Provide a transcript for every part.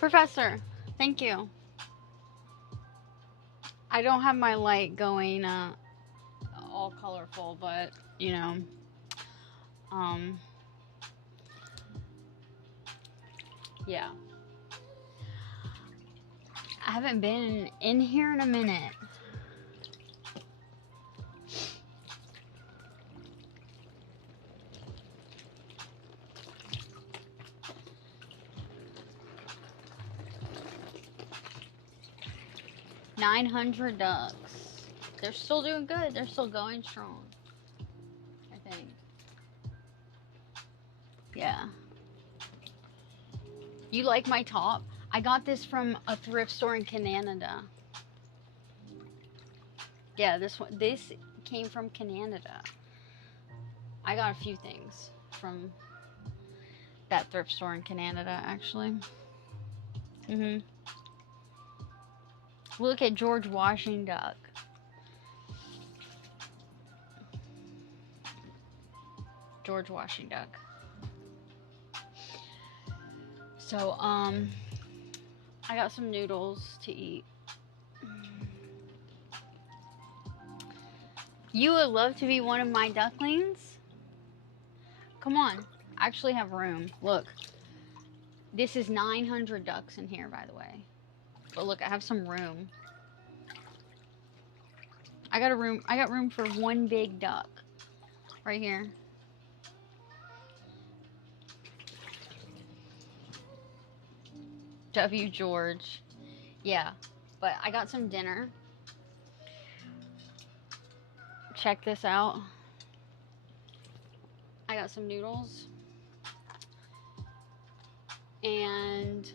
Professor, thank you. I don't have my light going all colorful, but you know, um, yeah. I haven't been in here in a minute. $900 ducks. They're still doing good. They're still going strong, I think. Yeah. You like my top? I got this from a thrift store in Canada. Yeah, this came from Canada. I got a few things from that thrift store in Canada, actually. Look at George Washington duck. George Washington duck. So, I got some noodles to eat. You would love to be one of my ducklings? Come on. I actually have room. Look. This is 900 ducks in here, by the way. But look, I have some room. I got room for one big duck. Right here. W. George. Yeah. But I got some dinner. Check this out. I got some noodles. And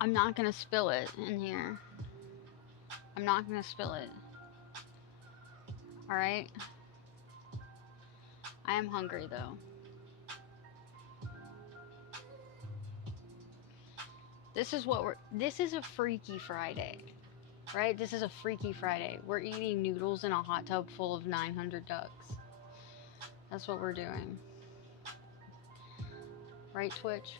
I'm not gonna spill it in here. I'm not gonna spill it. Alright? I am hungry though. This is a Freaky Friday. Right? This is a Freaky Friday. We're eating noodles in a hot tub full of 900 ducks. That's what we're doing. Right, Twitch?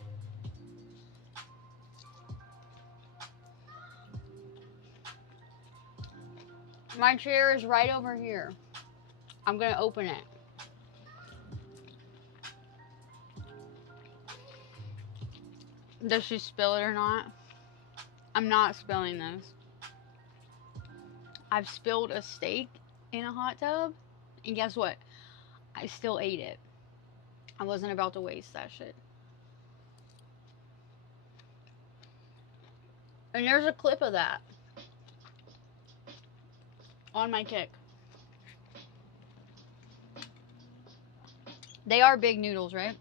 My chair is right over here. I'm gonna open it. Does she spill it or not? I'm not spilling this. I've spilled a steak in a hot tub, and guess what? I still ate it. I wasn't about to waste that shit. And there's a clip of that on my Tik. They are big noodles, right?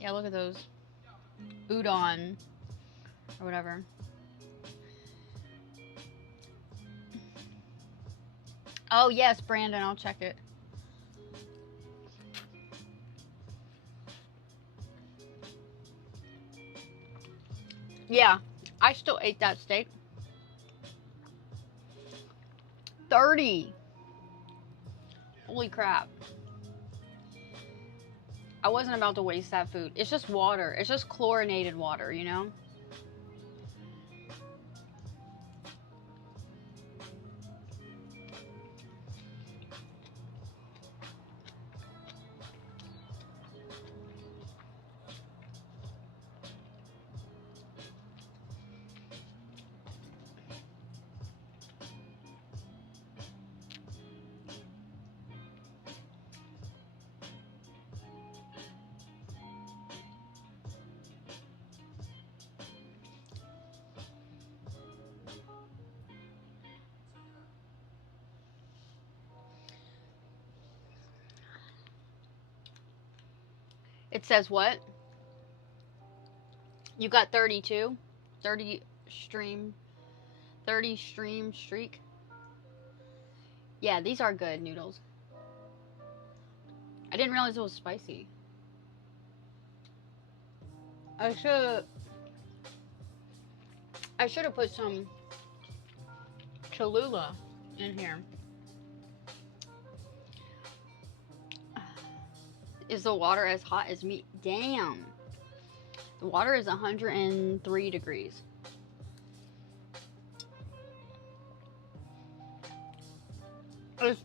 Yeah, look at those. Udon or whatever. Oh yes, Brandon, I'll check it. Yeah, I still ate that steak. 30. Holy crap. I wasn't about to waste that food. It's just water. It's just chlorinated water, you know? It says what? You got 32? 30 stream streak? Yeah, these are good noodles. I didn't realize it was spicy. I should have put some Cholula in here. Is the water as hot as me? Damn. The water is 103 degrees. The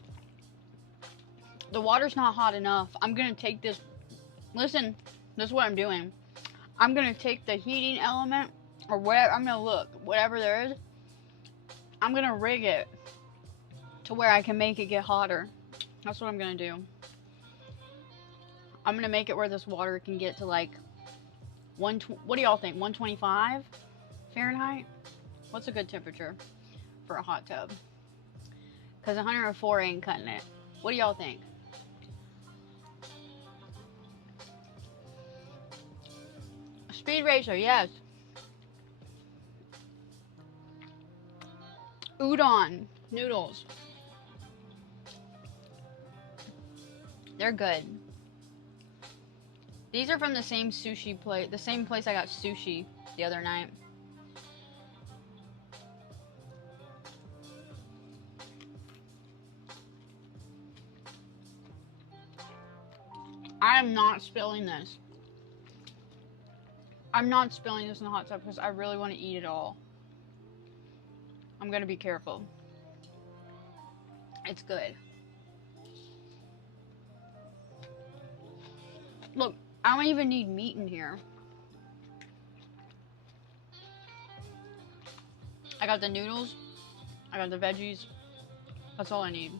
water's not hot enough. I'm gonna take this. Listen, this is what I'm doing. I'm gonna take the heating element, or whatever. I'm gonna look, whatever there is. I'm gonna rig it to where I can make it get hotter. That's what I'm gonna do. I'm gonna make it where this water can get to like what do y'all think? 125 Fahrenheit? What's a good temperature for a hot tub? Because 104 ain't cutting it. What do y'all think? Speed Racer, yes. Udon noodles. They're good. These are from the same sushi place, the same place I got sushi the other night. I am not spilling this. I'm not spilling this in the hot tub because I really want to eat it all. I'm gonna be careful. It's good. Look, I don't even need meat in here. I got the noodles. I got the veggies. That's all I need.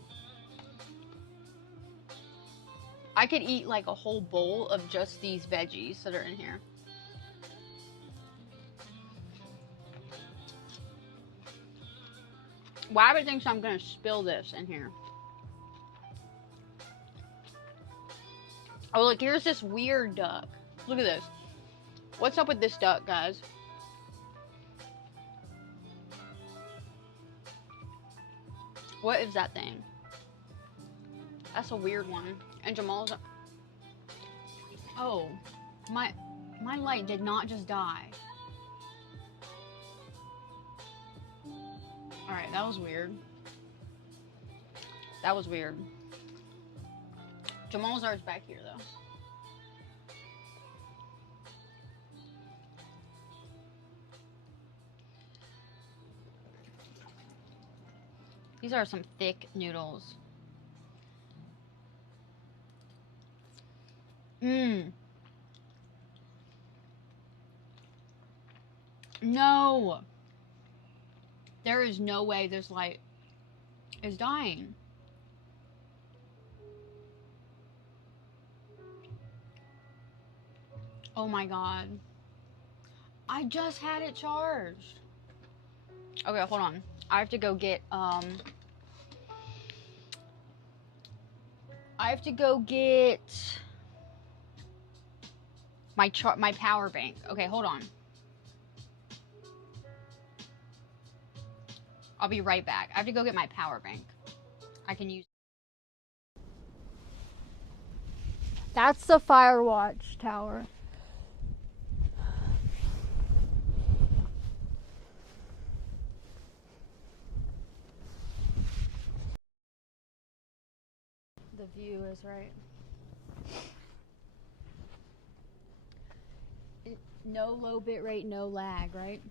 I could eat like a whole bowl of just these veggies that are in here. Wabbit thinks I'm gonna spill this in here. Oh, look, here's this weird duck. Look at this. What's up with this duck, guys? What is that thing? That's a weird one. And Jamal's... Oh, my light did not just die. Alright, that was weird. That was weird. Jamal's ours back here, though. These are some thick noodles. Mmm. No. There is no way this light is dying. Oh my god. I just had it charged. Okay, hold on. I have to go get, I have to go get my power bank. Okay, hold on. I'll be right back. I have to go get my power bank. I can use... That's the Firewatch tower. The view is right. No low bit rate, no lag, right?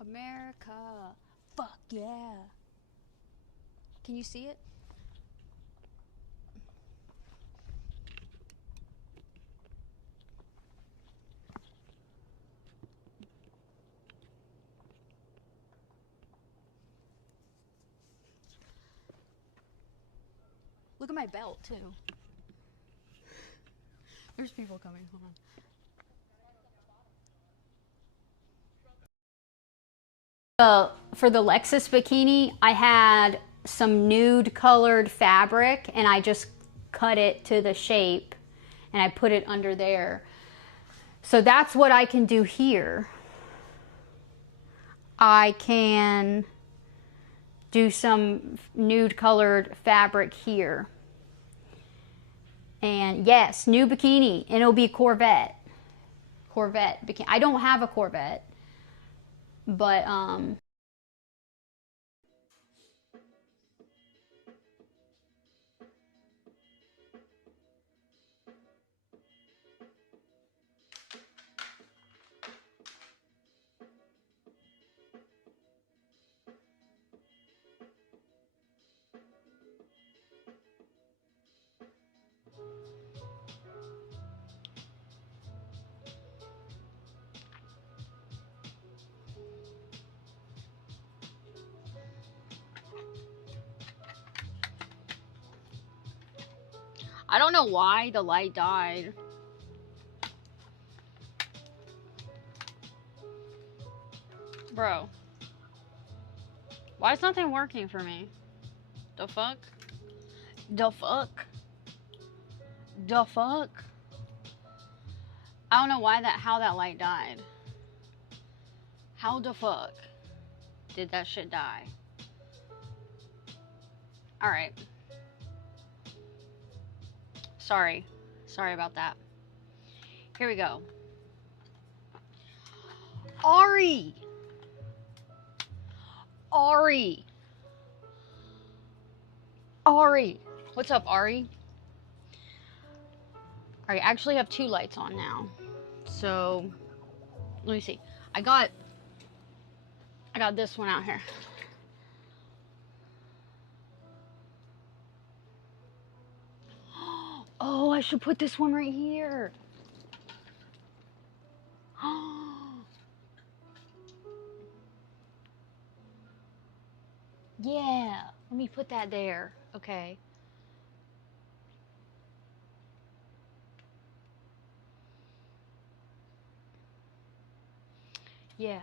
America. Fuck yeah. Can you see it? Look at my belt, too. There's people coming. Hold on. For the Lexus bikini, I had some nude colored fabric and I just cut it to the shape and I put it under there. So that's what I can do here. I can do some nude colored fabric here. And yes, new bikini, and it'll be Corvette bikini. I don't have a Corvette, but I don't know why the light died. Bro. Why is nothing working for me? The fuck? The fuck? The fuck? I don't know how that light died. How the fuck did that shit die? Alright. Sorry about that. Here we go. Ari! What's up, Ari? Alright, I actually have 2 lights on now. So, let me see. I got this one out here. Oh, I should put this one right here. Yeah, let me put that there. Okay. Yeah.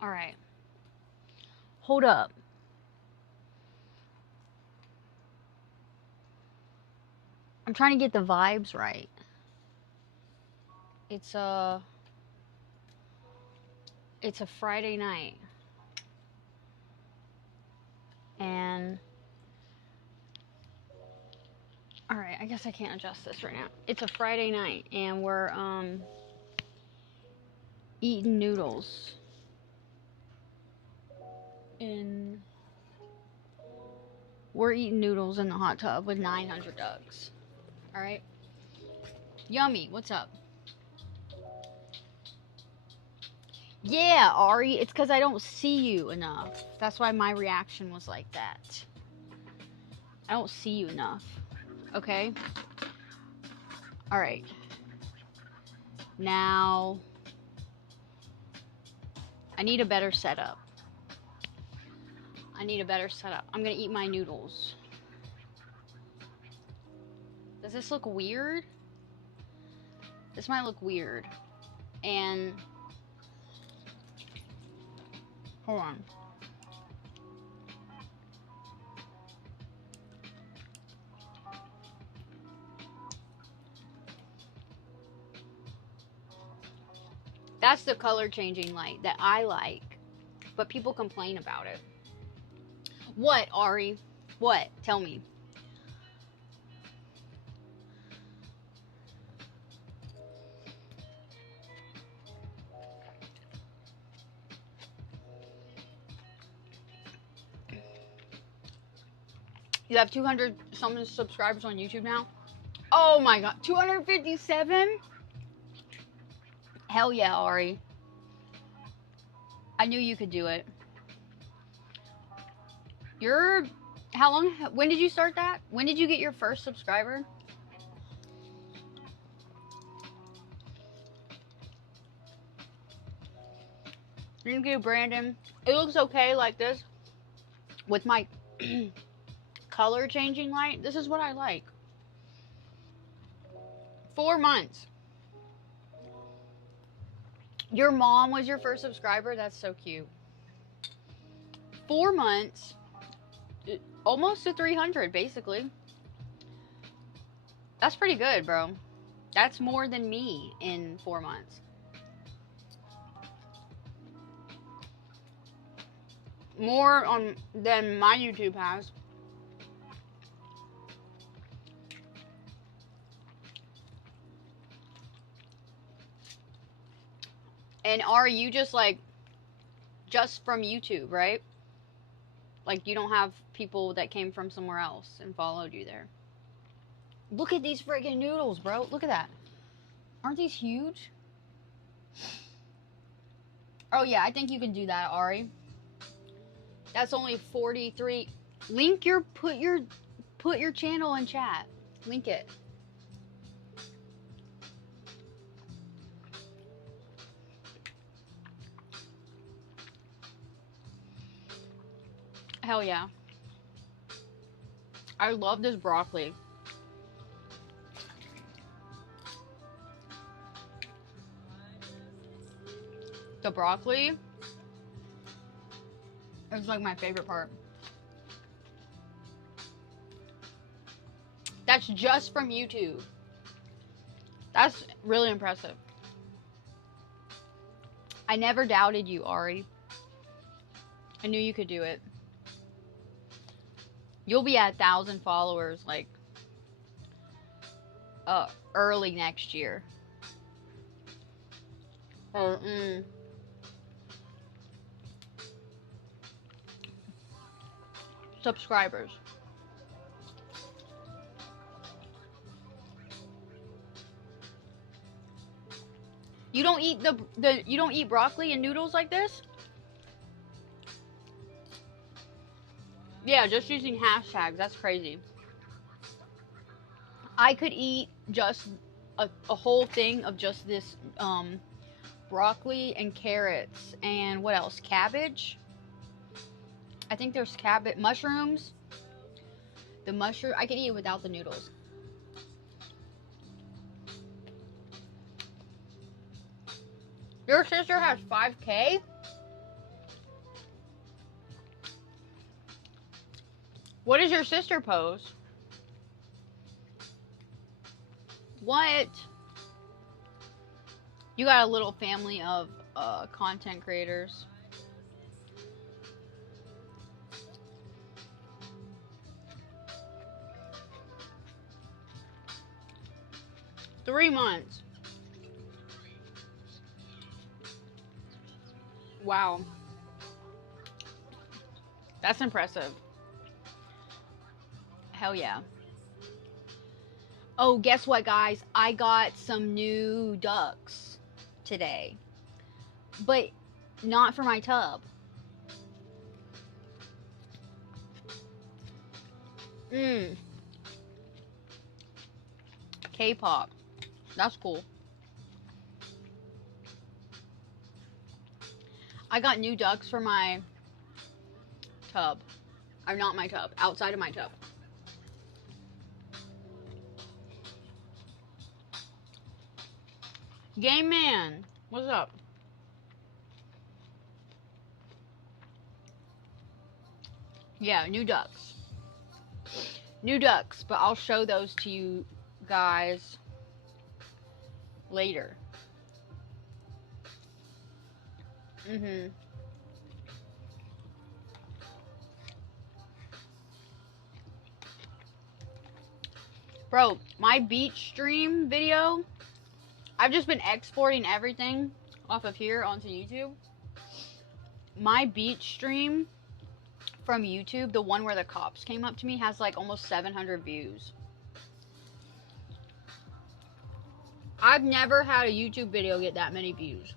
All right. Hold up. I'm trying to get the vibes right. It's a Friday night. And all right, I guess I can't adjust this right now. It's a Friday night and we're eating noodles we're eating noodles in the hot tub with 900 ducks. All right. Yummy. What's up? Yeah, Ari, it's because I don't see you enough. That's why my reaction was like that. I don't see you enough. Okay? Alright. Now, I need a better setup. I'm going to eat my noodles. Does this look weird? This might look weird. And hold on. That's the color changing light that I like, but people complain about it. What, Ari? What? Tell me. You have 200 something subscribers on YouTube now? Oh my god, 257? Hell yeah, Ari. I knew you could do it. When did you start that? When did you get your first subscriber? Thank you, Brandon. It looks okay like this. With my color changing light, this is what I like. 4 months. Your mom was your first subscriber? That's so cute. 4 months. Almost to 300, basically. That's pretty good, bro. That's more than me in 4 months. More on than my YouTube has. And are you just like just from YouTube, right? Like you don't have people that came from somewhere else and followed you there. Look at these freaking noodles, bro. Look at that. Aren't these huge? Oh yeah, I think you can do that, Ari. That's only 43. Link your put your channel in chat. Link it. Hell yeah. I love this broccoli. The broccoli is like my favorite part. That's just from YouTube. That's really impressive. I never doubted you, Ari. I knew you could do it. You'll be at 1,000 followers like early next year. Subscribers. You don't eat you don't eat broccoli and noodles like this? Yeah, just using hashtags. That's crazy. I could eat just a whole thing of just this broccoli and carrots and what else? Cabbage. I think there's cabbage, mushrooms. The mushroom, I could eat it without the noodles. Your sister has 5K? What does your sister post? What? You got a little family of content creators. Three months. Wow. That's impressive. Hell yeah. Oh, guess what, guys? I got some new ducks today. But not for my tub. K-pop. That's cool. I got new ducks for my tub. Or not my tub. Outside of my tub. Game man. What's up? Yeah, new ducks. New ducks. But I'll show those to you guys later. Bro, my beach stream video, I've just been exporting everything off of here onto YouTube. My beach stream from YouTube, the one where the cops came up to me, has like almost 700 views. I've never had a YouTube video get that many views.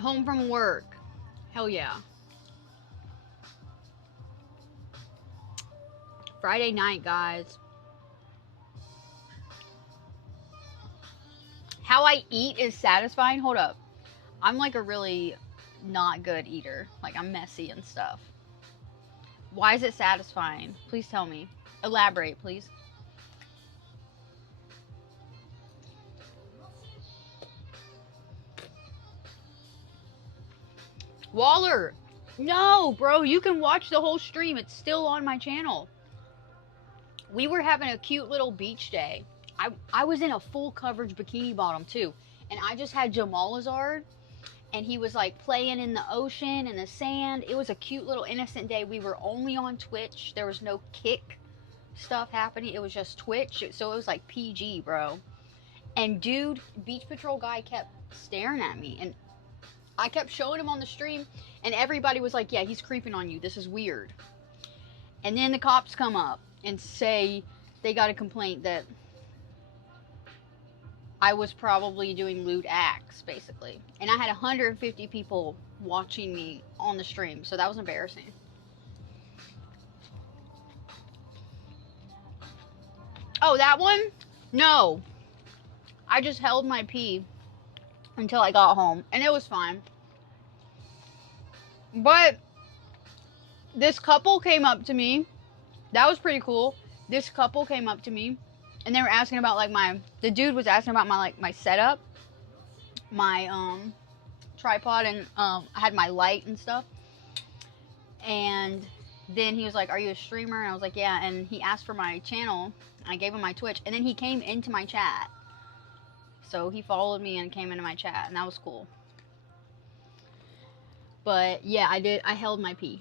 Home from work. Hell yeah. Friday night, guys. How I eat is satisfying. Hold up. I'm like a really not good eater. Like, I'm messy and stuff. Why is it satisfying? Please tell me. Elaborate, please. Waller. No, bro. You can watch the whole stream. It's still on my channel. We were having a cute little beach day. I was in a full coverage bikini bottom too. And I just had Jamal Azard. and he was like playing in the ocean and the sand. It was a cute little innocent day. We were only on Twitch. There was no Kick stuff happening. It was just Twitch. So it was like PG, bro. And dude, Beach Patrol guy kept staring at me, and I kept showing him on the stream, and everybody was like, yeah, he's creeping on you. This is weird. And then the cops come up and say they got a complaint that I was probably doing lewd acts, basically. And I had 150 people watching me on the stream, so that was embarrassing. Oh, that one? No. I just held my pee until I got home, and it was fine. But this couple came up to me. That was pretty cool. This couple came up to me, and they were asking about like the dude was asking about my setup, my tripod, and I had my light and stuff. And then he was like, "Are you a streamer?" And I was like, "Yeah." And he asked for my channel. I gave him my Twitch, and then he came into my chat. So he followed me and came into my chat, and that was cool. But yeah, I held my pee.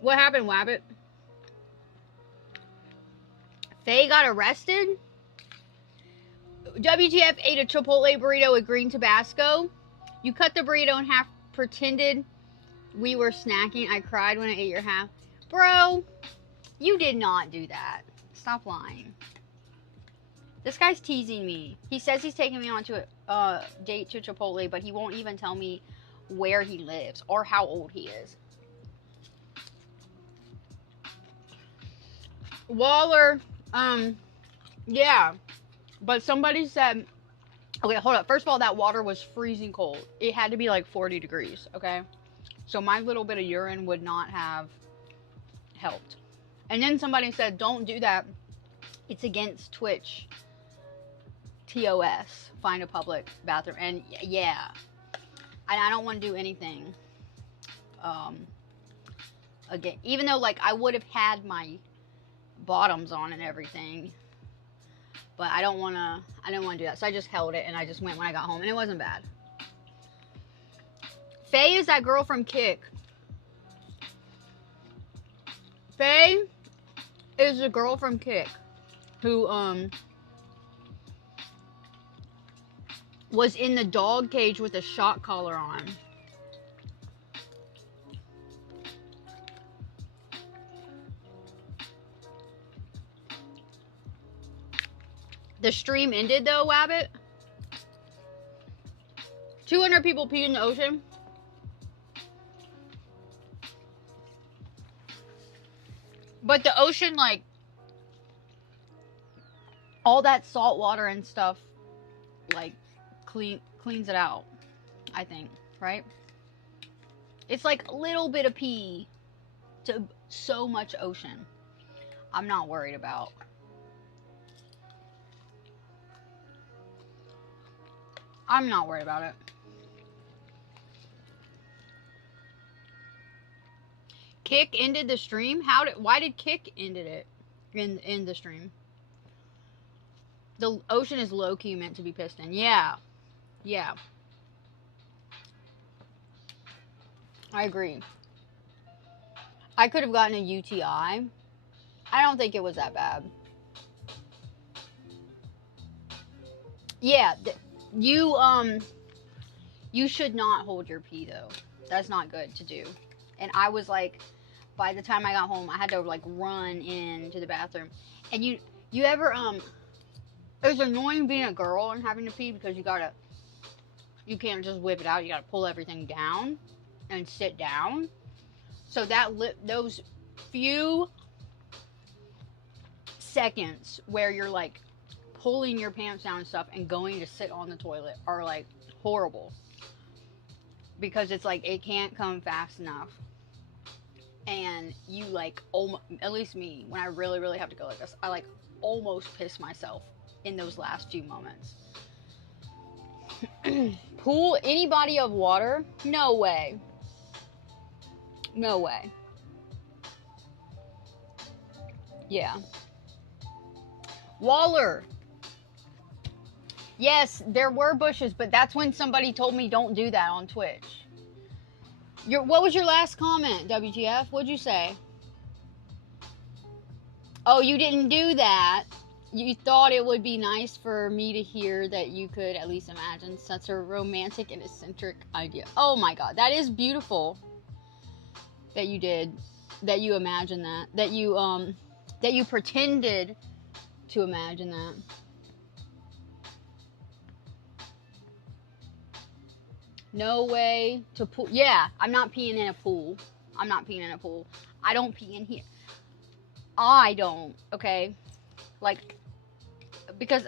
What happened, Wabbit? Faye got arrested? WTF ate a Chipotle burrito with green Tabasco. You cut the burrito in half, pretended we were snacking. I cried when I ate your half. Bro, you did not do that. Stop lying. This guy's teasing me. He says he's taking me on to a date to Chipotle, but he won't even tell me where he lives or how old he is. Waller, yeah. But somebody said, okay, hold up. First of all, that water was freezing cold. It had to be like 40 degrees, okay? So my little bit of urine would not have helped. And then somebody said, don't do that. It's against Twitch. TOS. Find a public bathroom. And yeah. And I don't want to do anything. Again, even though like I would have had my bottoms on and everything. But I didn't want to do that. So I just held it and I just went when I got home. And it wasn't bad. Faye is that girl from Kick. Faye is the girl from Kick who was in the dog cage with a shock collar on. The stream ended though, Wabbit. 200 people peed in the ocean. But the ocean, like, all that salt water and stuff, like, cleans it out, I think, right? It's like a little bit of pee to so much ocean. I'm not worried about. I'm not worried about it. Kick ended the stream? Why did Kick ended it in the stream? The ocean is low-key meant to be pissed in. Yeah. Yeah. I agree. I could have gotten a UTI. I don't think it was that bad. Yeah, you should not hold your pee though. That's not good to do. And I was like, by the time I got home, I had to like run into the bathroom. And you ever it's annoying being a girl and having to pee because you can't just whip it out. You gotta pull everything down and sit down. So those few seconds where you're like pulling your pants down and stuff and going to sit on the toilet are like horrible, because it's like it can't come fast enough, and you like at least me, when I really have to go like this, I like almost piss myself in those last few moments. Pool, any body of water? No way. No way. Yeah. Waller. Yes, there were bushes, but that's when somebody told me don't do that on Twitch. What was your last comment, WTF? What'd you say? Oh, you didn't do that. You thought it would be nice for me to hear that you could at least imagine such a romantic and eccentric idea. Oh my god, that is beautiful. That you did. That you imagined that. That you pretended to imagine that. No way to pool. Yeah, I'm not peeing in a pool. I'm not peeing in a pool. I don't pee in here. I don't, okay? Like, because,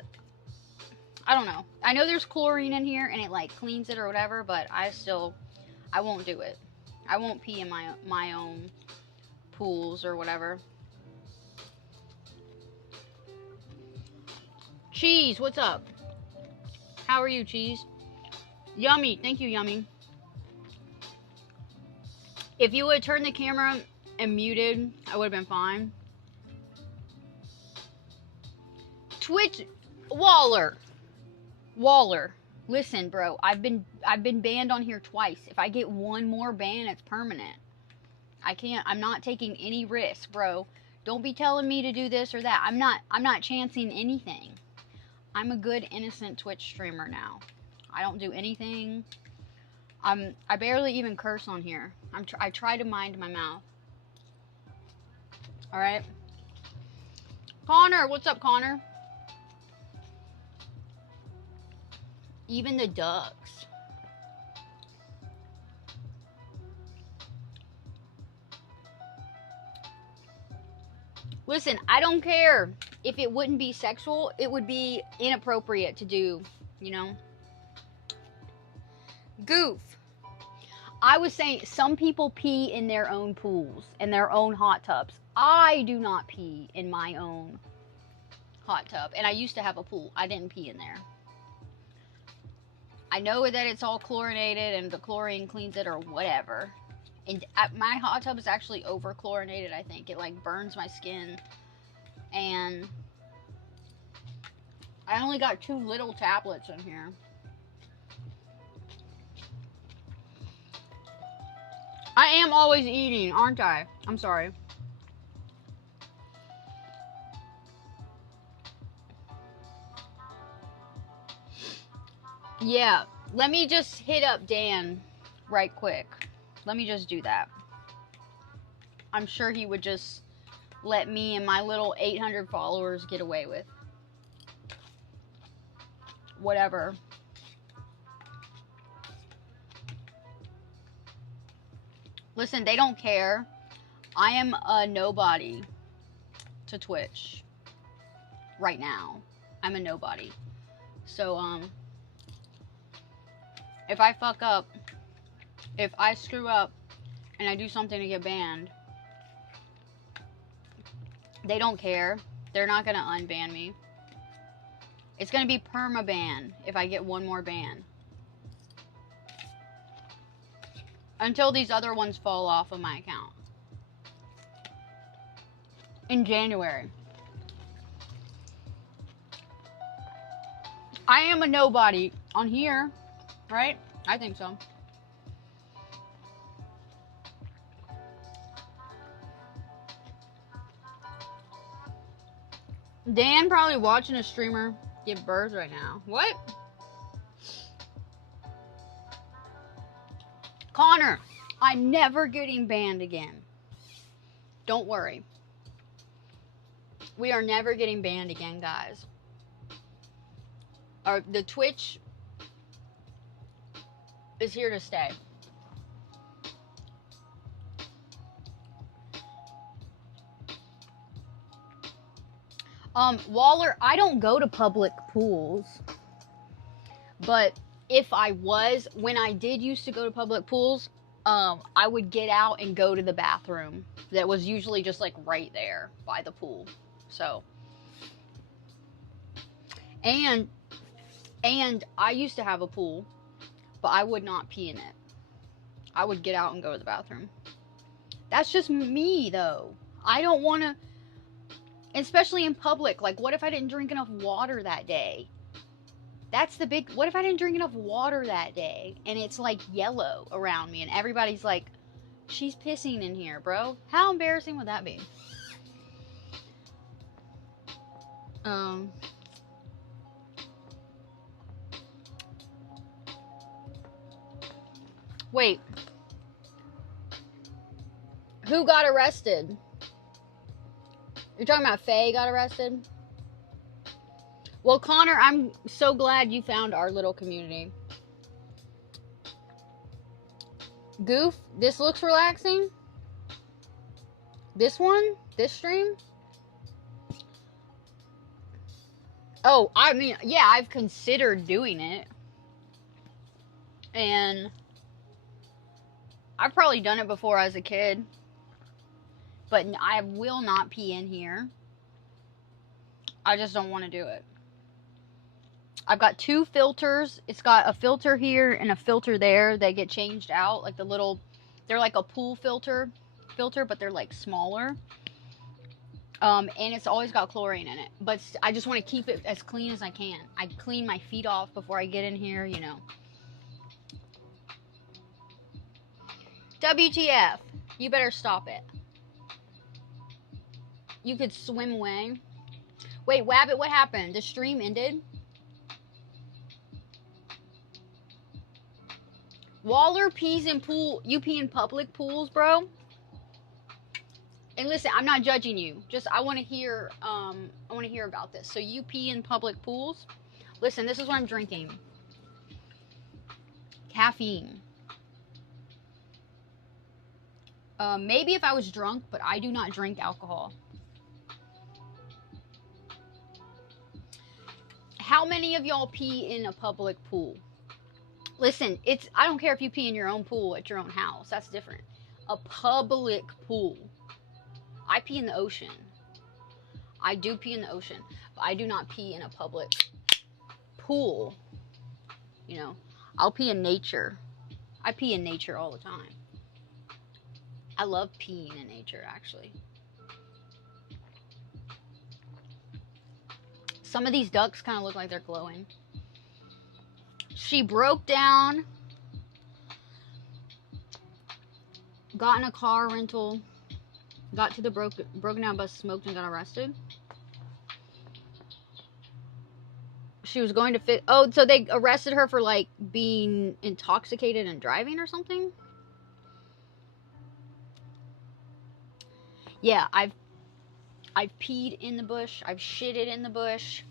I don't know. I know there's chlorine in here and it, like, cleans it or whatever, but I won't do it. I won't pee in my own pools or whatever. Cheese, what's up? How are you, Cheese? Yummy, thank you, Yummy. If you would have turned the camera and muted, I would have been fine. Twitch, Waller, listen, bro. I've been banned on here twice. If I get one more ban, it's permanent. I'm not taking any risks, bro. Don't be telling me to do this or that. I'm not chancing anything. I'm a good, innocent Twitch streamer now. I don't do anything. I barely even curse on here. I try to mind my mouth. All right. Connor, what's up, Connor? Even the ducks. Listen, I don't care if it wouldn't be sexual. It would be inappropriate to do, you know. Goof. I was saying some people pee in their own pools and their own hot tubs. I do not pee in my own hot tub. And I used to have a pool. I didn't pee in there. I know that it's all chlorinated and the chlorine cleans it or whatever. And my hot tub is actually over chlorinated, I think. It like burns my skin. And I only got 2 little tablets in here. I am always eating, aren't I? I'm sorry. Yeah, let me just hit up Dan right quick. Let me just do that. I'm sure he would just let me and my little 800 followers get away with whatever. Listen, they don't care. I am a nobody to Twitch right now. I'm a nobody. So, if I fuck up, if I screw up and I do something to get banned, they don't care. They're not gonna unban me. It's gonna be permaban if I get one more ban. Until these other ones fall off of my account. In January. I am a nobody on here, right? I think so. Dan probably watching a streamer give birth right now. What? Connor, I'm never getting banned again. Don't worry. We are never getting banned again, guys. The Twitch is here to stay. Waller, I don't go to public pools, but if I was, when I did used to go to public pools, I would get out and go to the bathroom that was usually just like right there by the pool. So, and I used to have a pool, but I would not pee in it. I would get out and go to the bathroom. That's just me though. I don't want to, Especially in public. Like, what if I didn't drink enough water that day? That's the big, what if I didn't drink enough water that day and it's like yellow around me and everybody's like, she's pissing in here, bro. How embarrassing would that be? Wait. Who got arrested? You're talking about Faye got arrested? Well, Connor, I'm so glad you found our little community. Goof, this looks relaxing. This one? This stream? Oh, I mean, yeah, I've considered doing it. And I've probably done it before as a kid. But I will not pee in here. I just don't want to do it. I've got 2 filters. It's got a filter here and a filter there. They get changed out. Like the little, they're like a pool filter, but they're like smaller. And it's always got chlorine in it. But I just want to keep it as clean as I can. I clean my feet off before I get in here, you know. WTF. You better stop it. You could swim away. Wait, Wabbit, what happened? The stream ended? Waller pees in pool. You pee in public pools, bro? And listen, I'm not judging you. Just I want to hear about this. So you pee in public pools? Listen, this is what I'm drinking. Caffeine. Maybe if I was drunk, but I do not drink alcohol. How many of y'all pee in a public pool? Listen, I don't care if you pee in your own pool at your own house. That's different. A public pool. I pee in the ocean. I do pee in the ocean, but I do not pee in a public pool. You know, I'll pee in nature. I pee in nature all the time. I love peeing in nature, actually. Some of these ducks kind of look like they're glowing. She broke down, got in a car rental, got to the broken down bus, smoked, and got arrested. She was going to fit. Oh, so they arrested her for like being intoxicated and driving or something? Yeah, I've peed in the bush. I've shitted in the bush.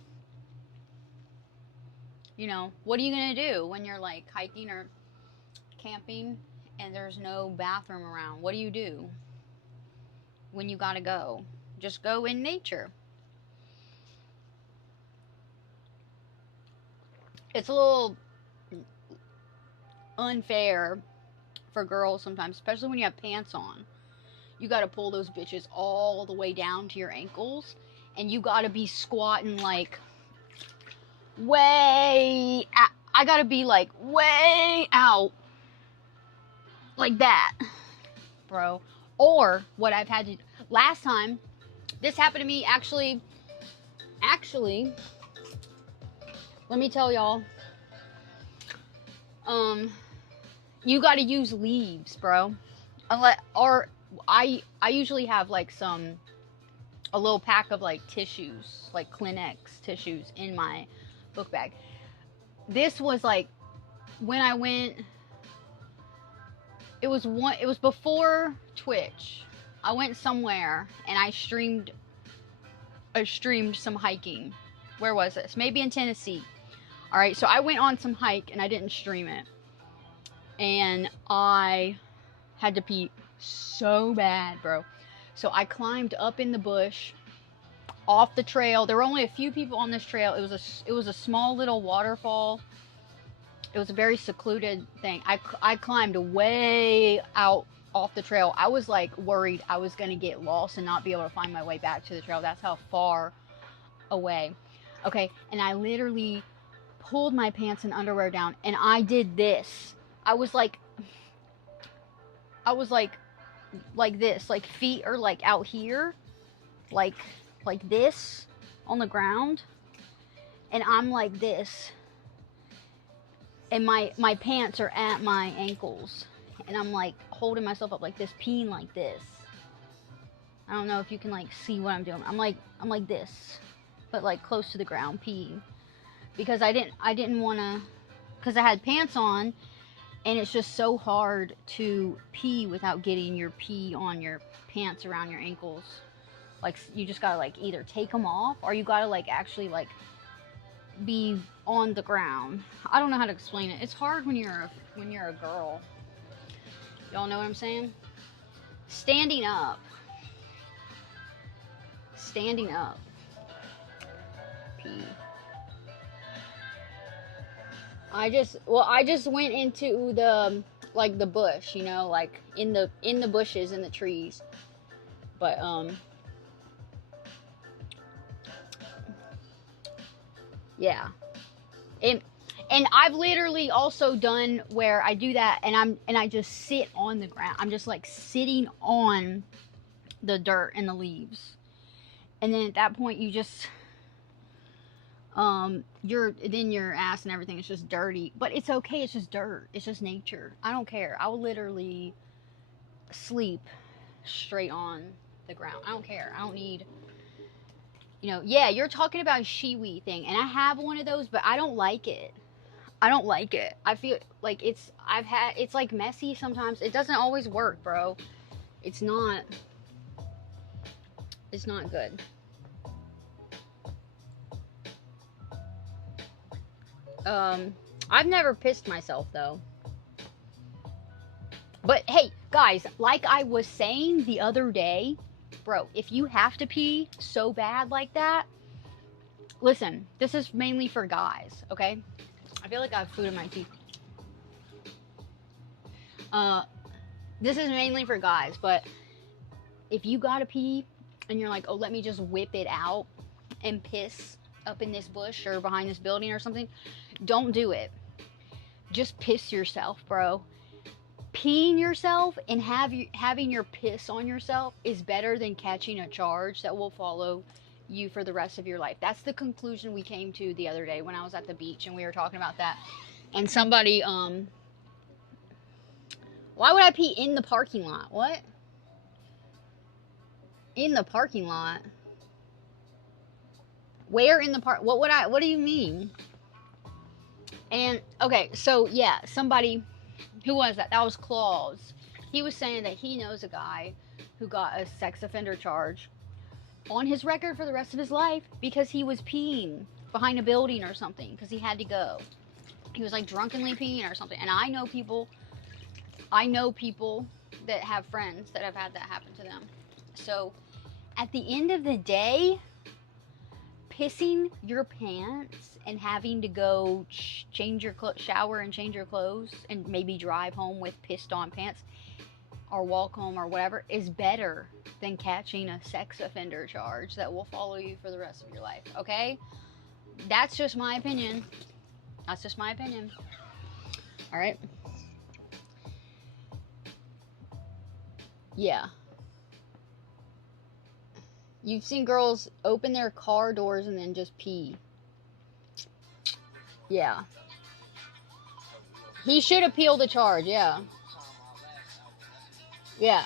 You know, what are you going to do when you're like hiking or camping and there's no bathroom around? What do you do when you got to go? Just go in nature. It's a little unfair for girls sometimes, especially when you have pants on. You got to pull those bitches all the way down to your ankles, and you got to be squatting like way out. I got to be like way out like that, bro. Or what I've had to last time, this happened to me actually, let me tell y'all, you got to use leaves, bro. Or I usually have like a little pack of like tissues, like Kleenex tissues in my book bag. This was like when I went, it was before Twitch. I went somewhere and I streamed some hiking. Where was this? Maybe in Tennessee. All right, so I went on some hike and I didn't stream it. And I had to pee so bad, bro. So I climbed up in the bush off the trail. There were only a few people on this trail. It was a small little waterfall. It was a very secluded thing. I climbed way out off the trail. I was like worried I was gonna get lost and not be able to find my way back to the trail. That's how far away. Okay, and I literally pulled my pants and underwear down and I did this. I was like this, like feet are like out here, like like this on the ground, and I'm like this, and my pants are at my ankles, and I'm like holding myself up like this, peeing like this. I don't know if you can like see what I'm doing. I'm like this, but like close to the ground, peeing, because I didn't want to, because I had pants on, and it's just so hard to pee without getting your pee on your pants around your ankles. Like, you just gotta like either take them off, or you gotta like actually like be on the ground. I don't know how to explain it. It's hard when you're a girl. Y'all know what I'm saying? Standing up. Standing up. Pee. I just went into the, like, the bush, you know, like in the bushes, in the trees. But yeah. And I've literally also done where I do that, and I just sit on the ground. I'm just like sitting on the dirt and the leaves. And then at that point you just your ass and everything is just dirty. But it's okay, it's just dirt. It's just nature. I don't care. I will literally sleep straight on the ground. I don't care. I don't need, you know, yeah, you're talking about a shiwi thing, and I have one of those, but I don't like it. I don't like it. I feel like it's like messy sometimes. It doesn't always work, bro. It's not good. I've never pissed myself though. But hey, guys, like I was saying the other day, bro, if you have to pee so bad like that, listen, this is mainly for guys, okay? I feel like I have food in my teeth. This is mainly for guys, but if you gotta pee and you're like, oh, let me just whip it out and piss up in this bush or behind this building or something, don't do it. Just piss yourself, bro. Peeing yourself and having your piss on yourself is better than catching a charge that will follow you for the rest of your life. That's the conclusion we came to the other day when I was at the beach and we were talking about that. And somebody, why would I pee in the parking lot? What? In the parking lot? Where in the park? What do you mean? And, okay, so, yeah, somebody, who was that? That was Claus. He was saying that he knows a guy who got a sex offender charge on his record for the rest of his life because he was peeing behind a building or something because he had to go. He was, like, drunkenly peeing or something. And I know people that have friends that have had that happen to them. So, at the end of the day, pissing your pants and having to go shower and change your clothes and maybe drive home with pissed on pants or walk home or whatever is better than catching a sex offender charge that will follow you for the rest of your life, okay? That's just my opinion. That's just my opinion. All right? Yeah. You've seen girls open their car doors and then just pee. Yeah. He should appeal the charge, yeah. Yeah.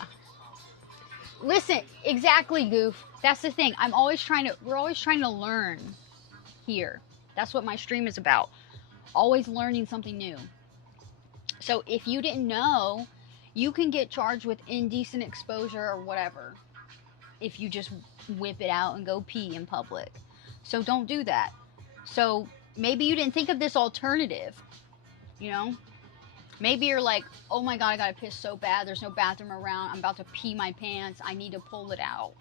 Listen, exactly, Goof. That's the thing. we're always trying to learn here. That's what my stream is about. Always learning something new. So if you didn't know, you can get charged with indecent exposure or whatever if you just whip it out and go pee in public. So don't do that. So maybe you didn't think of this alternative, you know? Maybe you're like, oh my God, I gotta piss so bad. There's no bathroom around. I'm about to pee my pants. I need to pull it out.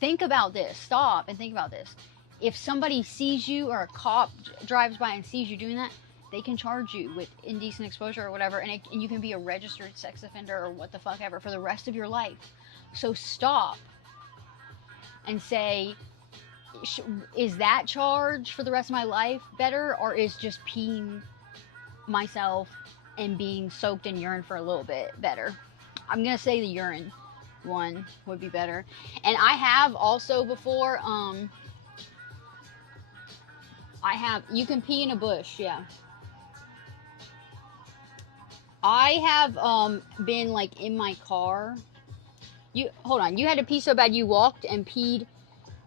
Think about this. Stop and think about this. If somebody sees you or a cop drives by and sees you doing that, they can charge you with indecent exposure or whatever, and you can be a registered sex offender or what the fuck ever for the rest of your life. So stop and say, is that charge for the rest of my life better, or is just peeing myself and being soaked in urine for a little bit better? I'm gonna say the urine, one would be better. And I have also before, you can pee in a bush, yeah. I have been like in my car. Hold on, you had to pee so bad you walked and peed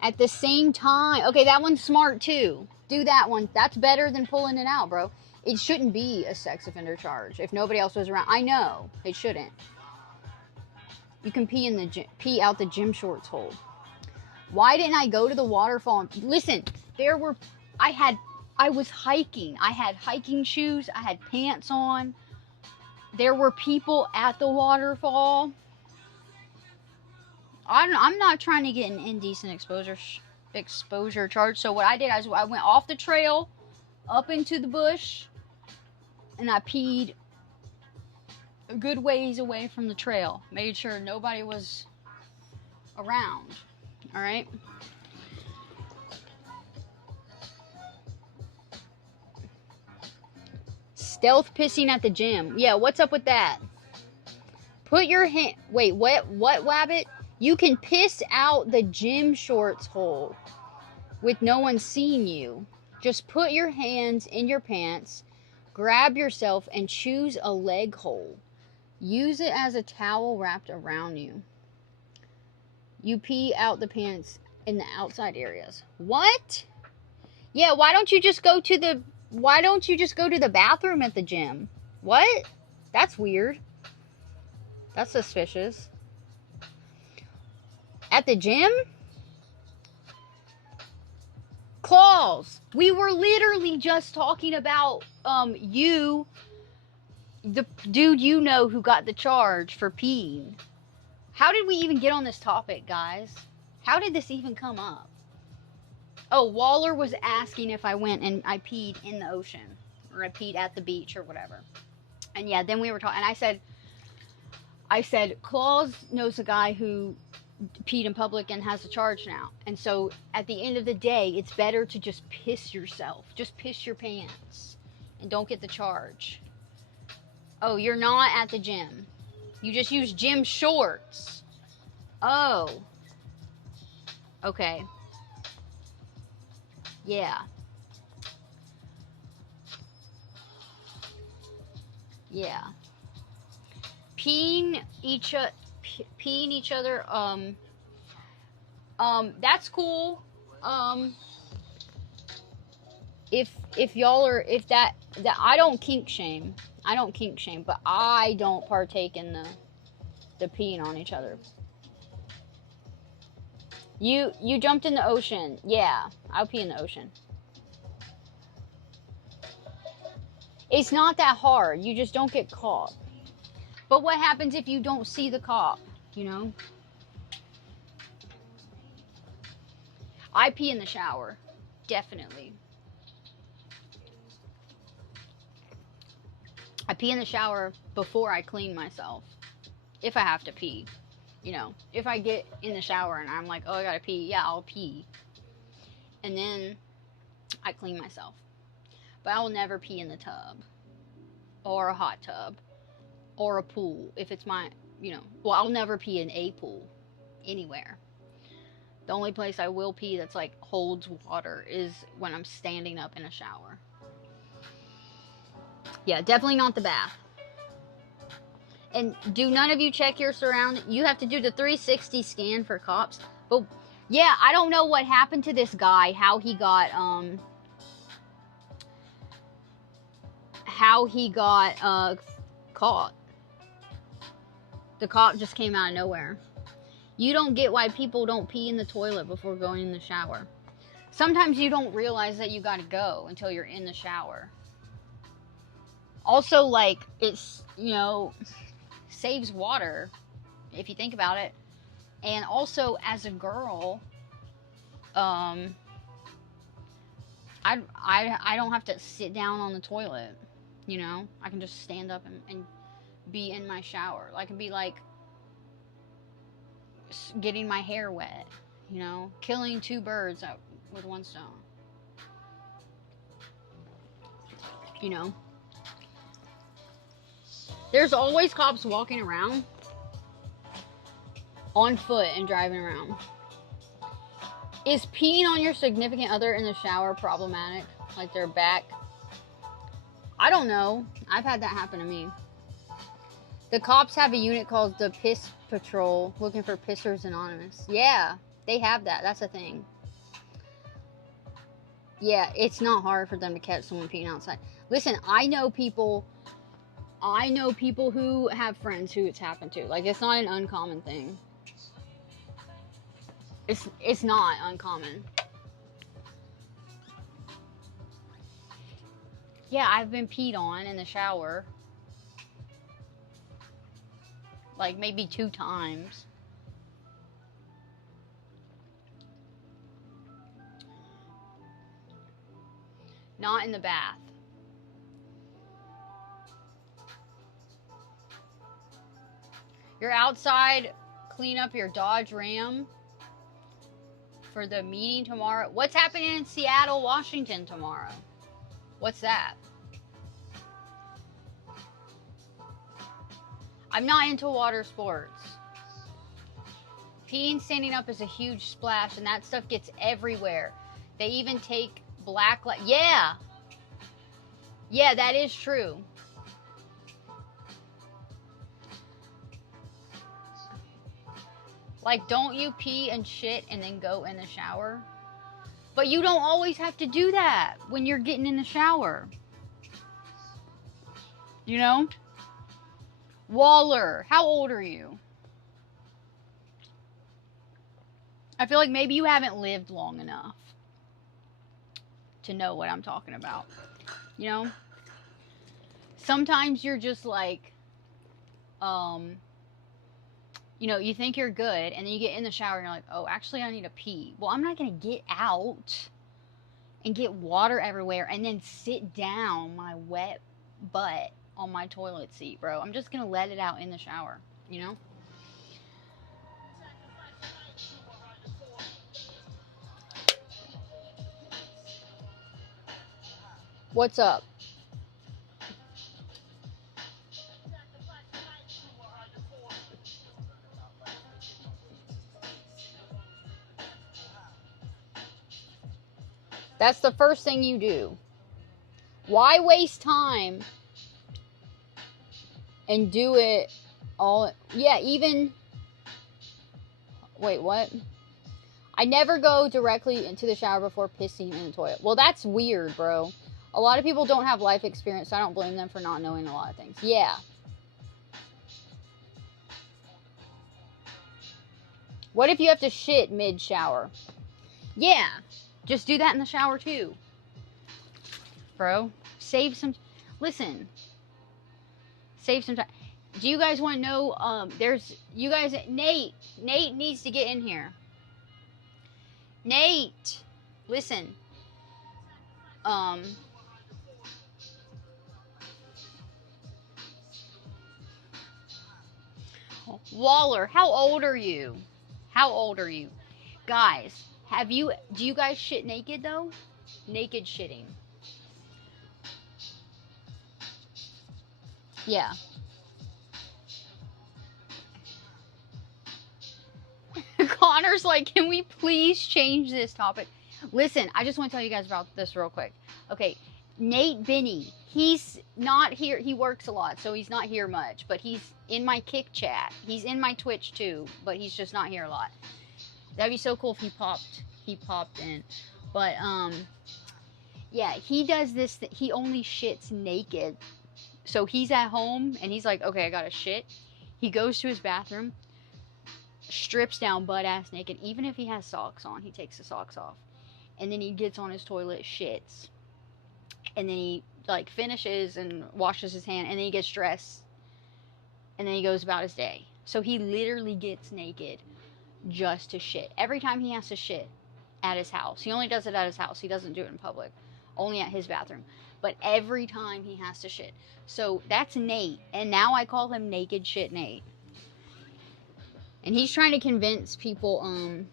at the same time. Okay, that one's smart too. Do that one. That's better than pulling it out, bro. It shouldn't be a sex offender charge if nobody else was around. I know it shouldn't. You can pee out the gym shorts hole. Why didn't I go to the waterfall? Listen, I was hiking. I had hiking shoes. I had pants on. There were people at the waterfall. I'm not trying to get an indecent exposure charge. So what I did is I went off the trail, up into the bush, and I peed a good ways away from the trail. Made sure nobody was around. All right. Stealth pissing at the gym. Yeah, what's up with that? Put your hand. Wait, what, Wabbit? You can piss out the gym shorts hole with no one seeing you. Just put your hands in your pants, grab yourself, and choose a leg hole. Use it as a towel wrapped around you. You pee out the pants in the outside areas. What? Yeah, why don't you just go to the bathroom at the gym? What? That's weird. That's suspicious. At the gym? Claws. We were literally just talking about you, the dude you know who got the charge for peeing. How did we even get on this topic, guys? How did this even come up? Oh, Waller was asking if I went and I peed in the ocean, or I peed at the beach or whatever. And yeah, then we were talking, and I said, Claus knows a guy who peed in public and has a charge now. And so at the end of the day, it's better to just piss yourself. Just piss your pants and don't get the charge. Oh, you're not at the gym. You just use gym shorts. Oh. Okay. Yeah. Yeah. Peeing each other, that's cool. If y'all are, if that I don't kink shame, but I don't partake in the peeing on each other. You jumped in the ocean. Yeah, I'll pee in the ocean. It's not that hard. You just don't get caught. But what happens if you don't see the cop, you know? I pee in the shower. Definitely. I pee in the shower before I clean myself. If I have to pee. You know, if I get in the shower and I'm like, oh, I gotta pee. Yeah, I'll pee. And then I clean myself. But I will never pee in the tub. Or a hot tub. Or a pool. If it's my, you know. Well, I'll never pee in a pool. Anywhere. The only place I will pee that's like holds water is when I'm standing up in a shower. Yeah, definitely not the bath. And do none of you check your surroundings? You have to do the 360 scan for cops. But yeah, I don't know what happened to this guy, how he got caught. The cop just came out of nowhere. You don't get why people don't pee in the toilet before going in the shower. Sometimes you don't realize that you gotta go until you're in the shower. Also, like, it's, you know, saves water, if you think about it. And also, as a girl, I don't have to sit down on the toilet, you know? I can just stand up and be in my shower. I can be, like, getting my hair wet, you know? Killing two birds with one stone. You know? There's always cops walking around. on foot and driving around. Is peeing on your significant other in the shower problematic? Like their back? I don't know. I've had that happen to me. The cops have a unit called the Piss Patrol looking for Pissers Anonymous. Yeah, they have that. That's a thing. Yeah, it's not hard for them to catch someone peeing outside. Listen, I know people who have friends who it's happened to. Like, it's not an uncommon thing. It's not uncommon. Yeah, I've been peed on in the shower. Like, maybe 2 times. Not in the bath. You're outside, clean up your Dodge Ram for the meeting tomorrow. What's happening in Seattle, Washington tomorrow? What's that? I'm not into water sports. Peeing standing up is a huge splash, and that stuff gets everywhere. They even take black light. Yeah. Yeah, that is true. Like, don't you pee and shit and then go in the shower? But you don't always have to do that when you're getting in the shower. You know? Waller, how old are you? I feel like maybe you haven't lived long enough to know what I'm talking about. You know? Sometimes you're just like, you know, you think you're good, and then you get in the shower and you're like, oh, actually I need to pee. Well, I'm not going to get out and get water everywhere and then sit down my wet butt on my toilet seat, bro. I'm just going to let it out in the shower, you know? What's up? That's the first thing you do. Why waste time and do it all? Yeah, even... Wait, what? I never go directly into the shower before pissing in the toilet. Well, that's weird, bro. A lot of people don't have life experience, so I don't blame them for not knowing a lot of things. Yeah. What if you have to shit mid-shower? Yeah. Just do that in the shower, too. Bro. Save some... Listen. Save some time. Do you guys want to know... You guys... Nate needs to get in here. Nate. Listen. Waller, how old are you? How old are you? Guys, do you guys shit naked though? Naked shitting. Yeah. Connor's like, can we please change this topic? Listen, I just want to tell you guys about this real quick. Okay, Nate Binney, he's not here. He works a lot, so he's not here much. But he's in my Kick chat. He's in my Twitch too, but he's just not here a lot. That'd be so cool if he popped in. But yeah, he does this. He only shits naked. So he's at home and he's like, okay, I gotta shit. He goes to his bathroom, strips down butt ass naked. Even if he has socks on, he takes the socks off, and then he gets on his toilet, shits, and then he like finishes and washes his hand, and then he gets dressed, and then he goes about his day. So he literally gets naked just to shit. Every time he has to shit at his house. He only does it at his house. He doesn't do it in public. Only at his bathroom. But every time he has to shit. So that's Nate. And now I call him Naked Shit Nate. And he's trying to convince people,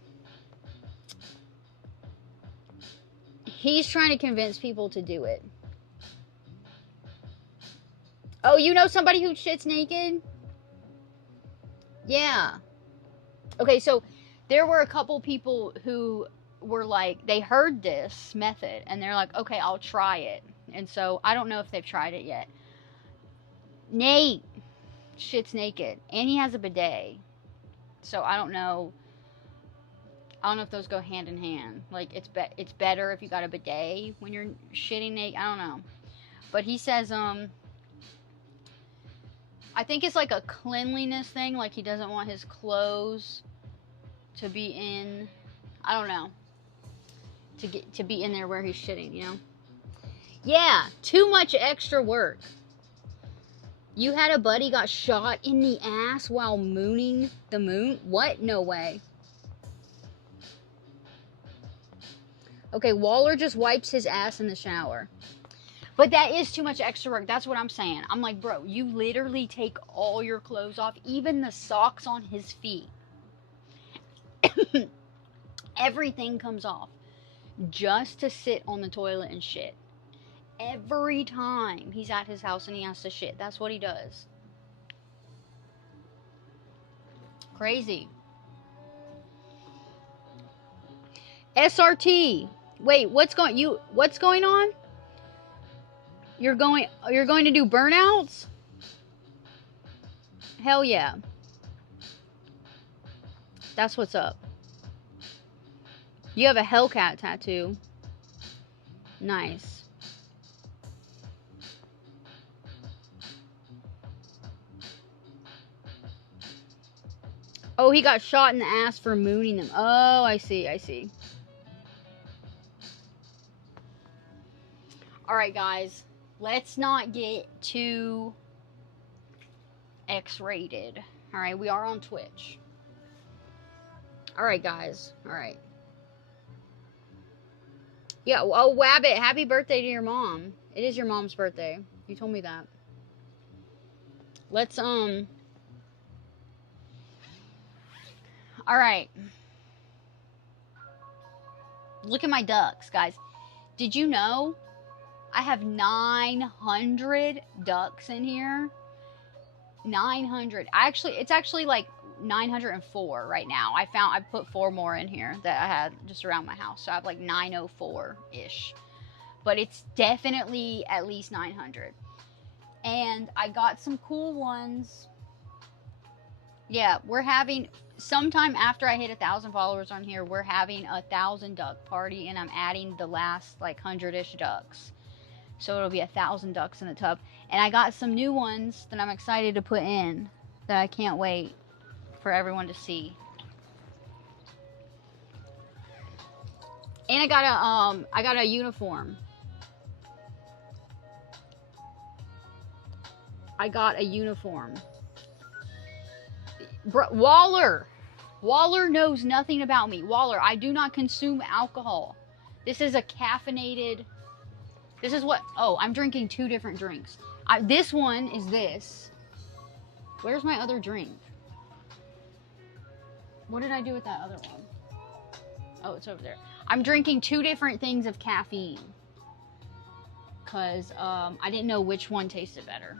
he's trying to convince people to do it. Oh, you know somebody who shits naked? Yeah. Okay, so there were a couple people who were like, they heard this method and they're like, okay, I'll try it. And so I don't know if they've tried it yet. Nate shit's naked and he has a bidet. So I don't know. I don't know if those go hand in hand. Like it's better if you got a bidet when you're shitting naked. I don't know. But he says I think it's like a cleanliness thing, like he doesn't want his clothes to be in, I don't know, to be in there where he's shitting, you know? Yeah, too much extra work. You had a buddy got shot in the ass while mooning the moon? What? No way. Okay, Waller just wipes his ass in the shower. But that is too much extra work. That's what I'm saying. I'm like, bro, you literally take all your clothes off, even the socks on his feet. Everything comes off just to sit on the toilet and shit. Every time he's at his house and he has to shit. That's what he does. Crazy. SRT. Wait, what's going on? You're going to do burnouts? Hell yeah. That's what's up. You have a Hellcat tattoo. Nice. Oh, he got shot in the ass for mooning them. Oh, I see. Alright, guys. Let's not get too X-rated. Alright, we are on Twitch. Alright, guys. Alright. Yeah, oh, Wabbit, happy birthday to your mom. It is your mom's birthday. You told me that. Let's, Alright. Look at my ducks, guys. Did you know I have 900 ducks in here? 900. It's actually like 904 right now. I put 4 more in here that I had just around my house. So I have like 904-ish. But it's definitely at least 900. And I got some cool ones. Yeah, we're having, sometime after I hit 1,000 followers on here, we're having a 1,000 duck party, and I'm adding the last like 100-ish ducks. So it'll be 1,000 ducks in the tub. And I got some new ones that I'm excited to put in that I can't wait for everyone to see. And I got a uniform. I got a uniform. Waller knows nothing about me. Waller, I do not consume alcohol. This is a caffeinated. This is what. Oh, I'm drinking 2 different drinks. This one is this. Where's my other drink? What did I do with that other one? Oh, it's over there. I'm drinking 2 different things of caffeine. Because I didn't know which one tasted better.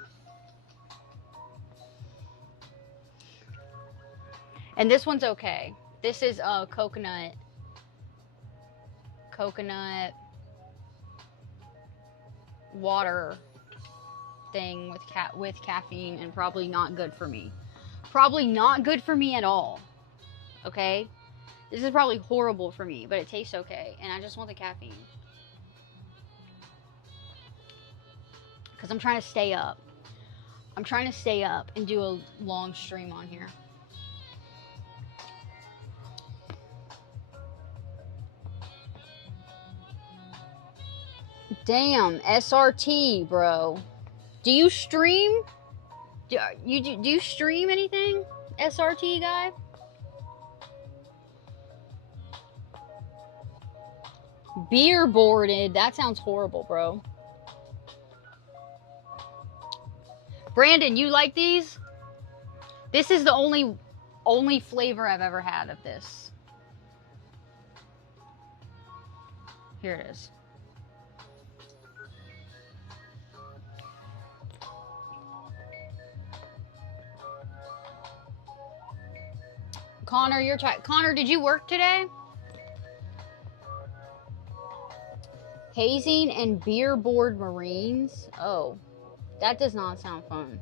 And this one's okay. This is coconut water thing with caffeine, and probably not good for me. Probably not good for me at all. Okay? This is probably horrible for me, but it tastes okay, and I just want the caffeine. Because I'm trying to stay up. I'm trying to stay up and do a long stream on here. Damn, SRT, bro. Do you stream? Do you stream anything, SRT guy? Beer boarded. That sounds horrible, bro. Brandon, you like these? This is the only flavor I've ever had of this. Here it is. Connor, you're tired. Connor, did you work today? Hazing and beer board Marines. Oh, that does not sound fun.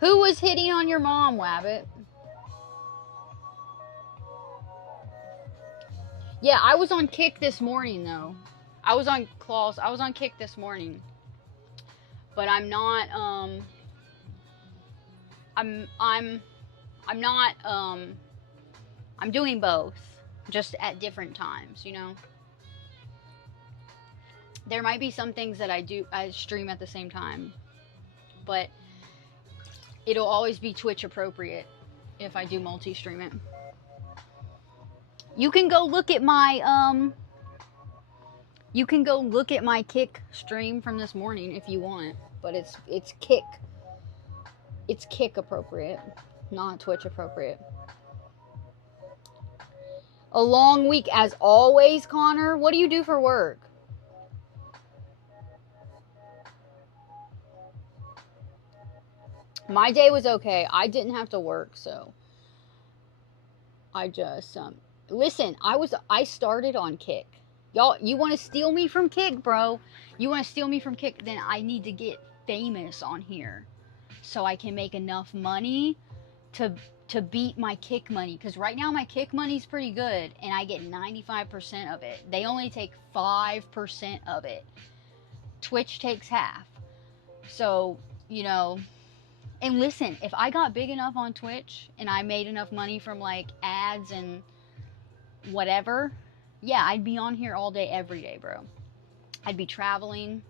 Who was hitting on your mom, Wabbit? Yeah, I was on Kick this morning though. I was on Claws. I was on Kick this morning. But I'm not I'm not I'm doing both, just at different times, you know. There might be some things that I stream at the same time, but it'll always be Twitch appropriate if I do multi-stream it. You can go look at my Kick stream from this morning if you want, but it's Kick. It's Kick appropriate, not Twitch appropriate. A long week as always, Connor. What do you do for work? My day was okay. I didn't have to work, so I just listen, I started on Kick. Y'all, you want to steal me from Kick, bro? You want to steal me from Kick? Then I need to get famous on here so I can make enough money to beat my Kick money. Because right now my Kick money's pretty good, and I get 95% of it. They only take 5% of it. Twitch takes half. So, you know, and listen, if I got big enough on Twitch and I made enough money from like ads and whatever, yeah, I'd be on here all day, every day, bro. I'd be traveling.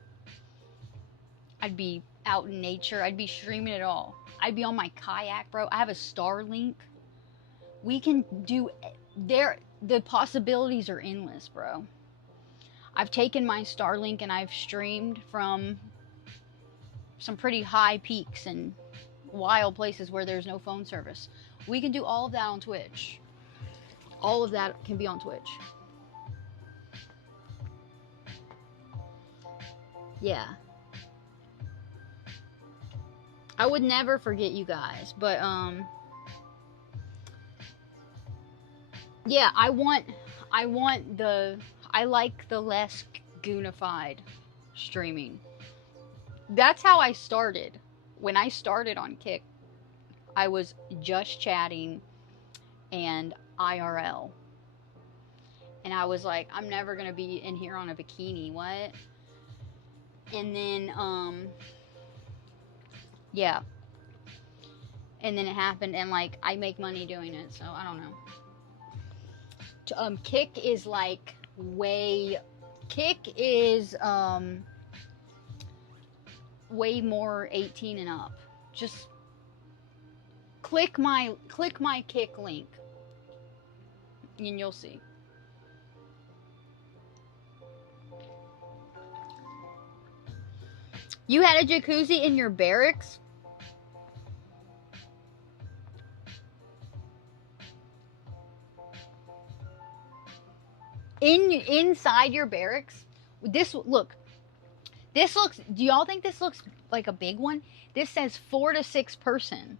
I'd be out in nature. I'd be streaming it all. I'd be on my kayak, bro. I have a Starlink. We can do the possibilities are endless, bro. I've taken my Starlink and I've streamed from some pretty high peaks and wild places where there's no phone service. We can do all of that on Twitch. All of that can be on Twitch. Yeah. I would never forget you guys, but yeah, I like the less goonified streaming. That's how I started. When I started on Kick, I was just chatting and IRL. And I was like, I'm never going to be in here on a bikini. What? And then, yeah. And then it happened, and like, I make money doing it, so I don't know. Kick is like Kick is, way more 18 and up. Just click my Kick link and you'll see. You had a jacuzzi in your barracks? Inside your barracks? This looks, do y'all think this looks like a big one? This says 4 to 6 person.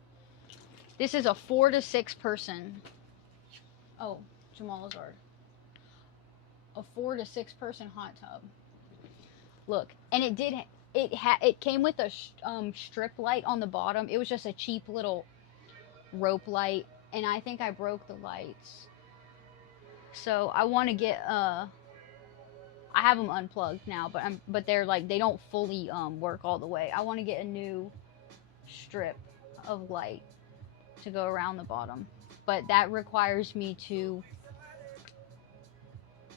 This is a 4 to 6 person. Oh, Jamal Lazard. A 4 to 6 person hot tub. Look, and it came with a strip light on the bottom. It was just a cheap little rope light, and I think I broke the lights. So I want to get I have them unplugged now, but they're like, they don't fully work all the way. I want to get a new strip of light to go around the bottom, but that requires me to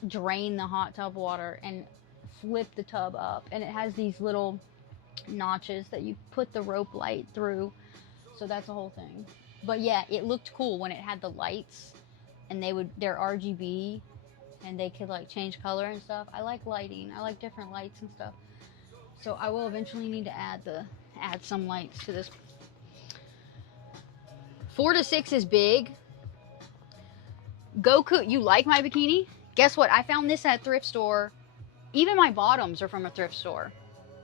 drain the hot tub water and flip the tub up, and it has these little notches that you put the rope light through, so that's the whole thing. But yeah, it looked cool when it had the lights, and they're RGB, and they could like change color and stuff. I like lighting. I like different lights and stuff. So I will eventually need to add some lights to this. 4 to 6 is big. Goku, you like my bikini? Guess what? I found this at a thrift store. Even my bottoms are from a thrift store.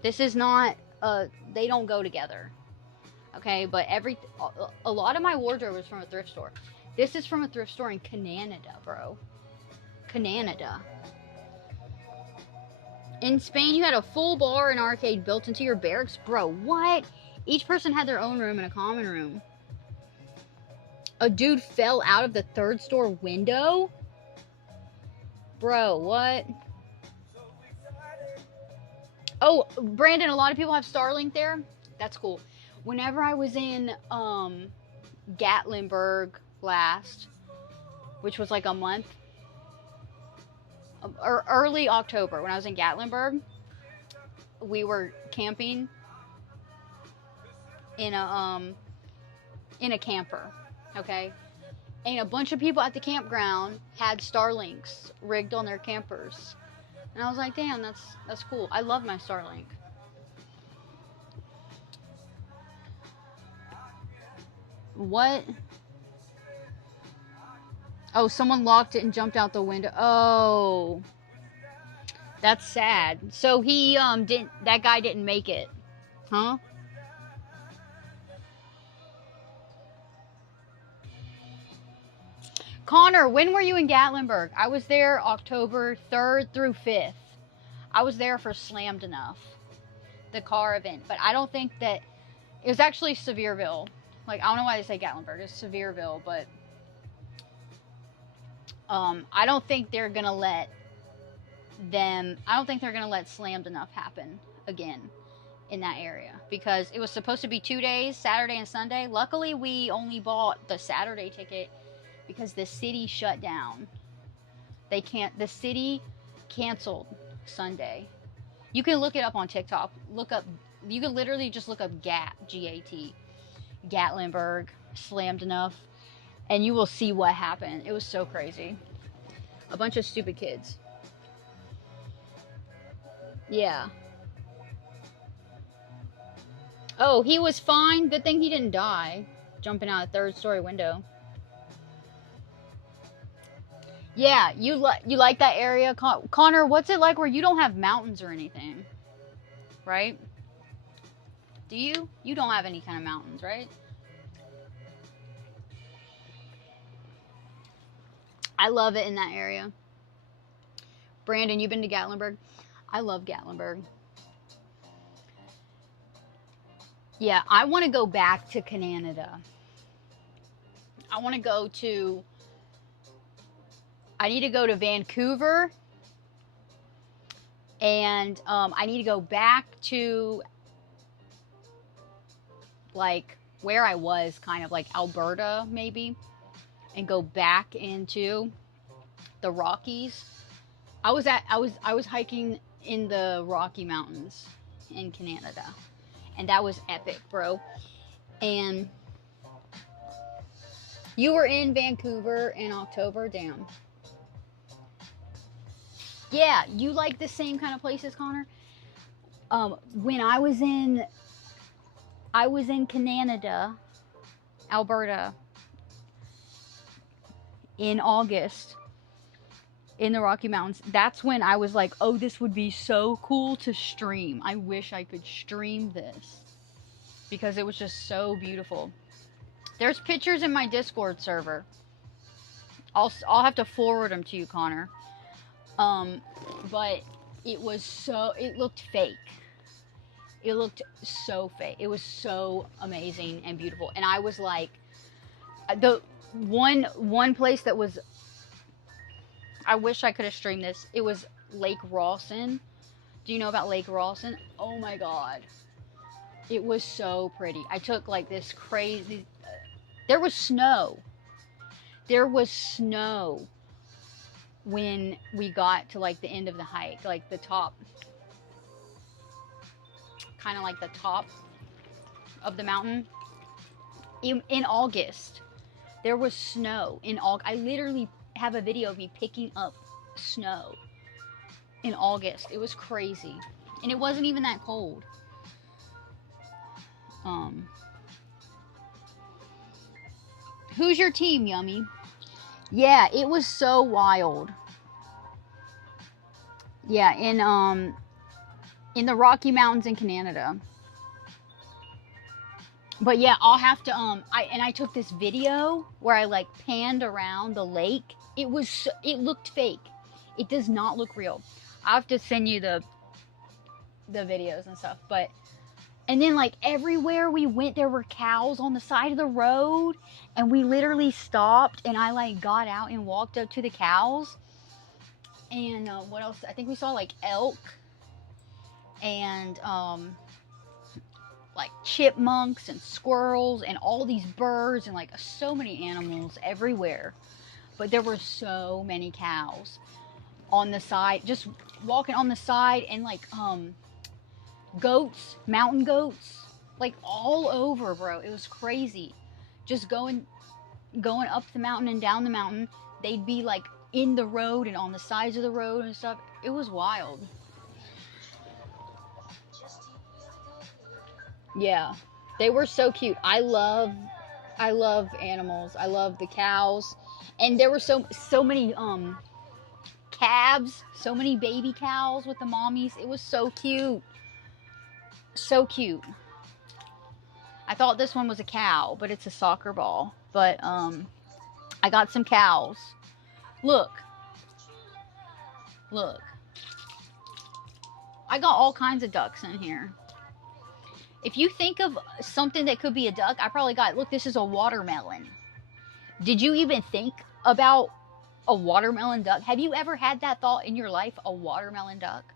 This is not they don't go together. Okay, but a lot of my wardrobe is from a thrift store. This is from a thrift store in Canada, bro. Canada. In Spain, you had a full bar and arcade built into your barracks, bro. What? Each person had their own room and a common room. A dude fell out of the third store window? Bro, what? Oh, Brandon, a lot of people have Starlink there. That's cool. Whenever I was in Gatlinburg last, which was like a month, or early October, when I was in Gatlinburg, we were camping in a camper, okay? And a bunch of people at the campground had Starlinks rigged on their campers. And I was like, damn, that's cool. I love my Starlink. What? Oh, someone locked it and jumped out the window. Oh. That's sad. So he that guy didn't make it. Huh? Connor, when were you in Gatlinburg? I was there October 3rd through 5th. I was there for Slammed Enough, the car event. But I don't think that... It was actually Sevierville. Like, I don't know why they say Gatlinburg. It's Sevierville, but... I don't think they're going to let them... I don't think they're going to let Slammed Enough happen again in that area. Because it was supposed to be 2 days, Saturday and Sunday. Luckily, we only bought the Saturday ticket because the city shut down. The city canceled Sunday. You can look it up on TikTok. You can literally just look up G-A-T, Gatlinburg, Slammed Enough, and you will see what happened. It was so crazy. A bunch of stupid kids. Yeah. Oh, he was fine. Good thing he didn't die jumping out a third-story window. Yeah, you like that area, Connor? What's it like where you don't have mountains or anything, right? Do you? You don't have any kind of mountains, right? I love it in that area. Brandon, you been to Gatlinburg? I love Gatlinburg. Yeah, I want to go back to Canada. I want to go to... I need to go to Vancouver, and I need to go back to, like, where I was, kind of like Alberta, maybe, and go back into the Rockies. I was hiking in the Rocky Mountains in Canada, and that was epic, bro. And you were in Vancouver in October, damn. Yeah, you like the same kind of places, Connor? When I was in Canada, Alberta, in August, in the Rocky Mountains. That's when I was like, oh, this would be so cool to stream. I wish I could stream this, because it was just so beautiful. There's pictures in my Discord server. I'll have to forward them to you, Connor. But it looked fake. It looked so fake. It was so amazing and beautiful. And I was like, the one place that was, I wish I could have streamed this. It was Lake Rawson. Do you know about Lake Rawson? Oh my God. It was so pretty. I took like this crazy, there was snow. There was snow when we got to like the end of the hike, like the top, kind of like the top of the mountain. In August, there was snow in August. I literally have a video of me picking up snow in August. It was crazy, and it wasn't even that cold. Who's your team, Yummy? Yeah, it was so wild. Yeah, in the Rocky Mountains in Canada. But yeah, I'll have to I took this video where I like panned around the lake. It looked fake. It does not look real. I'll have to send you the videos and stuff. But and then like everywhere we went there were cows on the side of the road, and we literally stopped and I like got out and walked up to the cows. And what else? I think we saw like elk and like chipmunks and squirrels and all these birds and like so many animals everywhere. But there were so many cows on the side, just walking on the side, and like goats, mountain goats, like all over, bro. It was crazy. Just going up the mountain and down the mountain. They'd be like in the road and on the sides of the road and stuff. It was wild. Yeah, they were so cute. I love animals. I love the cows, and there were so many calves, so many baby cows with the mommies. It was so cute, so cute. I thought this one was a cow, but it's a soccer ball. But I got some cows. Look, look. I got all kinds of ducks in here. If you think of something that could be a duck, I probably got, look, this is a watermelon. Did you even think about a watermelon duck? Have you ever had that thought in your life, a watermelon duck?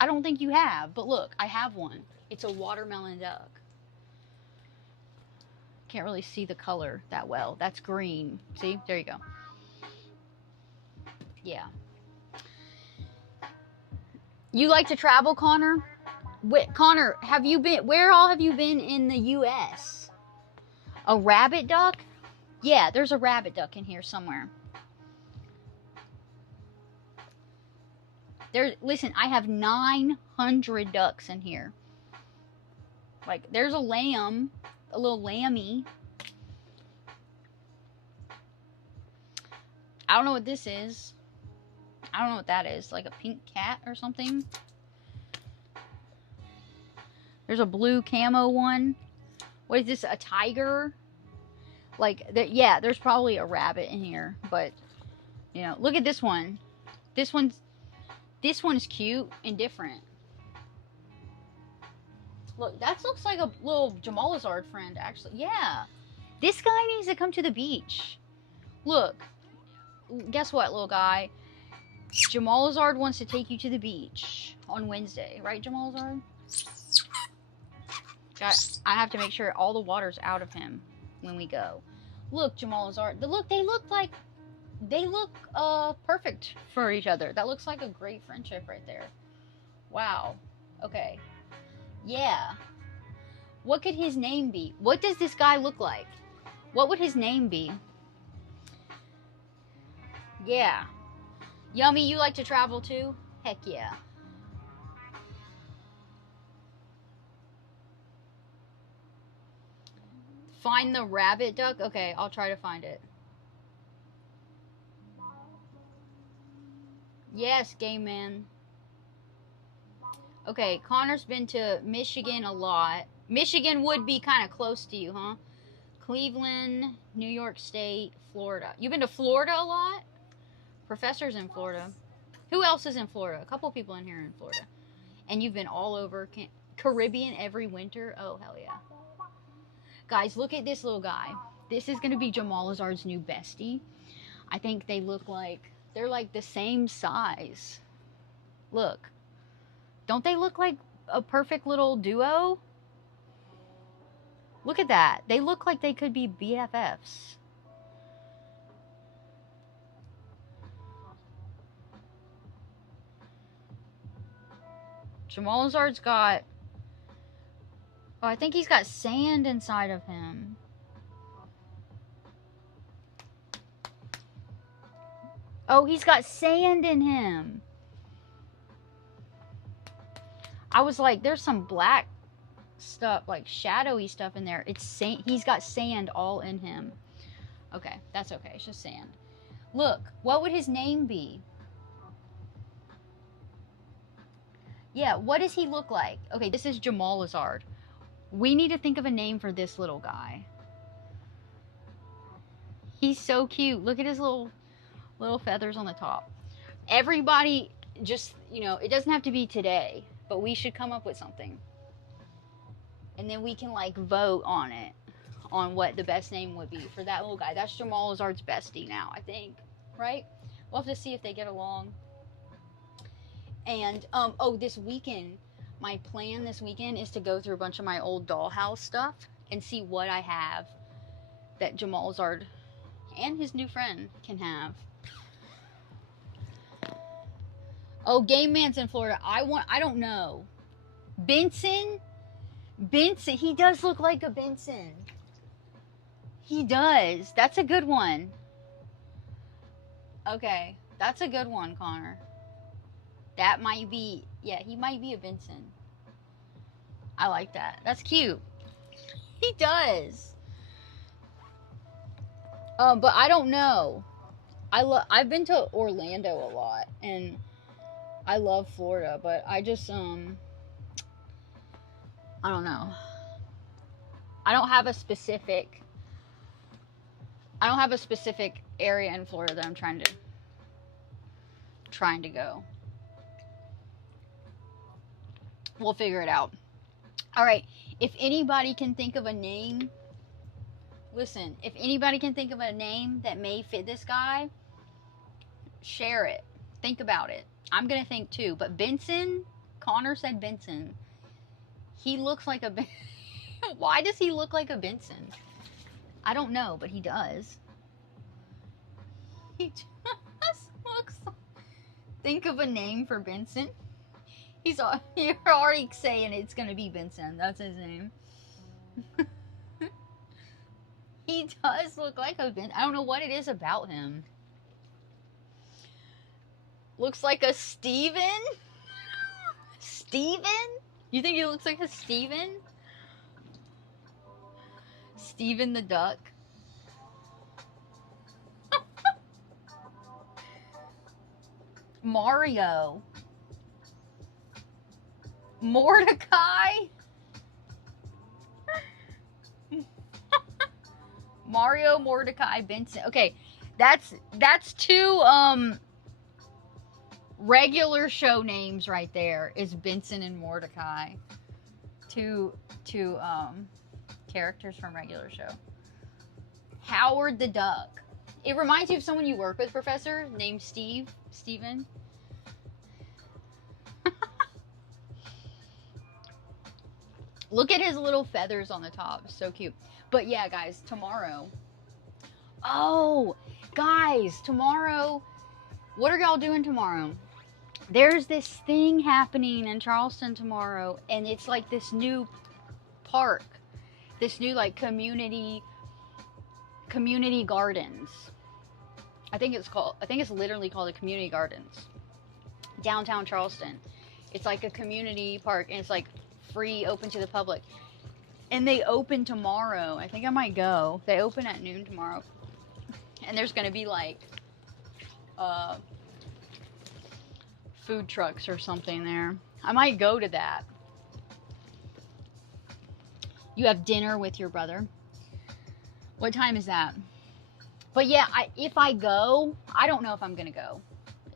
I don't think you have, but look, I have one. It's a watermelon duck. Can't really see the color that well. That's green. See? There you go. Yeah. You like to travel, Connor? Connor, where all have you been in the U.S.? A rabbit duck? Yeah, there's a rabbit duck in here somewhere. Listen, I have 900 ducks in here. Like, there's a lamb, a little lammy. I don't know what this is. I don't know what that is. Like a pink cat or something. There's a blue camo one. What is this? A tiger? Like, yeah, there's probably a rabbit in here. But, you know, look at this one. This one's cute and different. Look, that looks like a little Jamalazard friend, actually. Yeah. This guy needs to come to the beach. Look. Guess what, little guy? Jamalazard wants to take you to the beach on Wednesday. Right, Jamalazard? I have to make sure all the water's out of him when we go. Look, Jamalazard. Look, they look perfect for each other. That looks like a great friendship right there. Wow. Okay. Yeah. What could his name be? What does this guy look like? What would his name be? Yeah. Yummy, you like to travel too? Heck yeah. Find the rabbit duck? Okay, I'll try to find it. Yes, game man. Okay, Connor's been to Michigan a lot. Michigan would be kind of close to you, huh? Cleveland, New York State, Florida. You've been to Florida a lot? Professor's in Florida. Who else is in Florida? A couple people in here in Florida. And you've been all over Caribbean every winter? Oh, hell yeah. Guys, look at this little guy. This is going to be Jamalazard's new bestie. I think they look like, they're like the same size. Look. Don't they look like a perfect little duo? Look at that. They look like they could be BFFs. Jamalazard's got... Oh, I think he's got sand inside of him. Oh, he's got sand in him. I was like, there's some black stuff, like shadowy stuff in there. It's sand. He's got sand all in him. Okay, that's okay. It's just sand. Look, what would his name be? Yeah, what does he look like? Okay, this is Jamalazard. We need to think of a name for this little guy. He's so cute. Look at his little feathers on the top. Everybody just, you know, it doesn't have to be today, but we should come up with something. And then we can like vote on it, on what the best name would be for that little guy. That's Jamal Lazard's bestie now, I think, right? We'll have to see if they get along. And, oh, this weekend, my plan this weekend is to go through a bunch of my old dollhouse stuff and see what I have that Jamal Lazard and his new friend can have. Oh, Game Man's in Florida. I don't know. Benson, he does look like a Benson. He does. That's a good one. Okay, that's a good one, Connor. That might be, yeah, he might be a Benson. I like that. That's cute. He does. But I don't know. I've been to Orlando a lot, and I love Florida, but I just, I don't know. I don't have a specific area in Florida that I'm trying to go. We'll figure it out. All right. If anybody can think of a name, listen, if anybody can think of a name that may fit this guy, share it. Think about it. I'm going to think too. But Benson, Connor said Benson. He looks like a Benson. Why does he look like a Benson? I don't know, but he does. He just looks like... Think of a name for Benson. You're already saying it's going to be Benson. That's his name. He does look like a Benson. I don't know what it is about him. Looks like a Steven? Steven? You think he looks like a Steven? Steven the Duck. Mario. Mordecai. Mario, Mordecai, Benson. Okay, that's two regular show names right there. Is Benson and Mordecai. Two characters from regular show. Howard the Duck. It reminds you of someone you work with, Professor, named Steven. Look at his little feathers on the top. So cute. But yeah, guys, tomorrow. Oh, guys, tomorrow. What are y'all doing tomorrow? There's this thing happening in Charleston tomorrow, and it's like this new park. This new like community gardens. I think it's literally called the Community Gardens. Downtown Charleston. It's like a community park, and it's like free, open to the public. And they open tomorrow. I think I might go. They open at noon tomorrow. And there's gonna be like food trucks or something there. I might go to that. You have dinner with your brother. What time is that? But yeah, if I go, I don't know if I'm gonna go.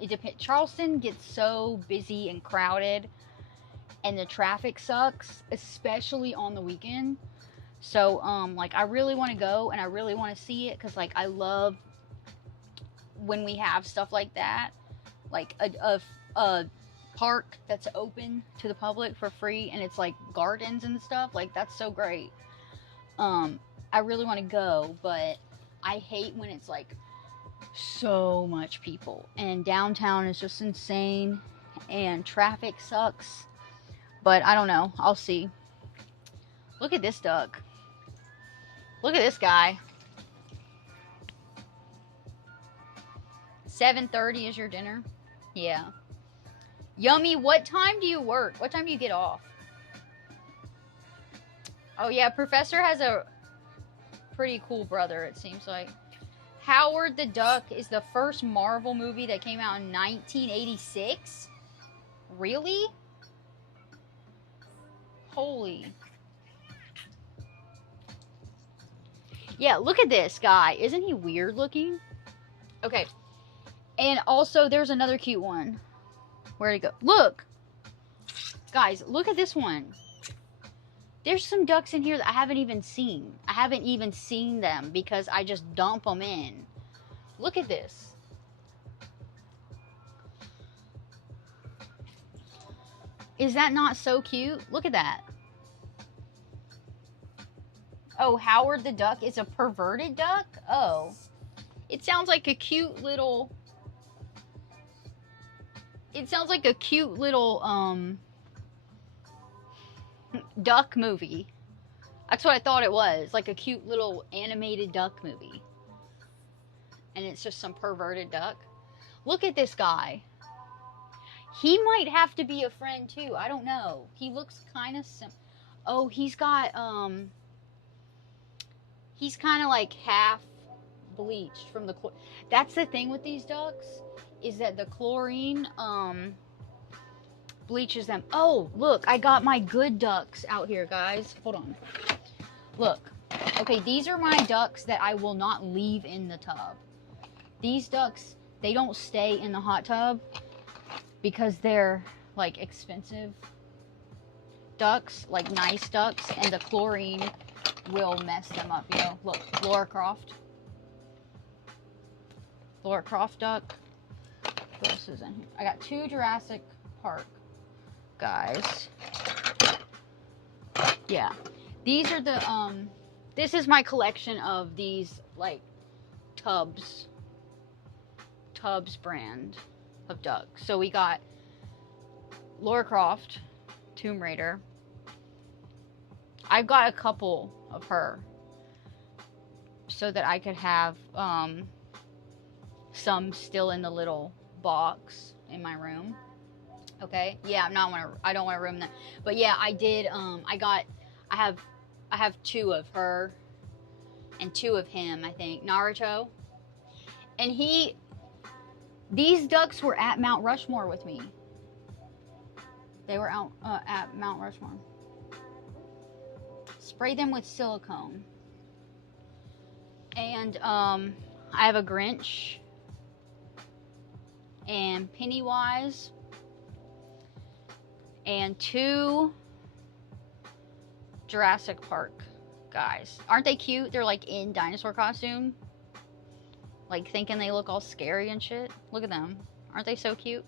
It depends. Charleston gets so busy and crowded, and the traffic sucks, especially on the weekend. So, like, I really want to go, and I really want to see it, because, like, I love when we have stuff like that, like a park that's open to the public for free, and it's, like, gardens and stuff. Like, that's so great. I really want to go, but I hate when it's, like, so much people, and downtown is just insane, and traffic sucks. But I don't know. I'll see. Look at this duck. Look at this guy. 7:30 is your dinner? Yeah. Yummy, what time do you work? What time do you get off? Oh yeah, Professor has a pretty cool brother, it seems like. Howard the Duck is the first Marvel movie that came out in 1986? Really? Holy. Yeah, look at this guy. Isn't he weird looking? Okay. And also, there's another cute one. Where'd he go? Look! Guys, look at this one. There's some ducks in here that I haven't even seen. I haven't even seen them because I just dump them in. Look at this. Is that not so cute? Look at that. Oh, Howard the Duck is a perverted duck? Oh. It sounds like a cute little... It sounds like a cute little, duck movie. That's what I thought it was. Like a cute little animated duck movie. And it's just some perverted duck. Look at this guy. He might have to be a friend too. I don't know. He looks kind of oh, he's got, he's kind of like half bleached from the that's the thing with these ducks, is that the chlorine bleaches them. Oh, look, I got my good ducks out here, guys. Hold on. Look. Okay, these are my ducks that I will not leave in the tub. These ducks, they don't stay in the hot tub because they're like expensive ducks, like nice ducks, and the chlorine will mess them up, you know. Look, Laura Croft duck. What else is in here? I got 2 Jurassic Park guys. Yeah, these are the this is my collection of these like Tubbs brand of ducks. So we got Laura Croft, Tomb Raider. I've got a couple of her so that I could have some still in the little box in my room. Okay, yeah, I don't want to ruin that. But yeah, I did. I have 2 of her and 2 of him. I think Naruto, and these ducks were at Mount Rushmore with me. They were out at Mount Rushmore. Spray them with silicone. And I have a Grinch and Pennywise and 2 Jurassic Park guys. Aren't they cute? They're like in dinosaur costume. Like thinking they look all scary and shit. Look at them. Aren't they so cute?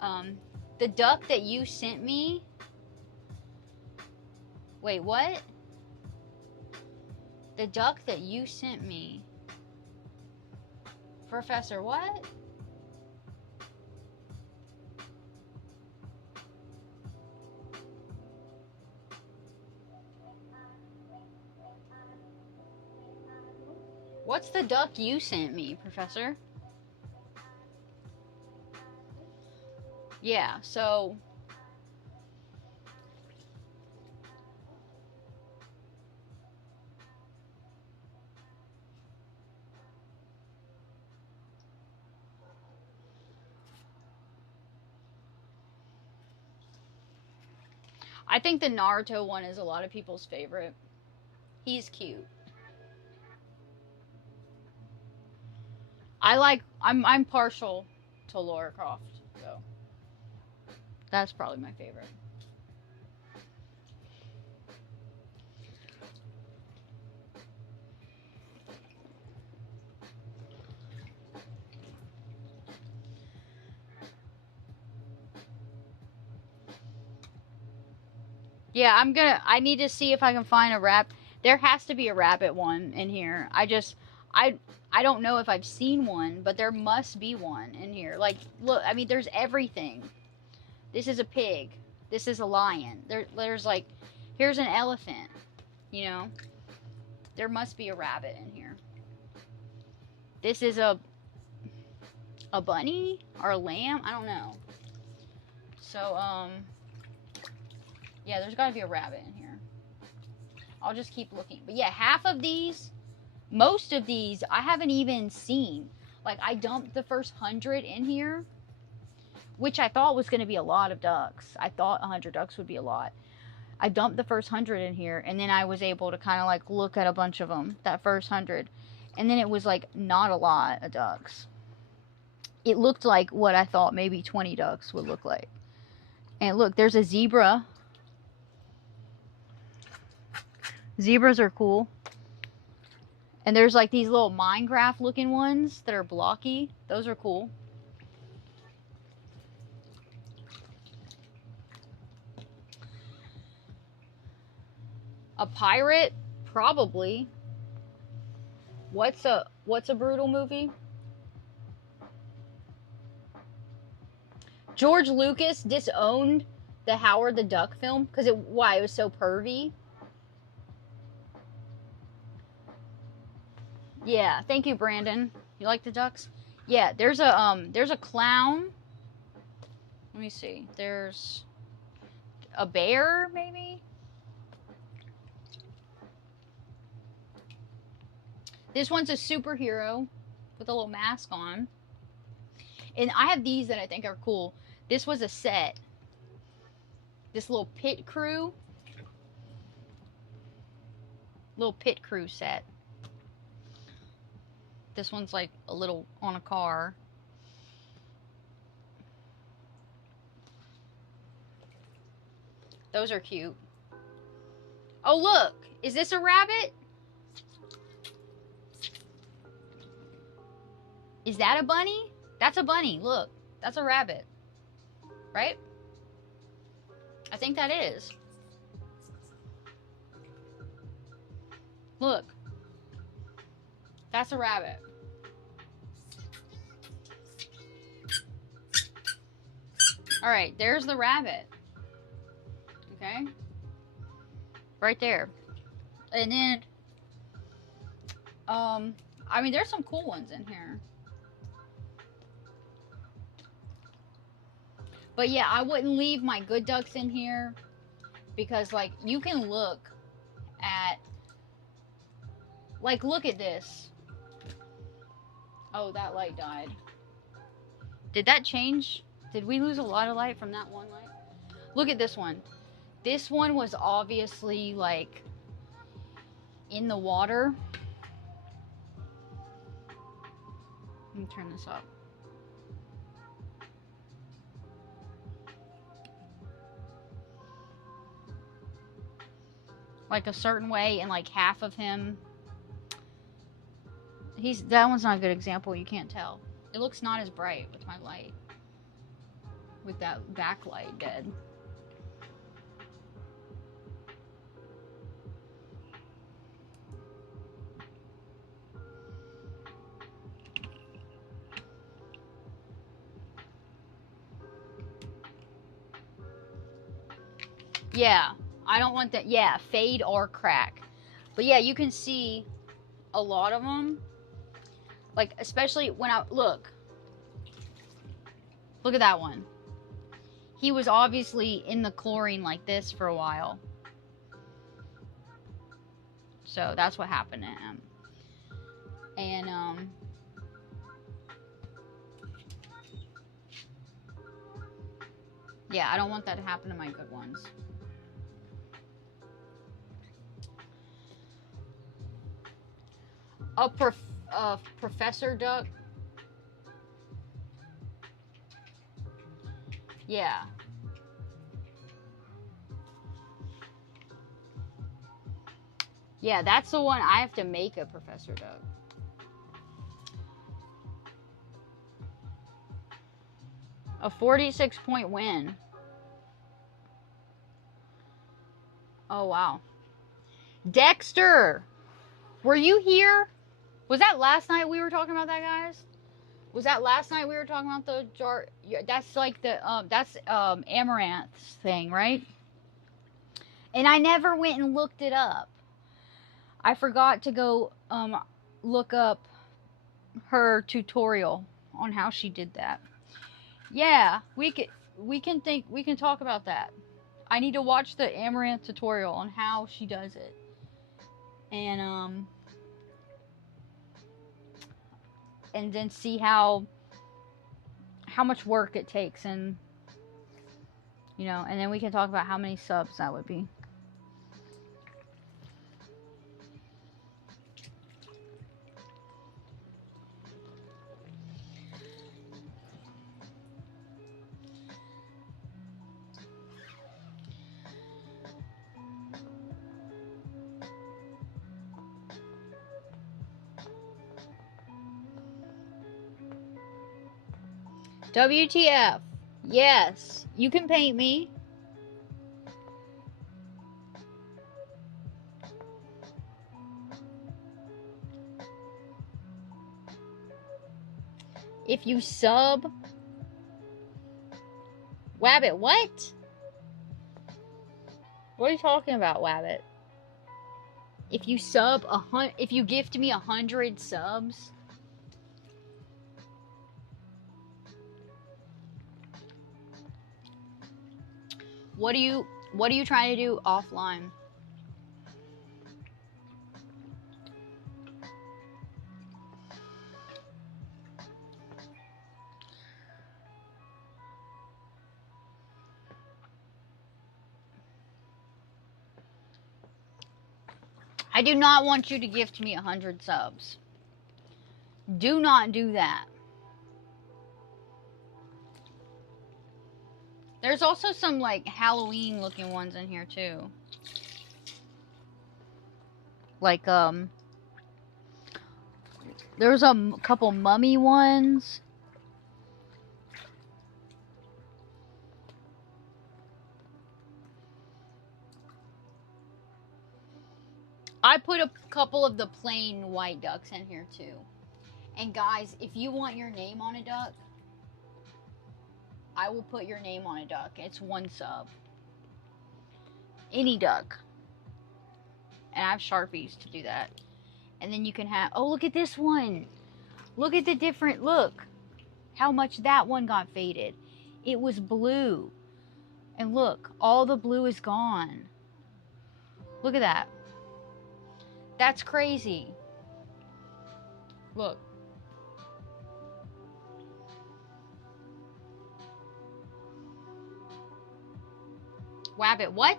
The duck that you sent me. Wait, what? The duck that you sent me. Professor, what? What's the duck you sent me, Professor? Yeah, so... I think the Naruto one is a lot of people's favorite. He's cute. I'm partial to Laura Croft, so that's probably my favorite. Yeah, I need to see if I can find a there has to be a rabbit one in here. I don't know if I've seen one, but there must be one in here. Like, look, I mean, there's everything. This is a pig. This is a lion. There's like, here's an elephant, you know? There must be a rabbit in here. This is a bunny or a lamb? I don't know. So, yeah, there's got to be a rabbit in here. I'll just keep looking. But yeah, half of these, most of these, I haven't even seen. Like, I dumped the first 100 in here, which I thought was going to be a lot of ducks. I thought 100 ducks would be a lot. I dumped the first 100 in here, and then I was able to kind of like look at a bunch of them, that first 100. And then it was like not a lot of ducks. It looked like what I thought maybe 20 ducks would look like. And look, there's a zebra. Zebras are cool. And there's like these little Minecraft looking ones that are blocky. Those are cool. A pirate? Probably. What's a brutal movie? George Lucas disowned the Howard the Duck film because it was so pervy. Yeah, thank you, Brandon. You like the ducks? Yeah, there's a clown. Let me see. There's a bear, maybe? This one's a superhero with a little mask on. And I have these that I think are cool. This was a set. This little pit crew. Little pit crew set. This one's like a little on a car. Those are cute. Oh, look. Is this a rabbit? Is that a bunny? That's a bunny. Look. That's a rabbit. Right? I think that is. Look. That's a rabbit. Alright, there's the rabbit. Okay? Right there. And then, I mean, there's some cool ones in here. But yeah, I wouldn't leave my good ducks in here because, like, you can look at, like, look at this. Oh, that light died. Did that change? Did we lose a lot of light from that one light? Look at this one. This one was obviously, like, in the water. Let me turn this up. Like a certain way, and like half of him, that one's not a good example. You can't tell. It looks not as bright with my light, with that backlight dead. Yeah, I don't want that. Yeah, fade or crack. But yeah, you can see a lot of them. Like, especially when I look at that one. He was obviously in the chlorine like this for a while. So that's what happened to him. And yeah, I don't want that to happen to my good ones. A professor duck. Yeah. Yeah, that's the one I have to make a professor duck. A 46-point win. Oh, wow. Dexter! Were you here? Was that last night we were talking about that, guys? Was that last night we were talking about the jar? That's like the, that's Amaranth's thing, right? And I never went and looked it up. I forgot to go look up her tutorial on how she did that. Yeah, we can talk about that. I need to watch the Amaranth tutorial on how she does it. And then see how much work it takes, and you know, and then we can talk about how many subs that would be. WTF. Yes, you can paint me. If you sub... Wabbit, what? What are you talking about, Wabbit? If you sub if you gift me 100 subs... What are you trying to do offline? I do not want you to gift me 100 subs. Do not do that. There's also some like Halloween looking ones in here too. Like there's a couple mummy ones. I put a couple of the plain white ducks in here too. And guys, if you want your name on a duck, I will put your name on a duck. It's 1 sub. Any duck. And I have Sharpies to do that. And then you can have, oh, look at this one. Look at the different, look. How much that one got faded. It was blue. And look, all the blue is gone. Look at that. That's crazy. Look. Wabbit, what?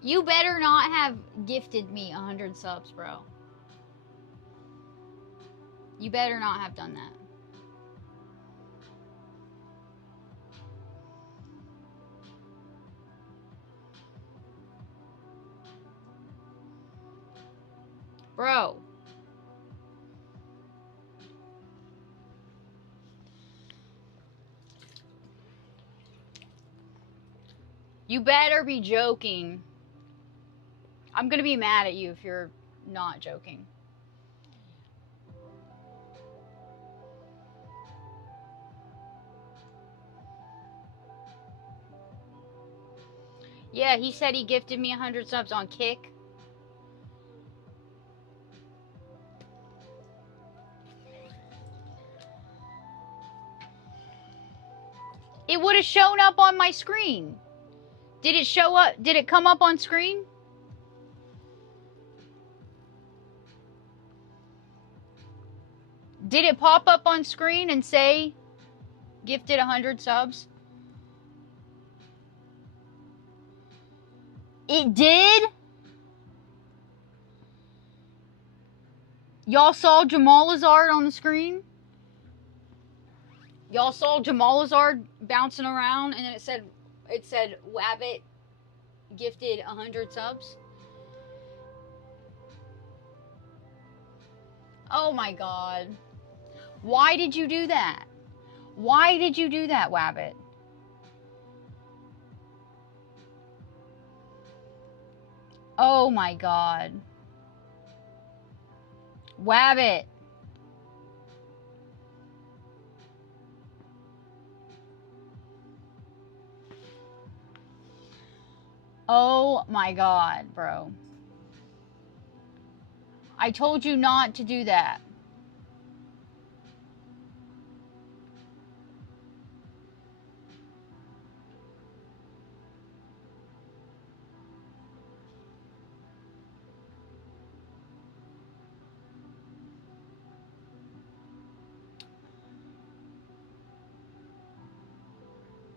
You better not have gifted me 100 subs, bro. You better not have done that. Bro. You better be joking. I'm gonna be mad at you if you're not joking. Yeah, he said he gifted me 100 subs on Kick. It would have shown up on my screen. Did it show up? Did it come up on screen? Did it pop up on screen and say gifted 100 subs? It did? Y'all saw Jamal Lazard on the screen? Y'all saw Jamal Lazard bouncing around and then it said Wabbit gifted 100 subs? Oh my god. Why did you do that? Why did you do that, Wabbit? Oh my god. Wabbit. Oh my god, bro. I told you not to do that.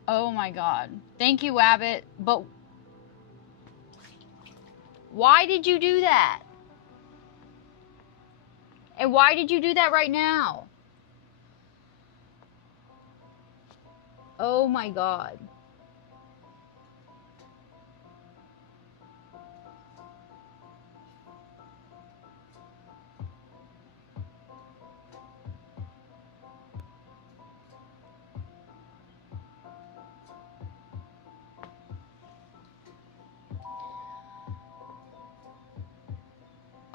Oh my god. Thank you, Wabbit. But why did you do that? And why did you do that right now? Oh my god.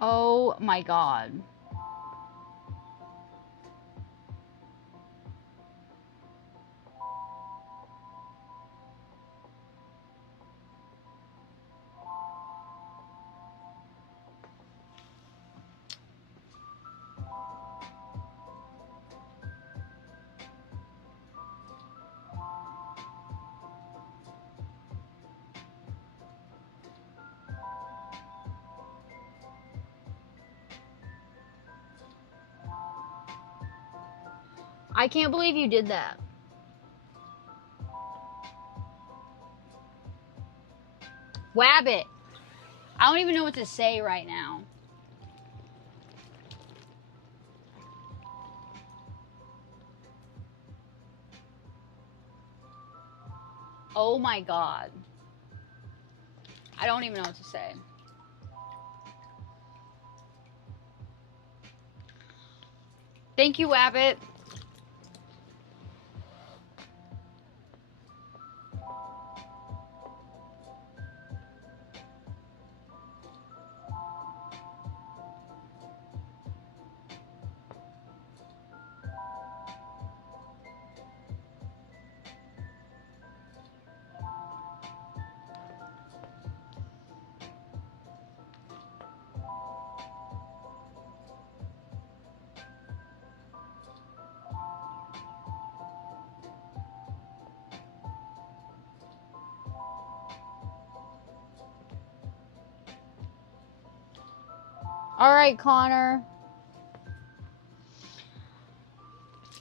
Oh my god. I can't believe you did that. Wabbit. I don't even know what to say right now. Oh my god. I don't even know what to say. Thank you, Wabbit. Alright, Connor.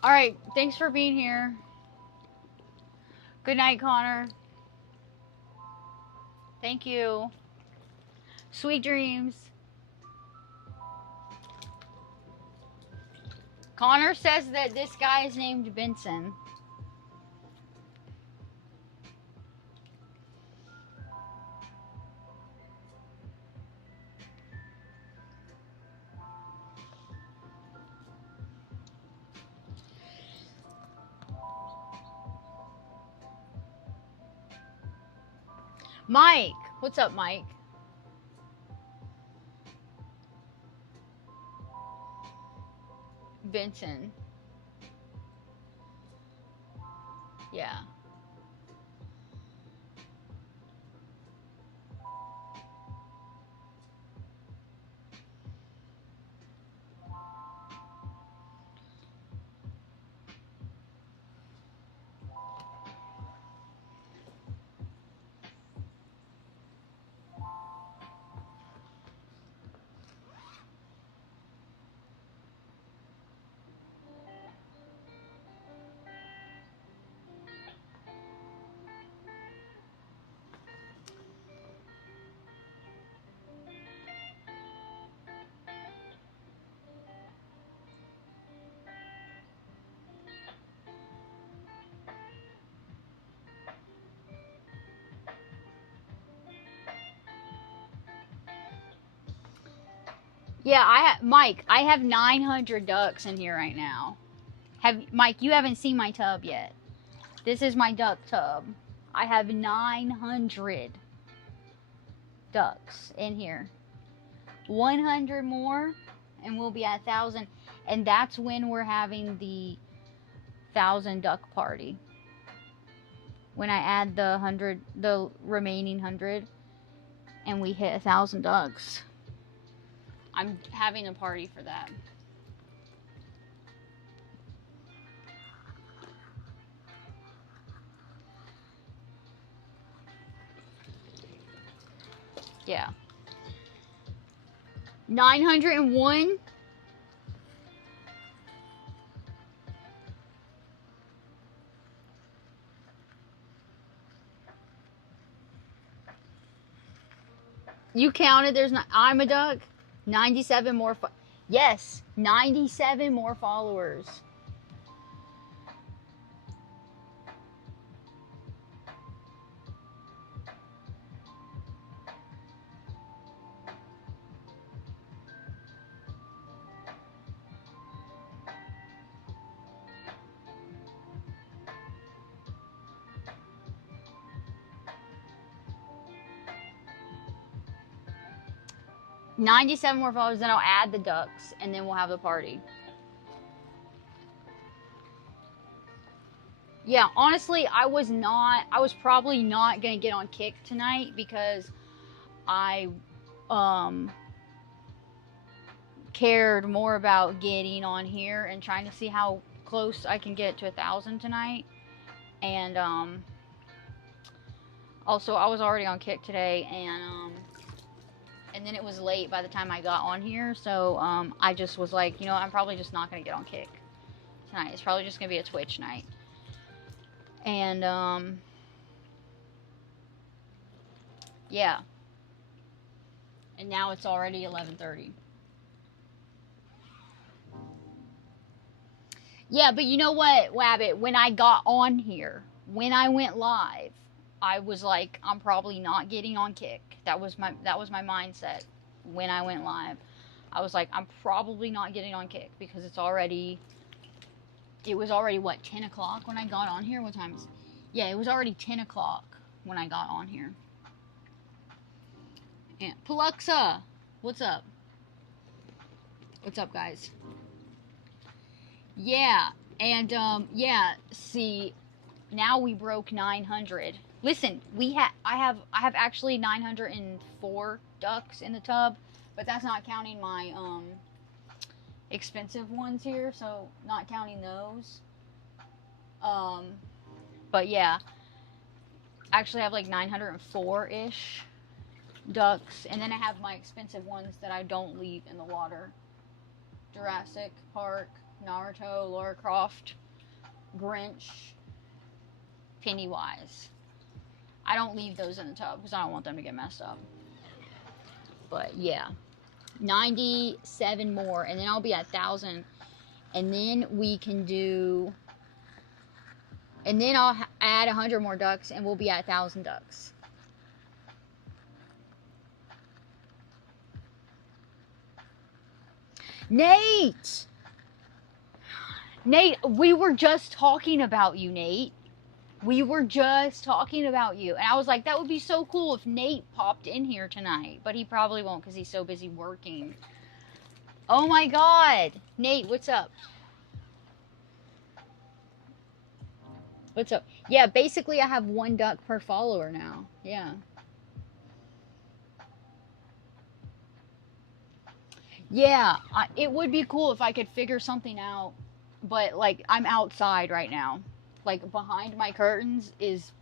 Alright, thanks for being here. Good night, Connor. Thank you. Sweet dreams. Connor says that this guy is named Benson. Mike. What's up, Mike? Benson. Yeah. Yeah, Mike, I have 900 ducks in here right now. Mike, you haven't seen my tub yet. This is my duck tub. I have 900 ducks in here. 100 more and we'll be at 1,000, and that's when we're having the 1,000 duck party. When I add the remaining 100 and we hit 1,000 ducks. I'm having a party for that. Yeah. 901. You counted, I'm a duck. 97 more, yes, 97 more followers. 97 more followers, then I'll add the ducks, and then we'll have the party. Yeah, honestly, I was probably not going to get on Kick tonight because I cared more about getting on here and trying to see how close I can get to 1,000 tonight. And also I was already on Kick today, and then it was late by the time I got on here, so I just was like, you know, I'm probably just not going to get on Kick tonight. It's probably just going to be a Twitch night. And yeah. And now it's already 11:30. Yeah, but you know what, Wabbit? When I got on here, when I went live, I was like, I'm probably not getting on Kick. That was my mindset when I went live. I was like, I'm probably not getting on Kick because it was already what, 10 o'clock when I got on here? What time is it? Yeah, it was already 10 o'clock when I got on here. And Paluxa, what's up? What's up, guys? Yeah, and yeah, see, now we broke 900. Listen, I have actually 904 ducks in the tub, but that's not counting my expensive ones here, so not counting those. But yeah, actually I have like 904-ish ducks, and then I have my expensive ones that I don't leave in the water. Jurassic Park, Naruto, Lara Croft, Grinch, Pennywise. I don't leave those in the tub because I don't want them to get messed up. But yeah, 97 more, and then I'll be at 1,000, and then we can do, and then I'll add 100 more ducks, and we'll be at 1,000 ducks. Nate! Nate, we were just talking about you, Nate. We were just talking about you. And I was like, that would be so cool if Nate popped in here tonight. But he probably won't because he's so busy working. Oh my God. Nate, what's up? What's up? Yeah, basically I have 1 duck per follower now. Yeah. Yeah, it would be cool if I could figure something out. But, like, I'm outside right now. Like, behind my curtains is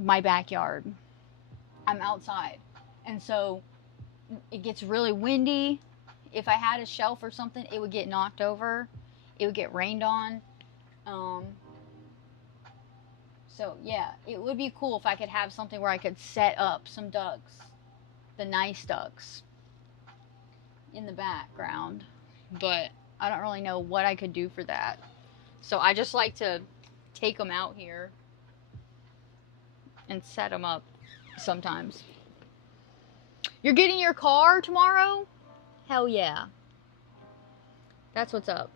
my backyard. I'm outside. And so, it gets really windy. If I had a shelf or something, it would get knocked over. It would get rained on. So, yeah, it would be cool if I could have something where I could set up some ducks. The nice ducks. In the background. But I don't really know what I could do for that. So I just like to take them out here and set them up sometimes. You're getting your car tomorrow? Hell yeah. That's what's up.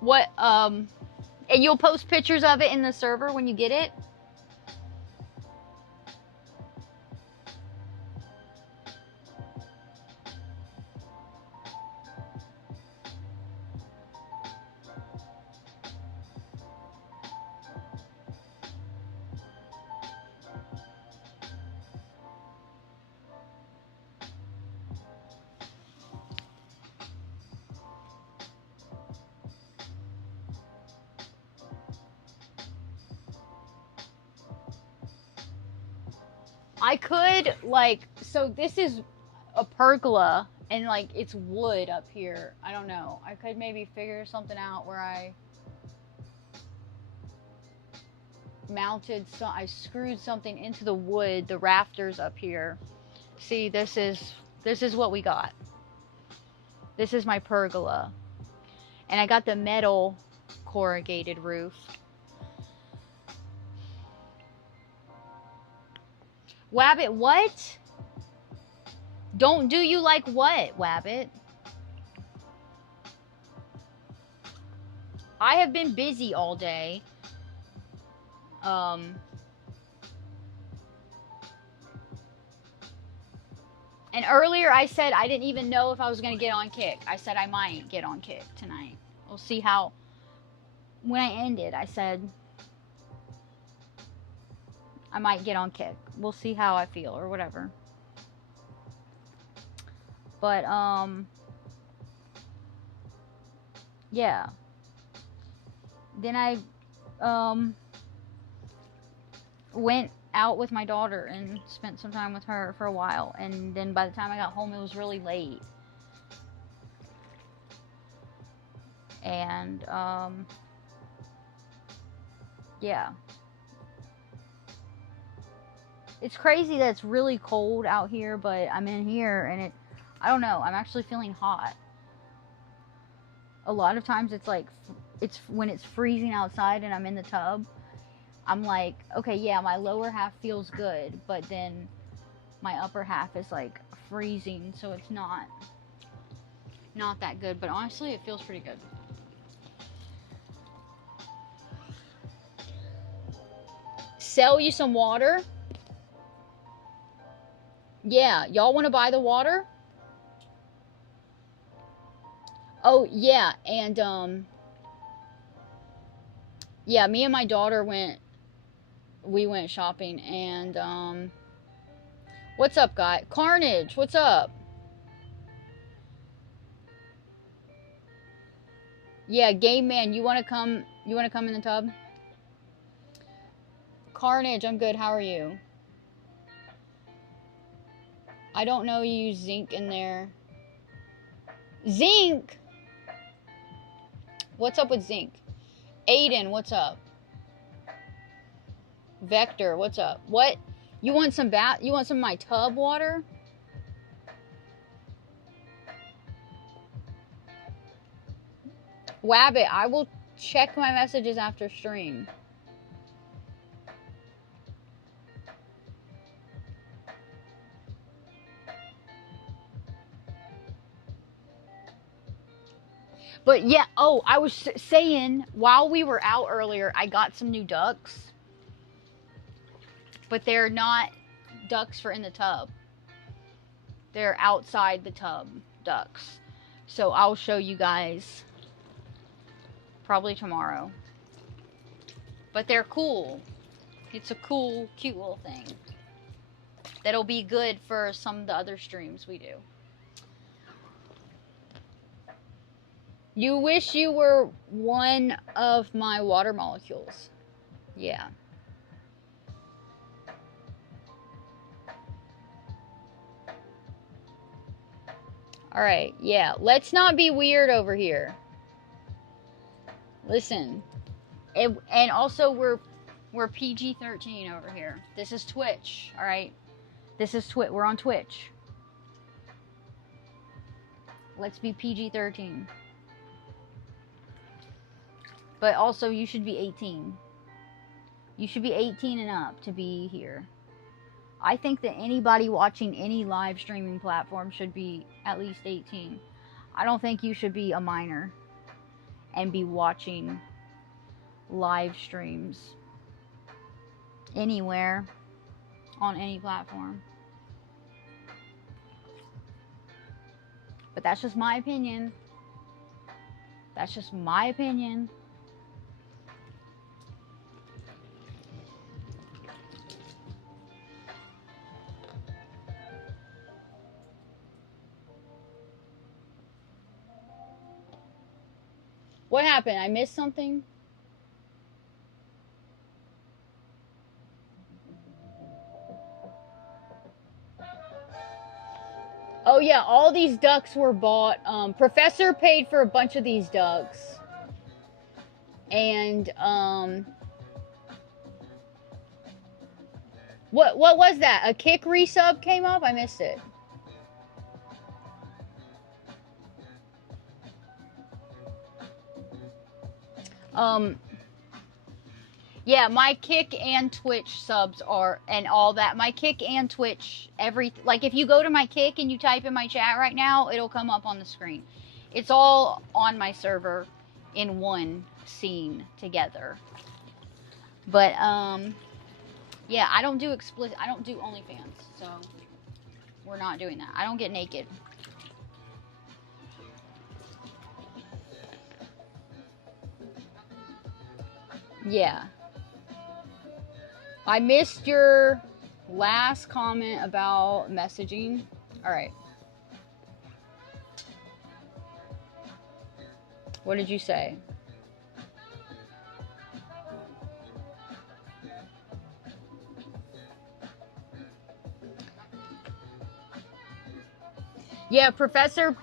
What, and you'll post pictures of it in the server when you get it? I could, like, so this is a pergola, and, like, it's wood up here. I don't know. I could maybe figure something out where I mounted, I screwed something into the wood, the rafters up here. See, this is what we got. This is my pergola. And I got the metal corrugated roof. Wabbit, what? Don't do you like what, Wabbit? I have been busy all day. And earlier I said I didn't even know if I was going to get on Kick. I said I might get on Kick tonight. We'll see how. When I ended, I said I might get on Kick. We'll see how I feel or whatever. But, yeah. Then I, went out with my daughter and spent some time with her for a while. And then by the time I got home, it was really late. And, yeah. It's crazy that it's really cold out here, but I'm in here and I don't know, I'm actually feeling hot. A lot of times it's like, it's when it's freezing outside and I'm in the tub, I'm like, okay, yeah, my lower half feels good, but then my upper half is like freezing, so it's not that good, but honestly, it feels pretty good. Sell you some water? Yeah, y'all want to buy the water? Oh, yeah, and, yeah, me and my daughter went shopping, and, what's up, guy? Carnage, what's up? Yeah, Game Man, you want to come in the tub? Carnage, I'm good, how are you? I don't know you use zinc in there. Zinc? What's up with zinc? Aiden, what's up? Vector, what's up? What? You want some of my tub water? Wabbit, I will check my messages after stream. But yeah, oh, I was saying, while we were out earlier, I got some new ducks. But they're not ducks for in the tub. They're outside the tub ducks. So I'll show you guys probably tomorrow. But they're cool. It's a cool, cute little thing. That'll be good for some of the other streams we do. You wish you were one of my water molecules. Yeah. Alright, yeah. Let's not be weird over here. Listen. And also, we're PG-13 over here. This is Twitch, alright? This is Twitch. We're on Twitch. Let's be PG-13. But also, you should be 18. You should be 18 and up to be here. I think that anybody watching any live streaming platform should be at least 18. I don't think you should be a minor and be watching live streams anywhere on any platform. But that's just my opinion. That's just my opinion. What happened? I missed something? Oh yeah, all these ducks were bought. Professor paid for a bunch of these ducks. And, what was that? A Kick resub came up? I missed it. Yeah, my Kick and Twitch subs are, and all that. My Kick and Twitch, like if you go to my Kick and you type in my chat right now, it'll come up on the screen. It's all on my server in one scene together. But, yeah, I don't do OnlyFans, so we're not doing that. I don't get naked. Yeah. I missed your last comment about messaging. All right. What did you say? Yeah, Professor.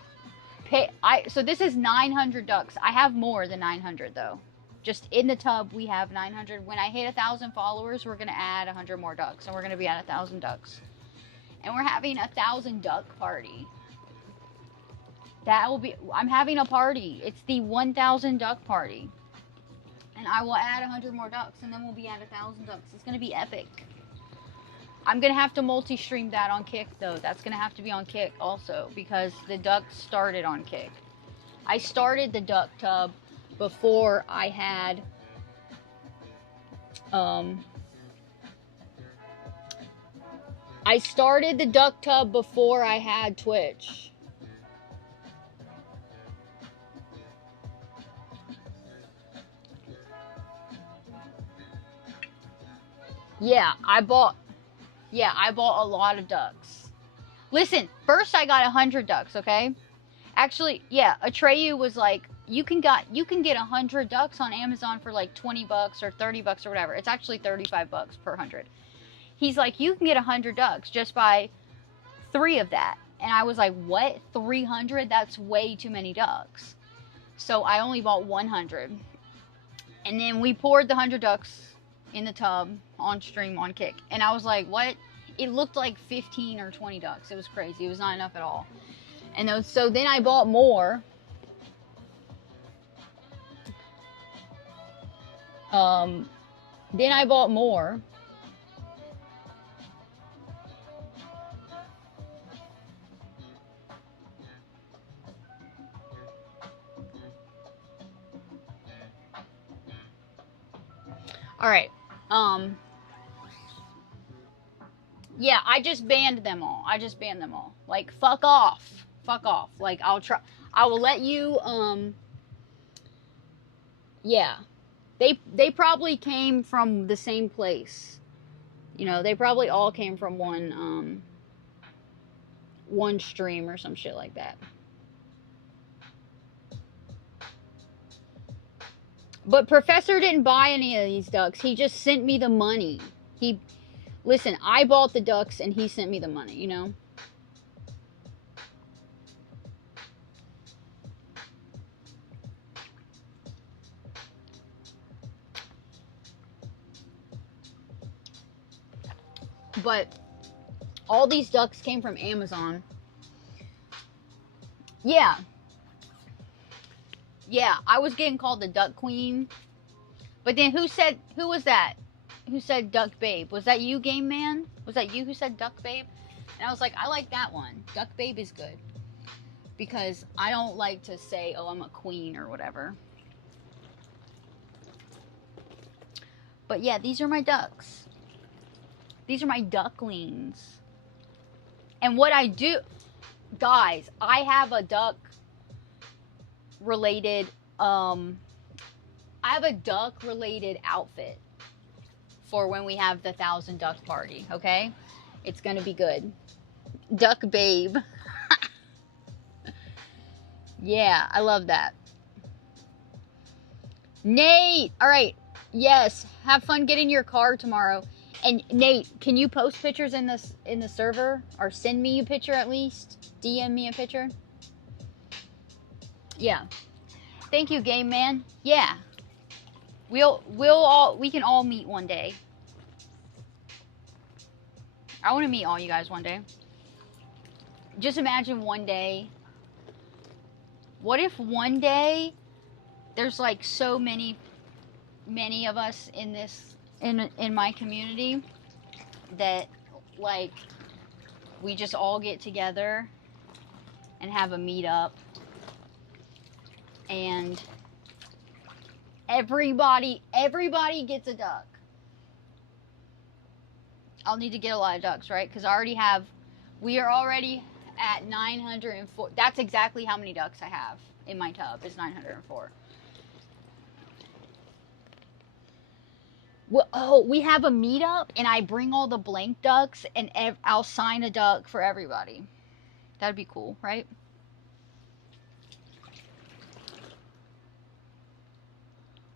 So this is 900 ducks. I have more than 900 though. Just in the tub, we have 900. When I hit 1,000 followers, we're gonna add 100 more ducks, and we're gonna be at 1,000 ducks. And we're having 1,000 duck party. That will be. I'm having a party. It's the 1,000 duck party, and I will add 100 more ducks, and then we'll be at 1,000 ducks. It's gonna be epic. I'm gonna have to multi-stream that on Kick though. That's gonna have to be on Kick also because the ducks started on Kick. I started the duck tub before I had I started the duck tub before I had Twitch. Yeah, I bought a lot of ducks. Listen, first I got 100 ducks, okay? Actually, yeah, Atreyu was like, you can get 100 ducks on Amazon for like 20 bucks or 30 bucks or whatever. It's actually 35 bucks per 100. He's like, you can get 100 ducks just by 3 of that. And I was like, what? 300? That's way too many ducks. So I only bought 100. And then we poured the 100 ducks in the tub on stream on Kick. And I was like, what? It looked like 15 or 20 ducks. It was crazy. It was not enough at all. And so then I bought more. Then I bought more. All right. Yeah, I just banned them all. Like, fuck off. Like, I will let you, yeah. They probably came from the same place. You know, they probably all came from one stream or some shit like that. But Professor didn't buy any of these ducks. He just sent me the money. Listen, I bought the ducks and he sent me the money, you know? But all these ducks came from Amazon. Yeah. Yeah, I was getting called the Duck Queen. But then who was that? Who said Duck Babe? Was that you, Game Man? Was that you who said Duck Babe? And I was like, I like that one. Duck Babe is good. Because I don't like to say, oh, I'm a queen or whatever. But yeah, these are my ducks. These are my ducklings. And what I do, guys, I have a duck related, outfit for when we have the 1,000 duck party, okay? It's gonna be good. Duck Babe. Yeah, I love that. Nate! Alright, yes, have fun getting your car tomorrow. And Nate, can you post pictures in the server? Or send me a picture at least? DM me a picture? Yeah. Thank you, Game Man. Yeah. We can all meet one day. I want to meet all you guys one day. Just imagine one day. What if one day there's like so many of us in my community that like we just all get together and have a meetup and everybody gets a duck. I'll need to get a lot of ducks, right? Because I already have, we are already at 904. That's exactly how many ducks I have in my tub, is 904. Well, oh, we have a meetup, and I bring all the blank ducks, and I'll sign a duck for everybody. That'd be cool, right?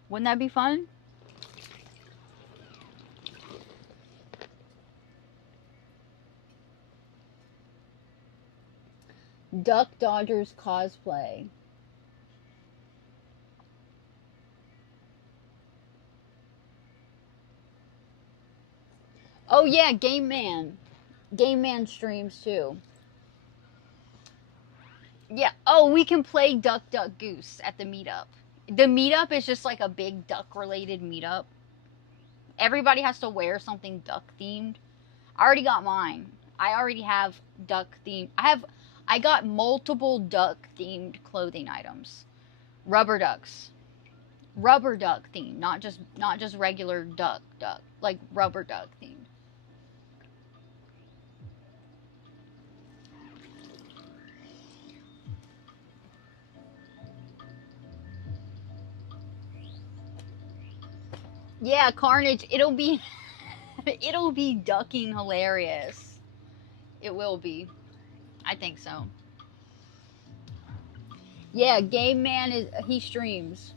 Wouldn't that be fun? Duck Dodgers cosplay. Oh yeah, Game Man. Game Man streams too. Yeah. Oh, we can play Duck Duck Goose at the meetup. The meetup is just like a big duck related meetup. Everybody has to wear something duck themed. I already got mine. I already have duck themed. I got multiple duck themed clothing items. Rubber ducks. Rubber duck themed, not just regular duck, like rubber duck themed. Yeah, Carnage, it'll be it'll be ducking hilarious. It will be. I think so. Yeah, Game Man he streams.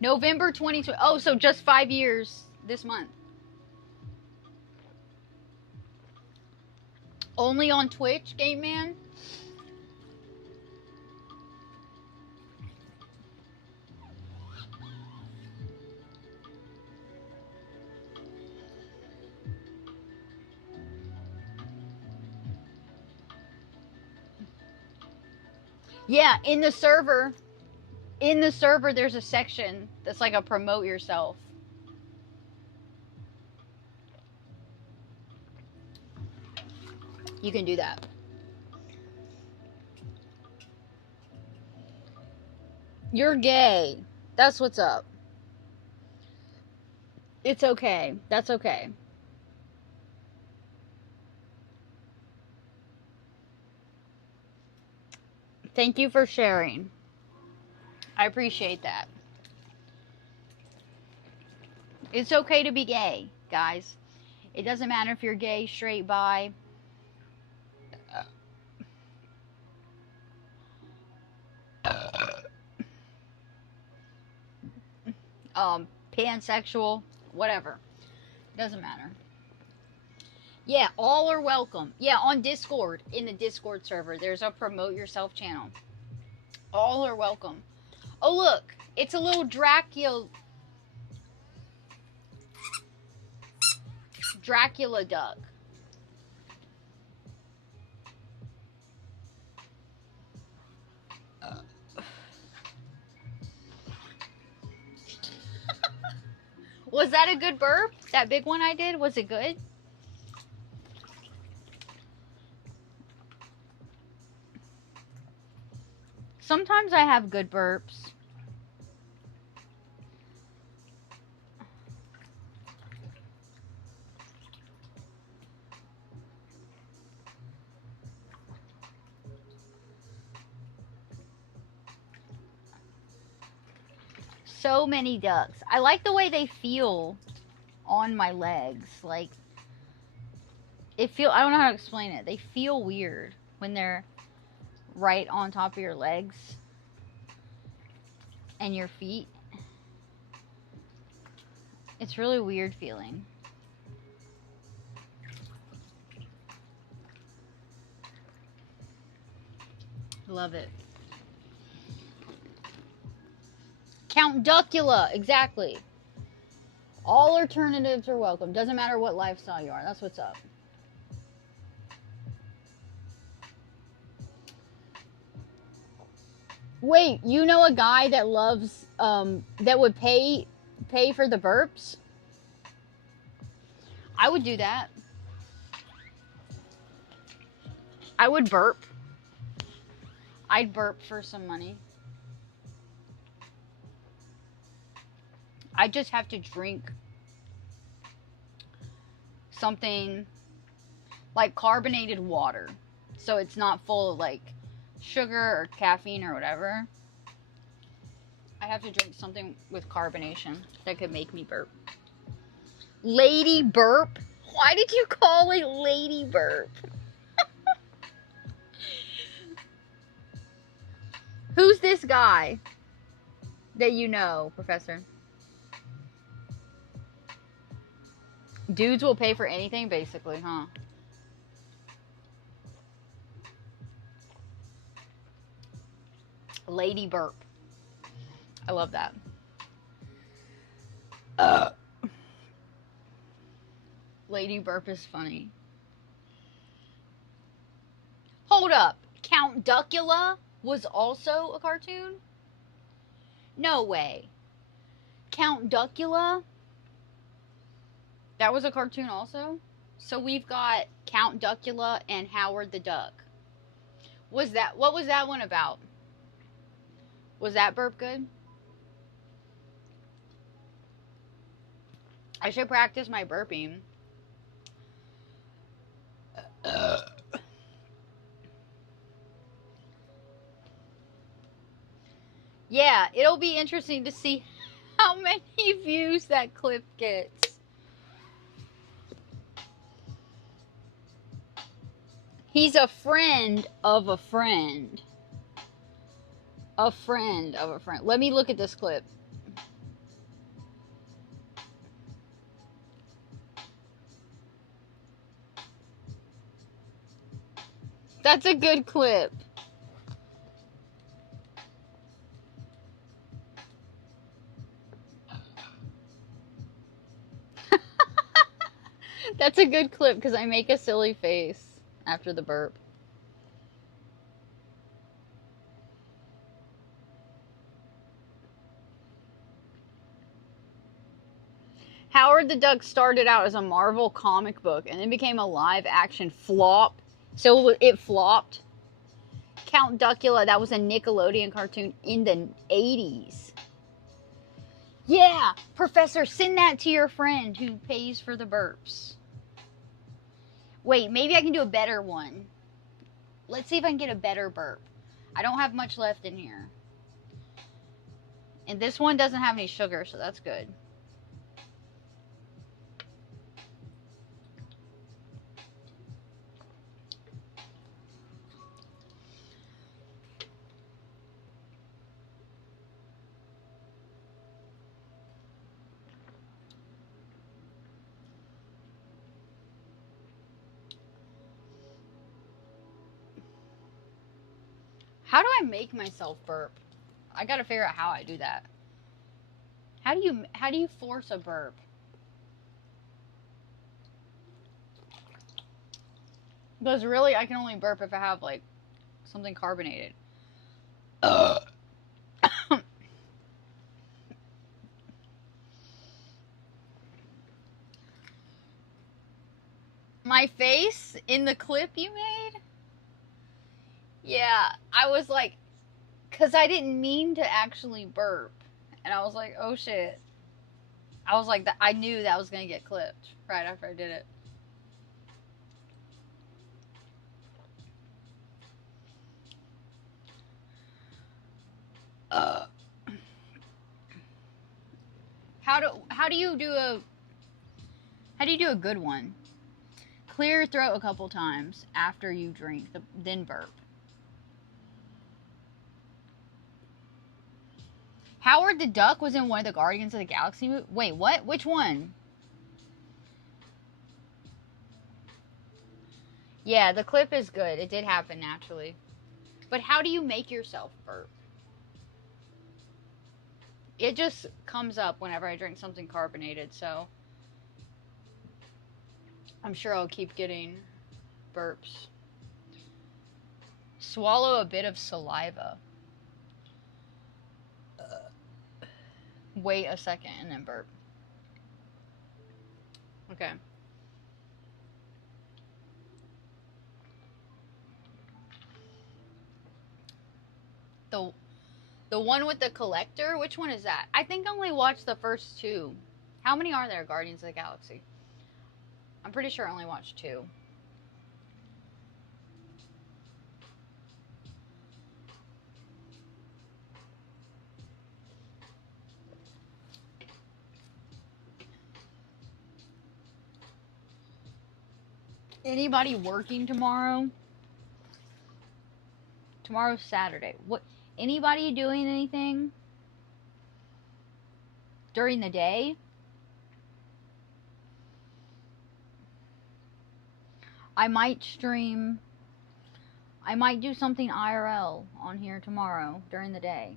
November 2020. Oh, so just 5 years this month. Only on Twitch, Game Man? Yeah, in the server there's a section that's like a promote yourself. You can do that. You're gay. That's what's up. It's okay. That's okay. Thank you for sharing. I appreciate that. It's okay to be gay, guys. It doesn't matter if you're gay, straight, bi. Pansexual, whatever. Doesn't matter. Yeah, all are welcome. Yeah, on Discord, in the Discord server, there's a promote yourself channel. All are welcome. Oh, look, it's a little Dracula duck. Was that a good burp? That big one I did, was it good? Sometimes I have good burps. So many ducks. I like the way they feel on my legs. Like, I don't know how to explain it. They feel weird when they're right on top of your legs and your feet. It's really weird feeling. Love it. Count Duckula, exactly. All alternatives are welcome. Doesn't matter what lifestyle you are. That's what's up. Wait, you know a guy that loves that would pay for the burps? I would do that. I would burp. I'd burp for some money. I just have to drink something like carbonated water, so it's not full of like sugar or caffeine or whatever. I have to drink something with carbonation that could make me burp. Lady burp? Why did you call it lady burp? Who's this guy that you know, Professor? Dudes will pay for anything, basically, huh? Lady burp. I love that. Lady burp is funny. Hold up. Count Duckula was also a cartoon? No way. Count Duckula? That was a cartoon also? So we've got Count Duckula and Howard the Duck. What was that one about? Was that burp good? I should practice my burping. Yeah, it'll be interesting to see how many views that clip gets. He's a friend of a friend. A friend of a friend. Let me look at this clip. That's a good clip. That's a good clip because I make a silly face after the burp. Howard the Duck started out as a Marvel comic book and then became a live action flop. So it flopped. Count Duckula, that was a Nickelodeon cartoon in the 80s. Yeah, Professor, send that to your friend who pays for the burps. Wait, maybe I can do a better one. Let's see if I can get a better burp. I don't have much left in here. And this one doesn't have any sugar, so that's good. How do I make myself burp? I gotta figure out how I do that. How do you force a burp? Because really, I can only burp if I have like something carbonated. My face in the clip you made? Yeah, I was like, because I didn't mean to actually burp. And I was like, oh shit. I was like, I knew that was going to get clipped right after I did it. How do you do a good one? Clear your throat a couple times after you drink, then burp. Howard the Duck was in one of the Guardians of the Galaxy movies. Wait, what? Which one? Yeah, the clip is good. It did happen naturally. But how do you make yourself burp? It just comes up whenever I drink something carbonated, so I'm sure I'll keep getting burps. Swallow a bit of saliva. Wait a second and then burp. Okay. The the one with the collector? Which one is that? I think I only watched the first two. How many are there, Guardians of the Galaxy? I'm pretty sure I only watched two. Anybody working tomorrow? Tomorrow's Saturday. What? Anybody doing anything during the day? I might stream. I might do something IRL on here tomorrow during the day.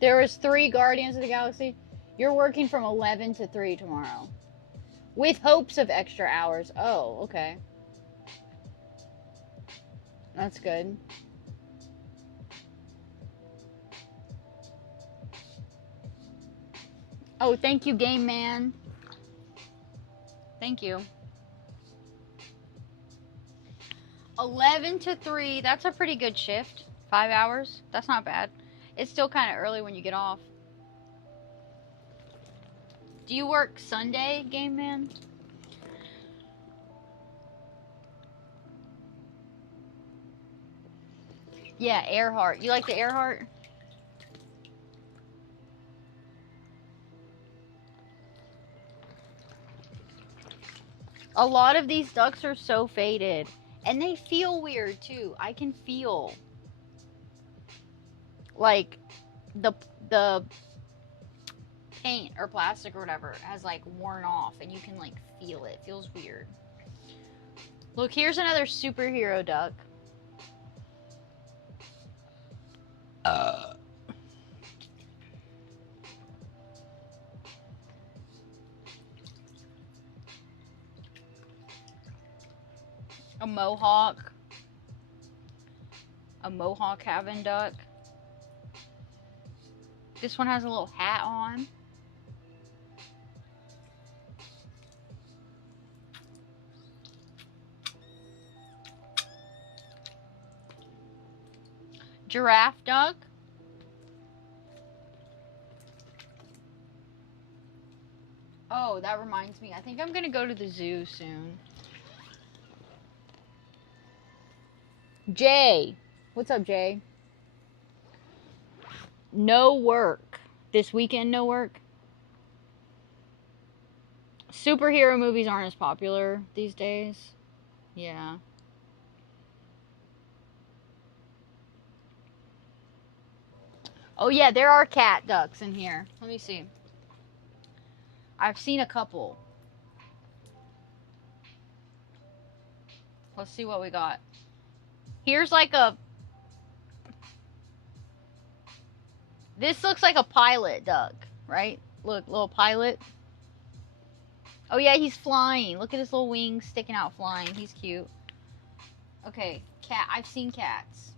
There was 3 Guardians of the Galaxy. You're working from 11 to 3 tomorrow. With hopes of extra hours. Oh, okay. That's good. Oh, thank you, Game Man. Thank you. 11 to 3. That's a pretty good shift. 5 hours. That's not bad. It's still kind of early when you get off. Do you work Sunday, Game Man? Yeah, Earhart. You like the Earhart? A lot of these ducks are so faded. And they feel weird, too. I can feel like the paint or plastic or whatever has like worn off, and you can like feel it. It feels weird. Look, here's another superhero duck. A mohawk. A mohawk having duck. This one has a little hat on. Giraffe duck. Oh, that reminds me. I think I'm gonna go to the zoo soon. Jay. What's up, Jay? No work. This weekend, no work. Superhero movies aren't as popular these days. Yeah. Oh, yeah, there are cat ducks in here. Let me see. I've seen a couple. Let's see what we got. Here's like a... This looks like a pilot duck, right? Look, little pilot. Oh, yeah, he's flying. Look at his little wings sticking out flying. He's cute. Okay, cat. I've seen cats.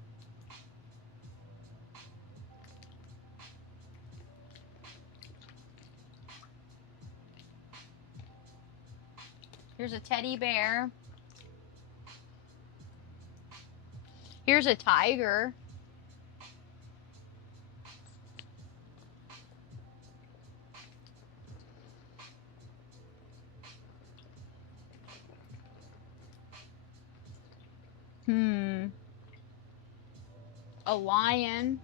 Here's a teddy bear. Here's a tiger. A lion.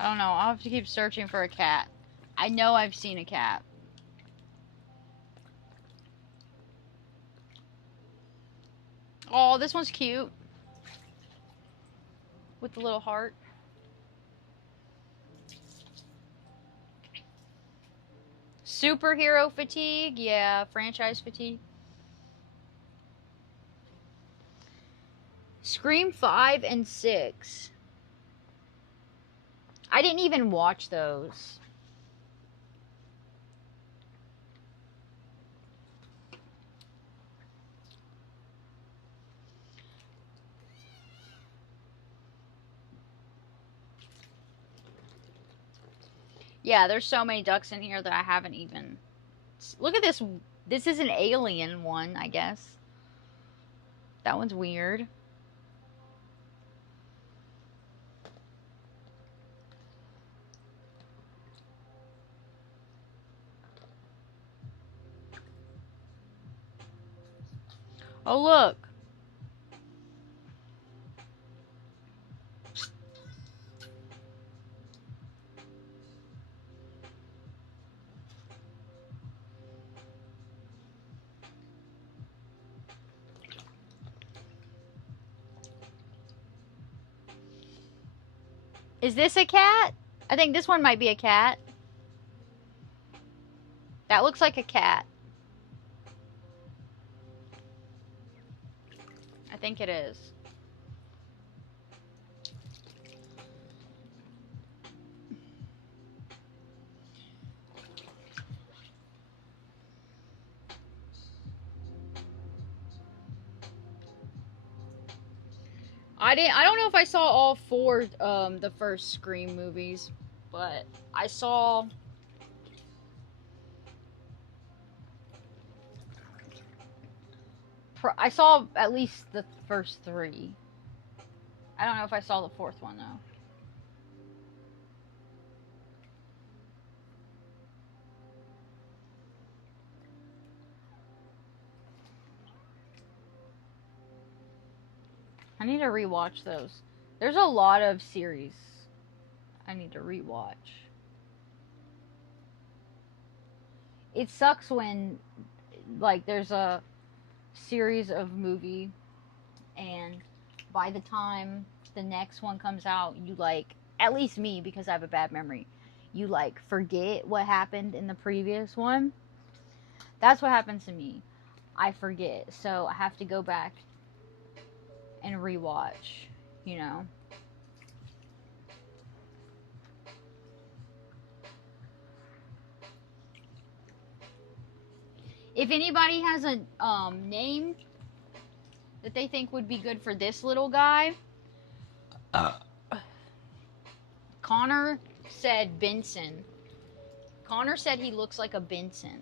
I don't know. I'll have to keep searching for a cat. I know I've seen a cat. Oh, this one's cute. With the little heart. Superhero fatigue. Yeah, franchise fatigue. Scream 5 and 6. I didn't even watch those. Yeah, there's so many ducks in here that I haven't even... Look at this. This is an alien one, I guess. That one's weird. Oh, look. Is this a cat? I think this one might be a cat. That looks like a cat. I think it is. I don't know if I saw all 4 the first Scream movies, but I saw at least the first 3. I don't know if I saw the 4th one though. I need to rewatch those. There's a lot of series I need to rewatch. It sucks when, like, there's a series of movie and by the time the next one comes out, you, like, at least me, because I have a bad memory, you, like, forget what happened in the previous one. That's what happens to me. I forget. So I have to go back and rewatch, you know. If anybody has a name that they think would be good for this little guy, Connor said Benson. Connor said he looks like a Benson.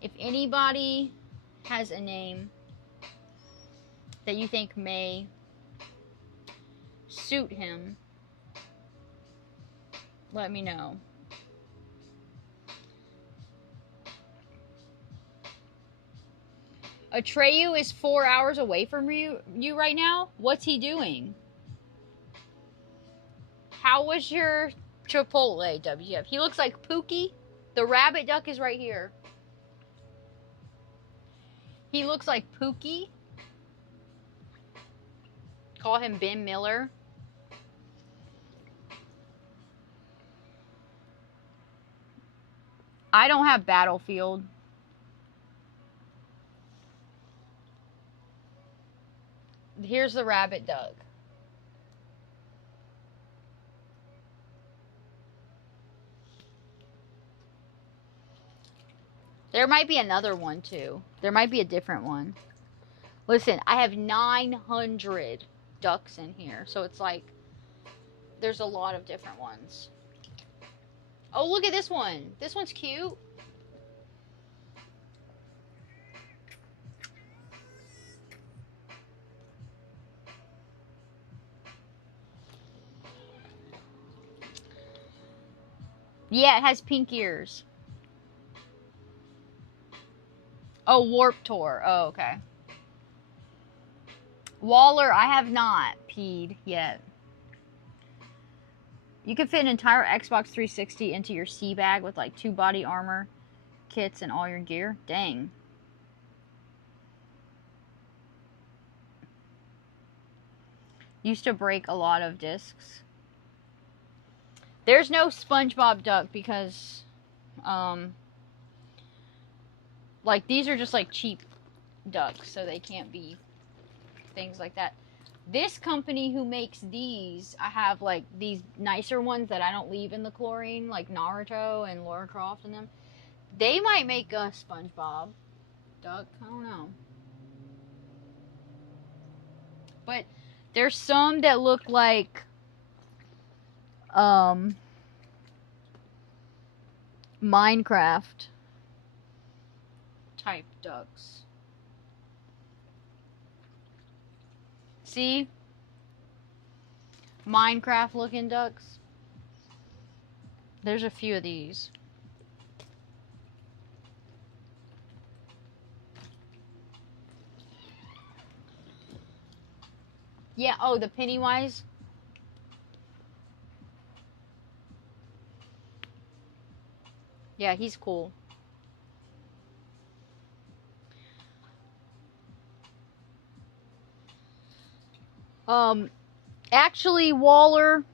If anybody has a name that you think may suit him, let me know. Atreyu is 4 hours away from you right now? What's he doing? How was your Chipotle, WF? He looks like Pookie. The rabbit duck is right here. He looks like Pookie. Call him Ben Miller. I don't have Battlefield. Here's the rabbit duck. There might be another one too. There might be a different one. Listen, I have 900 ducks in here, so it's like there's a lot of different ones. Oh, look at this one. This one's cute. Yeah, it has pink ears. Oh, Warp Tour. Oh, okay. Waller, I have not peed yet. You can fit an entire Xbox 360 into your sea bag with like 2 body armor kits and all your gear. Dang. Used to break a lot of discs. There's no SpongeBob duck because, like, these are just like cheap ducks, so they can't be things like that. This company who makes these, I have like these nicer ones that I don't leave in the chlorine, like Naruto and Lara Croft and them. They might make a SpongeBob duck. I don't know. But there's some that look like Minecraft type ducks. See? Minecraft looking ducks. There's a few of these. Yeah, oh, the Pennywise. Yeah, he's cool. Actually, Waller,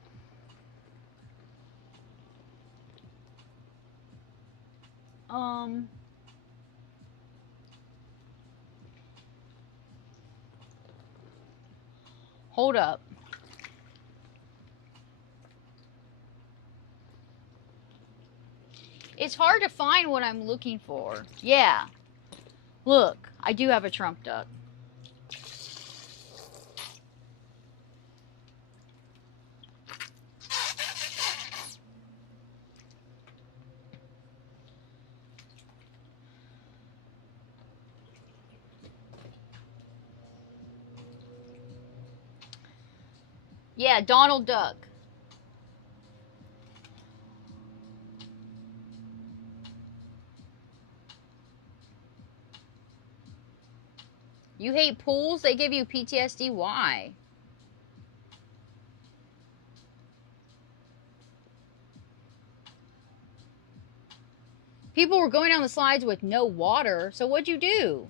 hold up. It's hard to find what I'm looking for. Yeah. Look, I do have a Trump duck. Yeah, Donald Duck. You hate pools? They give you PTSD? Why? People were going down the slides with no water, so what'd you do?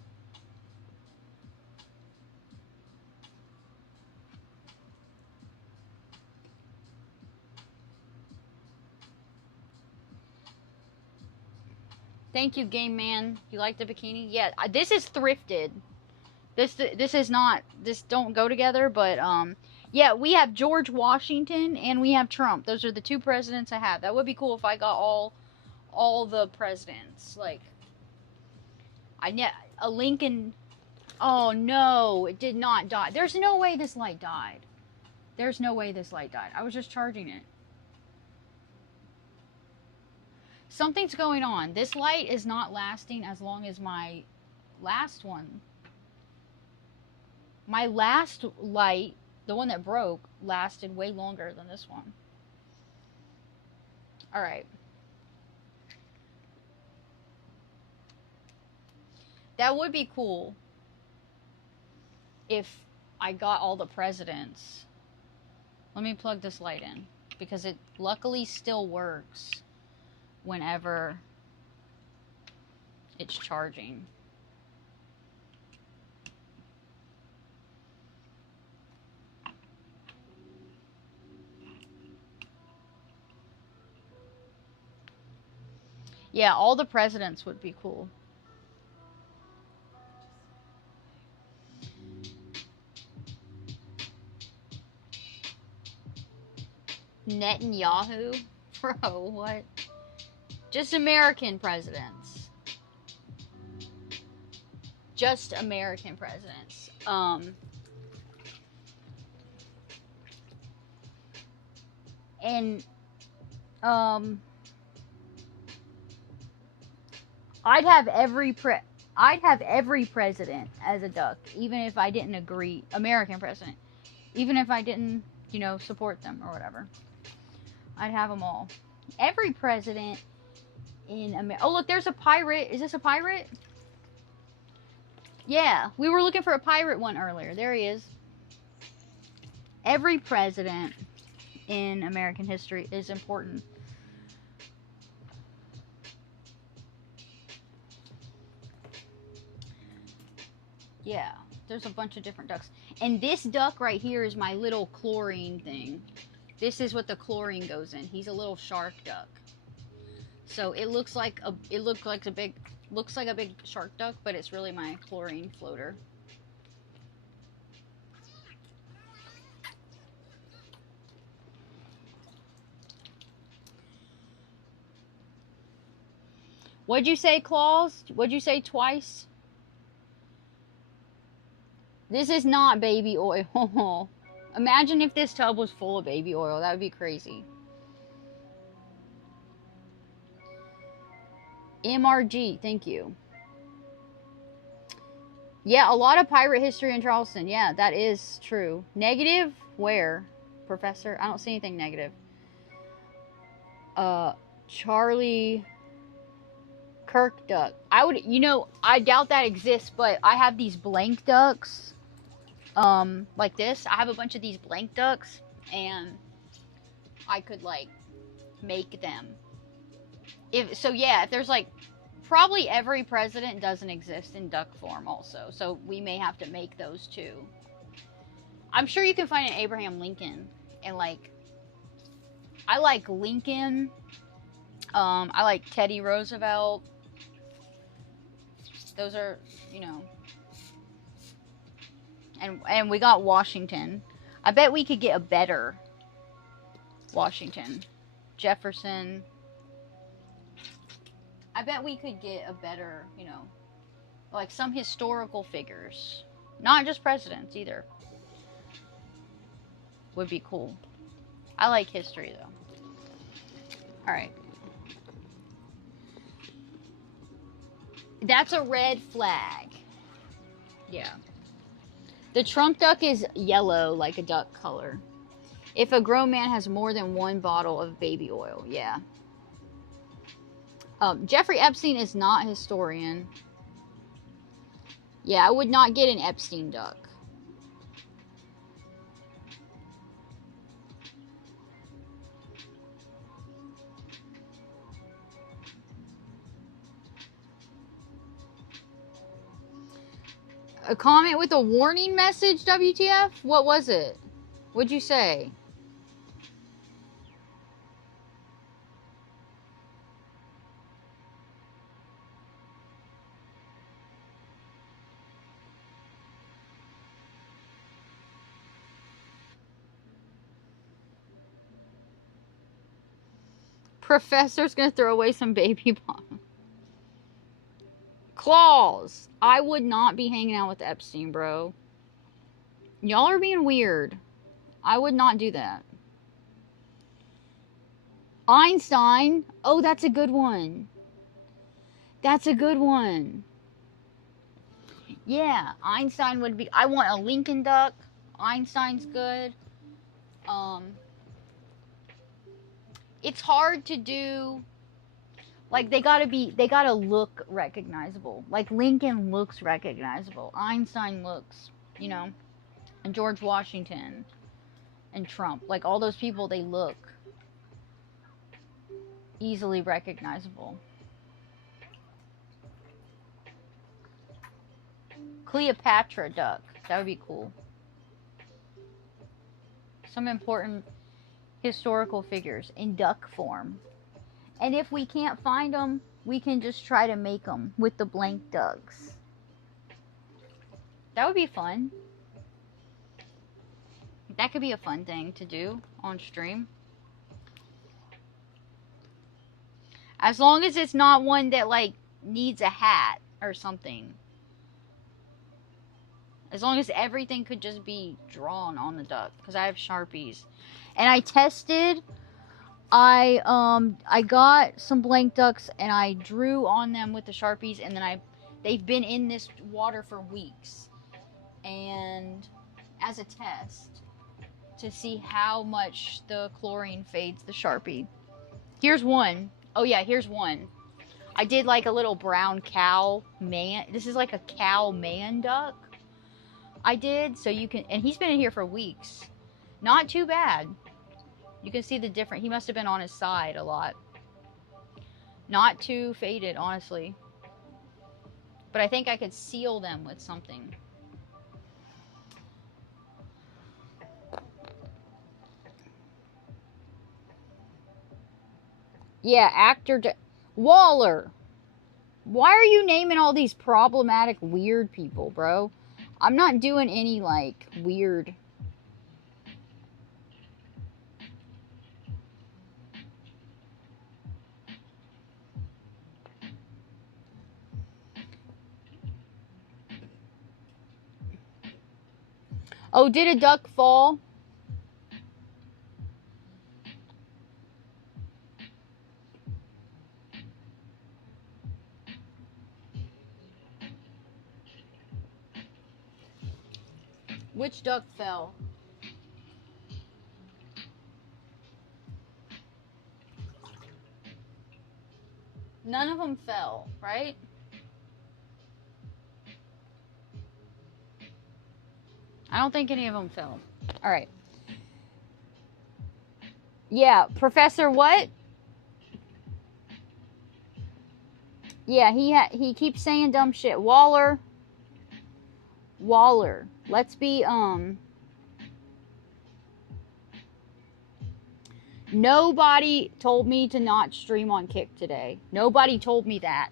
Thank you, Game Man. You like the bikini? Yeah, this is thrifted. This is not, this don't go together, but yeah, we have George Washington and we have Trump. Those are the 2 presidents I have. That would be cool if I got all the presidents. Like, a Lincoln. Oh no, it did not die. There's no way this light died. There's no way this light died. I was just charging it. Something's going on. This light is not lasting as long as my last one. My last light, the one that broke, lasted way longer than this one. Alright. That would be cool if I got all the presidents. Let me plug this light in, because it luckily still works whenever it's charging. Yeah, all the presidents would be cool. Netanyahu? Bro, what? Just American presidents. Just American presidents. I'd have every president as a duck, even if I didn't agree. American president, even if I didn't, you know, support them or whatever. I'd have them all. Every president in America. Oh, look, there's a pirate. Is this a pirate? Yeah, we were looking for a pirate one earlier. There he is. Every president in American history is important. Yeah, there's a bunch of different ducks. And this duck right here is my little chlorine thing. This is what the chlorine goes in. He's a little shark duck. So it looks like a big shark duck, but it's really my chlorine floater. What'd you say, Claus? What'd you say twice? This is not baby oil. Imagine if this tub was full of baby oil. That would be crazy. MRG, thank you. Yeah, a lot of pirate history in Charleston. Yeah, that is true. Negative? Where? Professor? I don't see anything negative. Charlie Kirk duck. I doubt that exists, but I have these blank ducks. Like this. I have a bunch of these blank ducks, and I could, like, make them. If there's, like, probably every president doesn't exist in duck form also, so we may have to make those too. I'm sure you can find an Abraham Lincoln, and, like, I like Lincoln, I like Teddy Roosevelt. Those are, and we got Washington. I bet we could get a better Washington. Jefferson. I bet we could get a better, like some historical figures. Not just presidents either. Would be cool. I like history though. Alright. That's a red flag. Yeah. The Trump duck is yellow, like a duck color. If a grown man has more than one bottle of baby oil, yeah. Jeffrey Epstein is not a historian. Yeah, I would not get an Epstein duck. A comment with a warning message, WTF? What was it? What'd you say? Professor's gonna throw away some baby bombs. Claws. I would not be hanging out with Epstein, bro. Y'all are being weird. I would not do that. Einstein. Oh, that's a good one. That's a good one. Yeah, Einstein would be... I want a Lincoln duck. Einstein's good. It's hard to do... Like, they gotta look recognizable. Like, Lincoln looks recognizable. Einstein looks, and George Washington and Trump. Like, all those people, they look easily recognizable. Cleopatra duck. That would be cool. Some important historical figures in duck form. And if we can't find them, we can just try to make them with the blank ducks. That would be fun. That could be a fun thing to do on stream. As long as it's not one that, like, needs a hat or something. As long as everything could just be drawn on the duck. Because I have Sharpies. And I tested... I got some blank ducks and I drew on them with the Sharpies, and then they've been in this water for weeks, and as a test to see how much the chlorine fades the Sharpie. Here's one. Oh yeah, here's one. I did like a little brown cow man. This is like a cow man duck. I did, so you can, and he's been in here for weeks. Not too bad. You can see the difference. He must have been on his side a lot. Not too faded, honestly. But I think I could seal them with something. Yeah, actor Waller. Why are you naming all these problematic, weird people, bro? I'm not doing any, like, weird. Oh, did a duck fall? Which duck fell? None of them fell, right? I don't think any of them fell. All right. Yeah, Professor what? Yeah, he keeps saying dumb shit. Waller. Let's be Nobody told me to not stream on Kick today. Nobody told me that.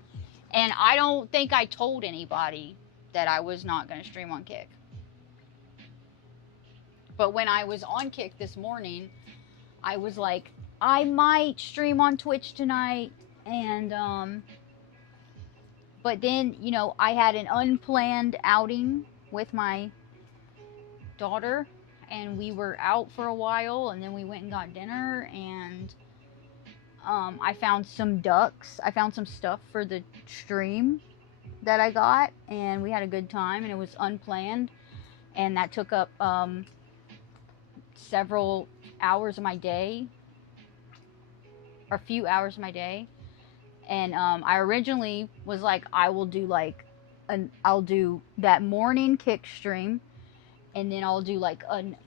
And I don't think I told anybody that I was not going to stream on Kick. But when I was on Kick this morning, I was like, I might stream on Twitch tonight. And, but then, you know, I had an unplanned outing with my daughter. And we were out for a while. And then we went and got dinner. And I found some ducks. I found some stuff for the stream that I got. And we had a good time. And it was unplanned. And that took up several hours of my day. Or a few hours of my day. And I originally was like, I will do like I'll do that morning Kick stream, and then I'll do like an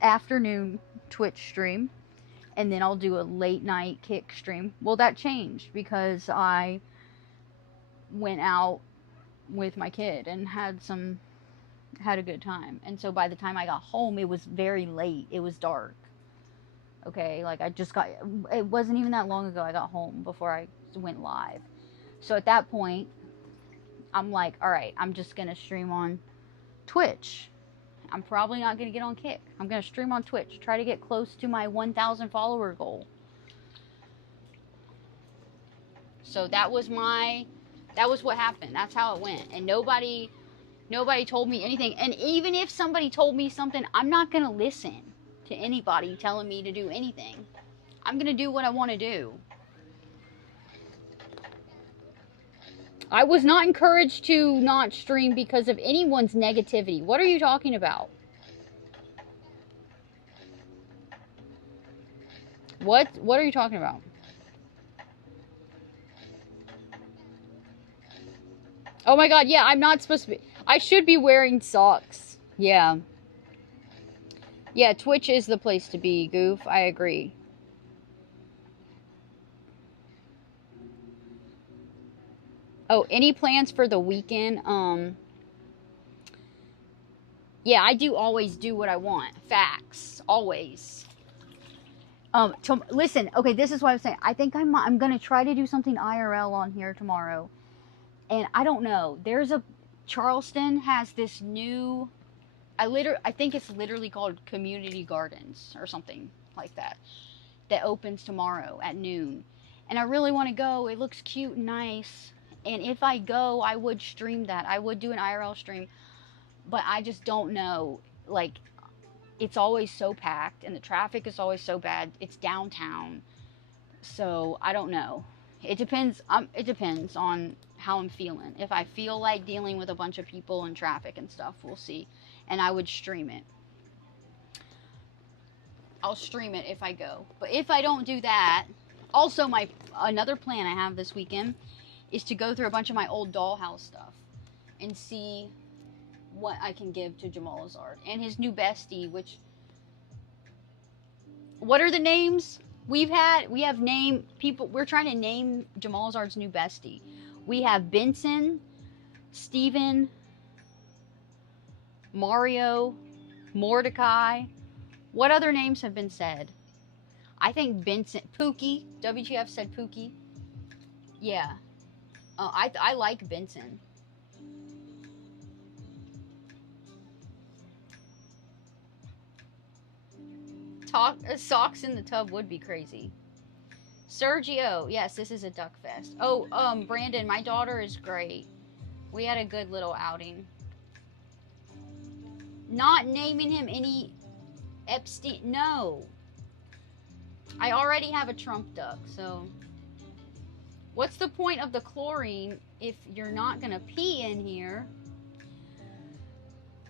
afternoon Twitch stream, and then I'll do a late night Kick stream. Well, that changed because I went out with my kid and had a good time. And so by the time I got home, it was very late. It was dark. Okay, like it wasn't even that long ago I got home before I went live. So at that point, I'm like, all right, I'm just going to stream on Twitch. I'm probably not going to get on Kick. I'm going to stream on Twitch. Try to get close to my 1,000 follower goal. So that was what happened. That's how it went. And nobody told me anything. And even if somebody told me something, I'm not going to listen to anybody telling me to do anything. I'm going to do what I want to do. I was not encouraged to not stream because of anyone's negativity. What are you talking about? What are you talking about? Oh my god, yeah, I'm not supposed to be. I should be wearing socks. Yeah. Yeah, Twitch is the place to be, Goof. I agree. Oh, any plans for the weekend? Yeah, I do always do what I want. Facts. Always. Listen, okay, this is what I'm saying. I think I'm gonna try to do something IRL on here tomorrow. And I don't know. Charleston has this new, I think it's literally called Community Gardens or something like that opens tomorrow at noon. And I really want to go. It looks cute and nice. And if I go, I would stream that. I would do an IRL stream. But I just don't know. Like, it's always so packed and the traffic is always so bad. It's downtown. So I don't know. It depends on how I'm feeling. If I feel like dealing with a bunch of people and traffic and stuff, we'll see. And I would stream it. I'll stream it if I go. But if I don't do that, also another plan I have this weekend is to go through a bunch of my old dollhouse stuff and see what I can give to Jamal Azard and his new bestie, which What are the names we have name people. We're trying to name Jamalzard's new bestie. We have Benson, Steven, Mario, Mordecai. What other names have been said? I think Benson, Pookie. WGF said Pookie. Yeah. I like Benson. Socks in the tub would be crazy. Sergio, yes, this is a duck fest. Oh, Brandon, my daughter is great. We had a good little outing. Not naming him any Epstein. No. I already have a Trump duck, so. What's the point of the chlorine if you're not gonna pee in here?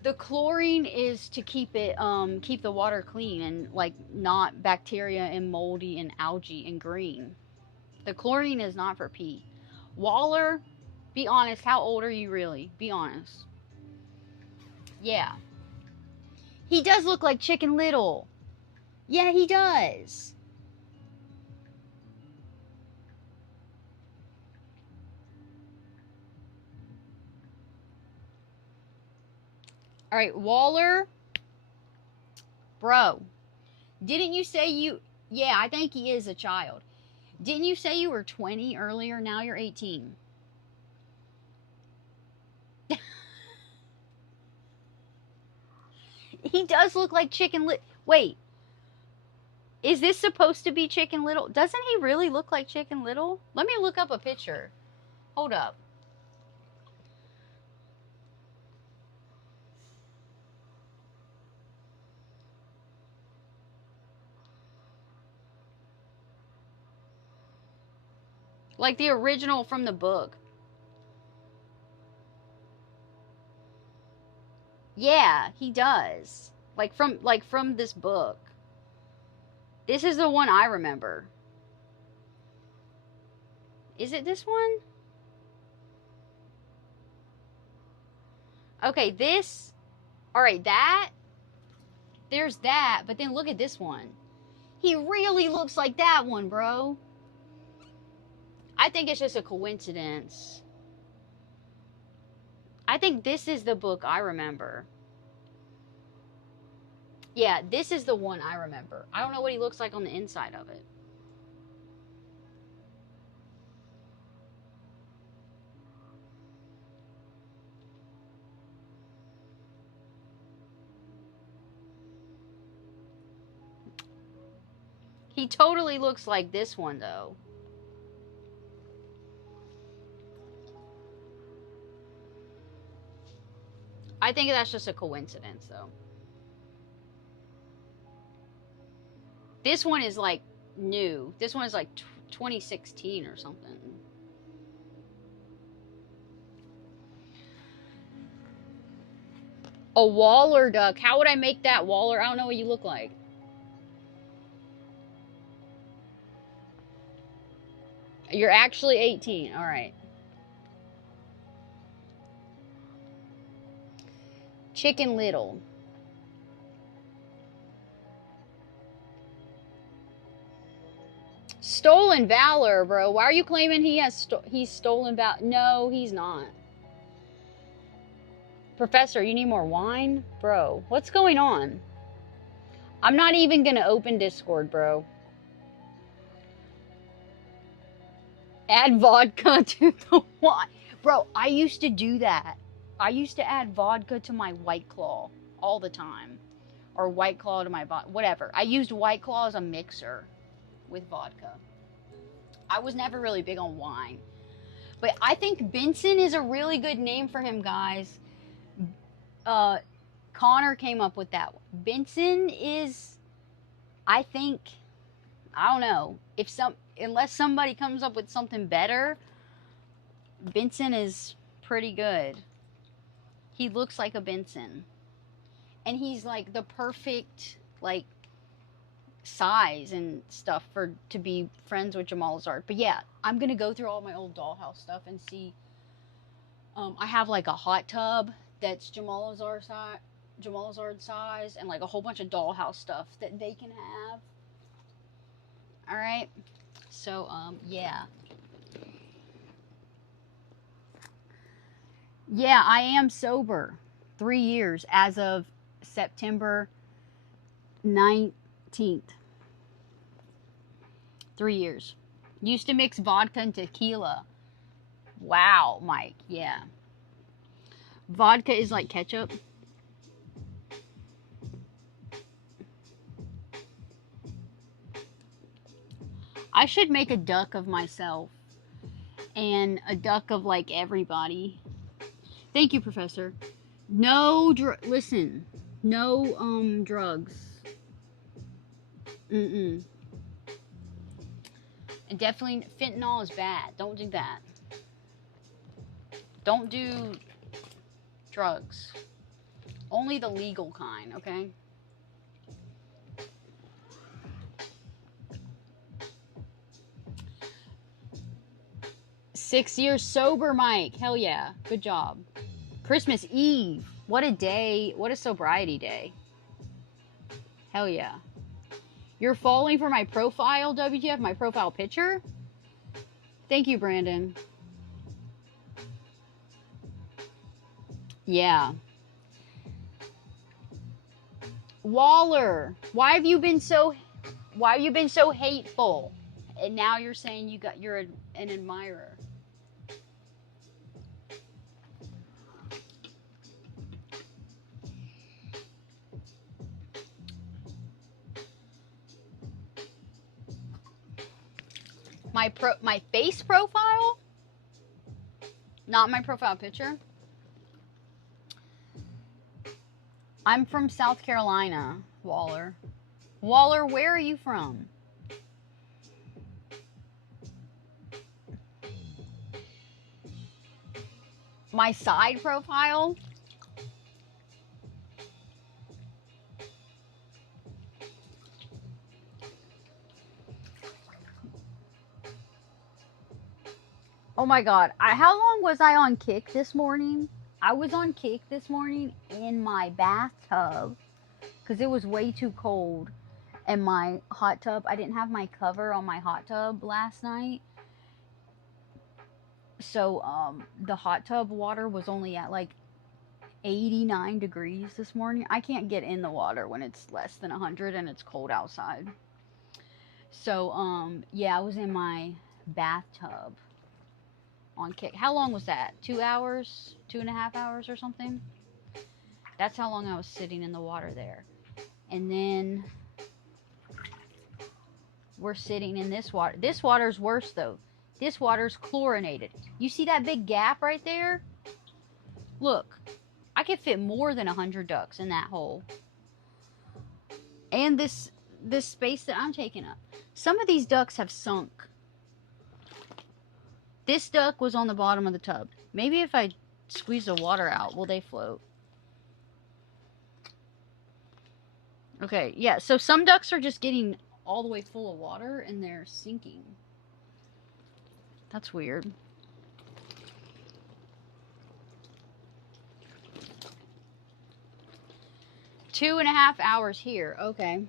The chlorine is to keep the water clean and like not bacteria and moldy and algae and green. The chlorine is not for pee. Waller, be honest, how old are you really? Be honest. Yeah. He does look like Chicken Little. Yeah, he does. All right, Waller. Bro, didn't you say you... Yeah, I think he is a child. Didn't you say you were 20 earlier? Now you're 18. He does look like Chicken Little. Wait. Is this supposed to be Chicken Little? Doesn't he really look like Chicken Little? Let me look up a picture. Hold up. Like the original from the book. Yeah, he does. Like from this book. This is the one I remember. Is it this one? Okay, this. All right, that. There's that, but then look at this one. He really looks like that one, bro. I think it's just a coincidence. I think this is the book I remember. Yeah, this is the one I remember. I don't know what he looks like on the inside of it. He totally looks like this one, though. I think that's just a coincidence, though. This one is like new. This one is like 2016 or something. A Waller duck. How would I make that Waller? I don't know what you look like. You're actually 18. All right. Chicken Little. Stolen valor, bro. Why are you claiming he's stolen valor? No, he's not. Professor, you need more wine? Bro, what's going on? I'm not even going to open Discord, bro. Add vodka to the wine. Bro, I used to do that. I used to add vodka to my White Claw all the time. Or White Claw to my vodka. Whatever. I used White Claw as a mixer with vodka. I was never really big on wine. But I think Benson is a really good name for him, guys. Connor came up with that one. Benson is, I think, I don't know. Unless somebody comes up with something better, Benson is pretty good. He looks like a Benson. And he's like the perfect, like, size and stuff to be friends with Jamalzard. But yeah, I'm gonna go through all my old dollhouse stuff and see. I have like a hot tub that's Jamalzard size, and like a whole bunch of dollhouse stuff that they can have. right? So, yeah. Yeah, I am sober. 3 years as of September 19th. 3 years. Used to mix vodka and tequila. Wow, Mike. Yeah. Vodka is like ketchup. I should make a duck of myself and a duck of like everybody. Thank you, Professor. No listen. No drugs. Mm-mm. And definitely fentanyl is bad. Don't do that. Don't do drugs. Only the legal kind, okay? Six years sober, Mike. Hell yeah. Good job. Christmas Eve. What a day. What a sobriety day. Hell yeah. You're falling for my profile, WTF? My profile picture? Thank you, Brandon. Yeah. Waller, why have you been so hateful? And now you're saying you're an admirer. My face profile? Not my profile picture. I'm from South Carolina, Waller. Waller, where are you from? My side profile? Oh my god. How long was I on Kick this morning? I was on Kick this morning in my bathtub because it was way too cold. And my hot tub, I didn't have my cover on my hot tub last night. So the hot tub water was only at like 89 degrees this morning. I can't get in the water when it's less than 100 and it's cold outside. So yeah, I was in my bathtub on Kick. How long was that? 2 hours? 2.5 hours or something? That's how long I was sitting in the water there. And then we're sitting in this water. This water's worse though. This water's chlorinated. You see that big gap right there? Look, I could fit more than 100 ducks in that hole. And this space that I'm taking up. Some of these ducks have sunk. This duck was on the bottom of the tub. Maybe if I squeeze the water out, will they float? Okay, yeah, so some ducks are just getting all the way full of water and they're sinking. That's weird. Two and a half hours here. Okay.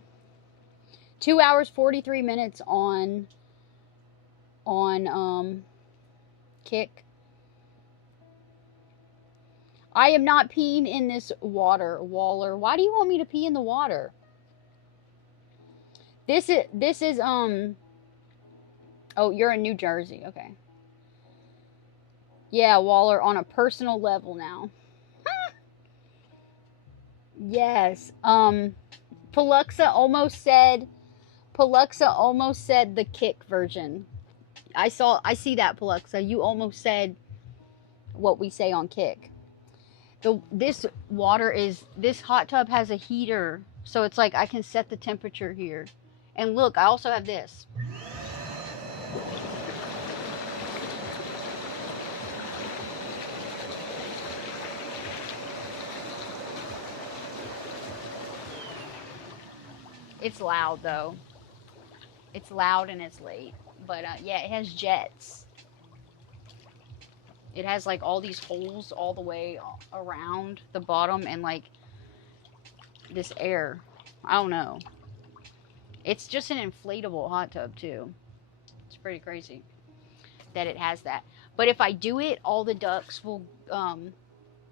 2 hours, 43 minutes on Kick. I am not peeing in this water, Waller. Why do you want me to pee in the water? This is oh, you're in New Jersey. Okay. Yeah, Waller, on a personal level now. Yes. Paluxa almost said the Kick version. I see that, Paluxa. You almost said what we say on Kick. This hot tub has a heater, so it's like I can set the temperature here. And look, I also have this. It's loud though. It's loud and it's late. But yeah, it has jets. It has like all these holes all the way around the bottom and like this air. I don't know. It's just an inflatable hot tub too. It's pretty crazy that it has that. But if I do it, all the ducks will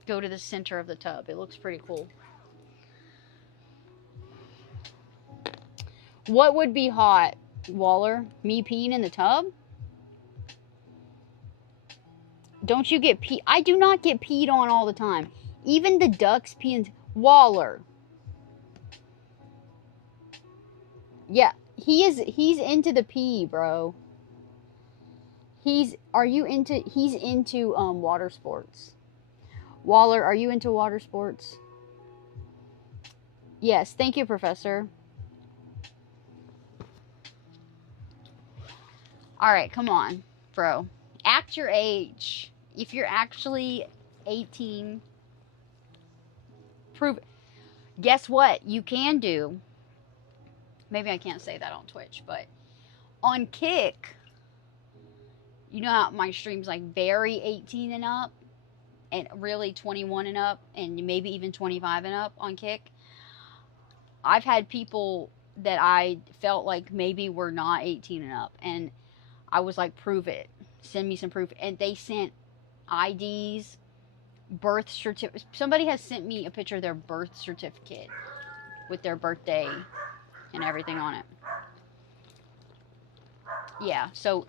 go to the center of the tub. It looks pretty cool. What would be hot, Waller? Me peeing in the tub? Don't you get pee? I do not get peed on all the time. Even the ducks pee in. Waller. Yeah, he's into the pee, bro. He's into water sports. Waller, are you into water sports? Yes, thank you, Professor. Alright, come on, bro. Act your age. If you're actually 18, prove it. Guess what you can do? Maybe I can't say that on Twitch, but on Kick, you know how my stream's like very 18 and up, and really 21 and up, and maybe even 25 and up on Kick. I've had people that I felt like maybe were not 18 and up, and I was like, prove it. Send me some proof. And they sent IDs, birth certificate. Somebody has sent me a picture of their birth certificate with their birthday and everything on it. Yeah, so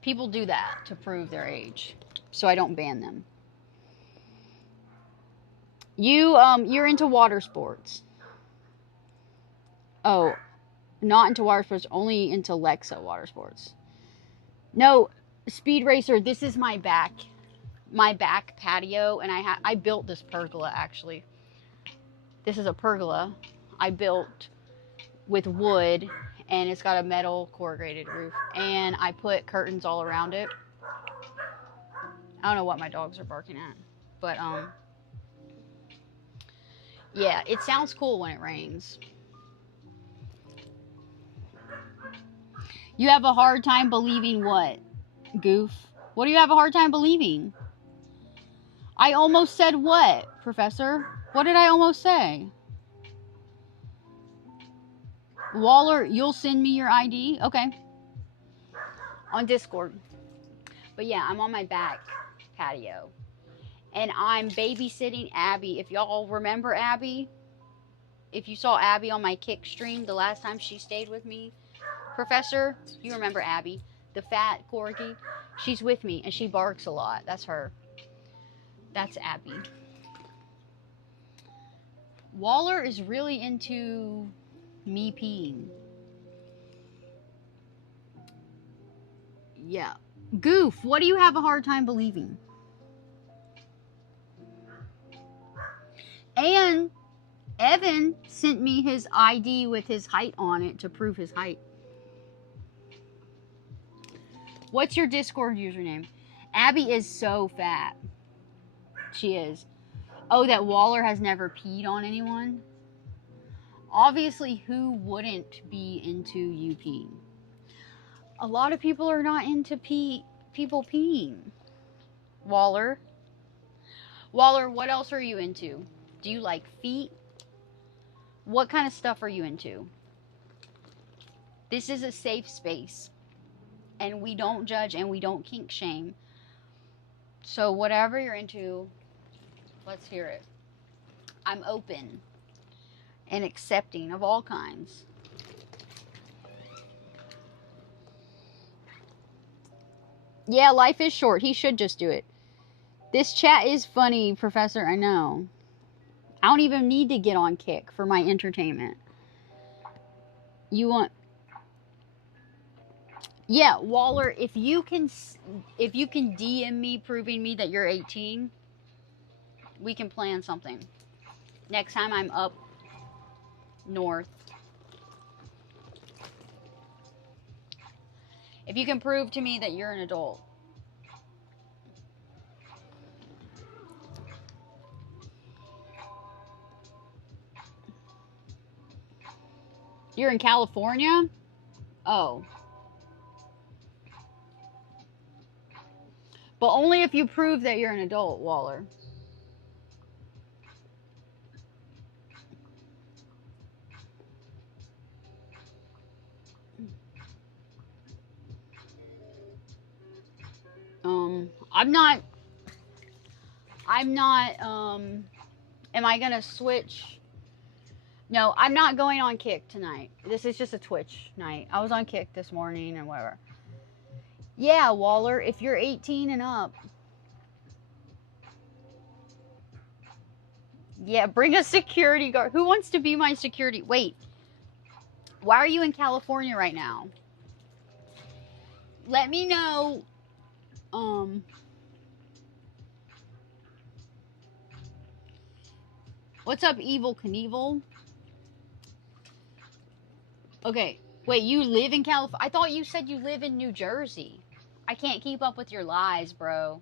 people do that to prove their age, so I don't ban them. You're into water sports. Oh, not into water sports, only into Lexa water sports. No, Speed Racer, this is my back patio, and I built this pergola, actually. This is a pergola I built with wood, and it's got a metal corrugated roof, and I put curtains all around it. I don't know what my dogs are barking at, but yeah, it sounds cool when it rains. You have a hard time believing what, Goof? What do you have a hard time believing? I almost said what, Professor? What did I almost say? Waller, you'll send me your ID? Okay. On Discord. But yeah, I'm on my back patio. And I'm babysitting Abby. If y'all remember Abby, if you saw Abby on my Kick stream the last time she stayed with me, Professor, you remember Abby, the fat corgi? She's with me, and she barks a lot. That's her. That's Abby. Waller is really into me peeing. Yeah. Goof, what do you have a hard time believing? And Evan sent me his ID with his height on it to prove his height. What's your Discord username? Abby is so fat. She is. Oh, that Waller has never peed on anyone? Obviously, who wouldn't be into you peeing? A lot of people are not into people peeing. Waller? Waller, what else are you into? Do you like feet? What kind of stuff are you into? This is a safe space. And we don't judge and we don't kink shame. So whatever you're into, let's hear it. I'm open and accepting of all kinds. Yeah, life is short. He should just do it. This chat is funny, Professor, I know. I don't even need to get on Kick for my entertainment. You want... Yeah, Waller, if you can DM me proving me that you're 18, we can plan something. Next time I'm up north. If you can prove to me that you're an adult. You're in California? Oh. But only if you prove that you're an adult, Waller. I'm not, am I gonna switch? No, I'm not going on Kick tonight. This is just a Twitch night. I was on Kick this morning and whatever. Yeah, Waller, if you're 18 and up. Yeah, bring a security guard. Who wants to be my security? Wait, why are you in California right now? Let me know. What's up, Evil Knievel? Okay, wait, you live in California? I thought you said you live in New Jersey. I can't keep up with your lies, bro.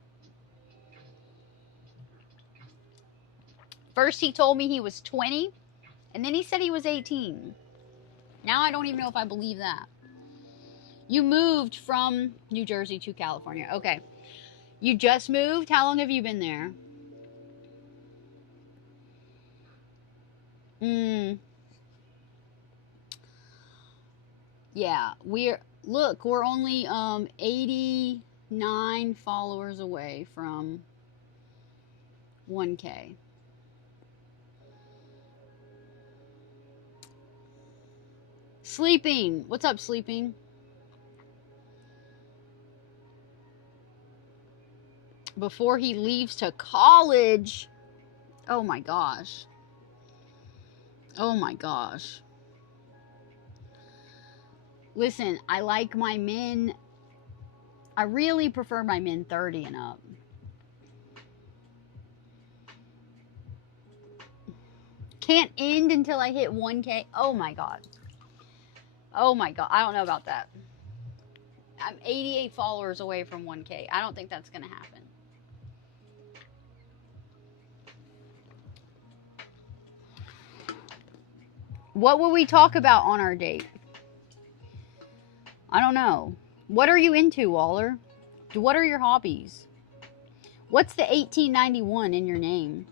First he told me he was 20, and then he said he was 18. Now I don't even know if I believe that. You moved from New Jersey to California. Okay. You just moved? How long have you been there? Yeah, we're only 89 followers away from 1K. Sleeping. What's up, Sleeping? Before he leaves to college. Oh my gosh. Oh my gosh. Listen, I like my men. I really prefer my men 30 and up. Can't end until I hit 1K. Oh my god. Oh my god. I don't know about that. I'm 88 followers away from 1K. I don't think that's going to happen. What will we talk about on our date? I don't know. What are you into, Waller? What are your hobbies? What's the 1891 in your name?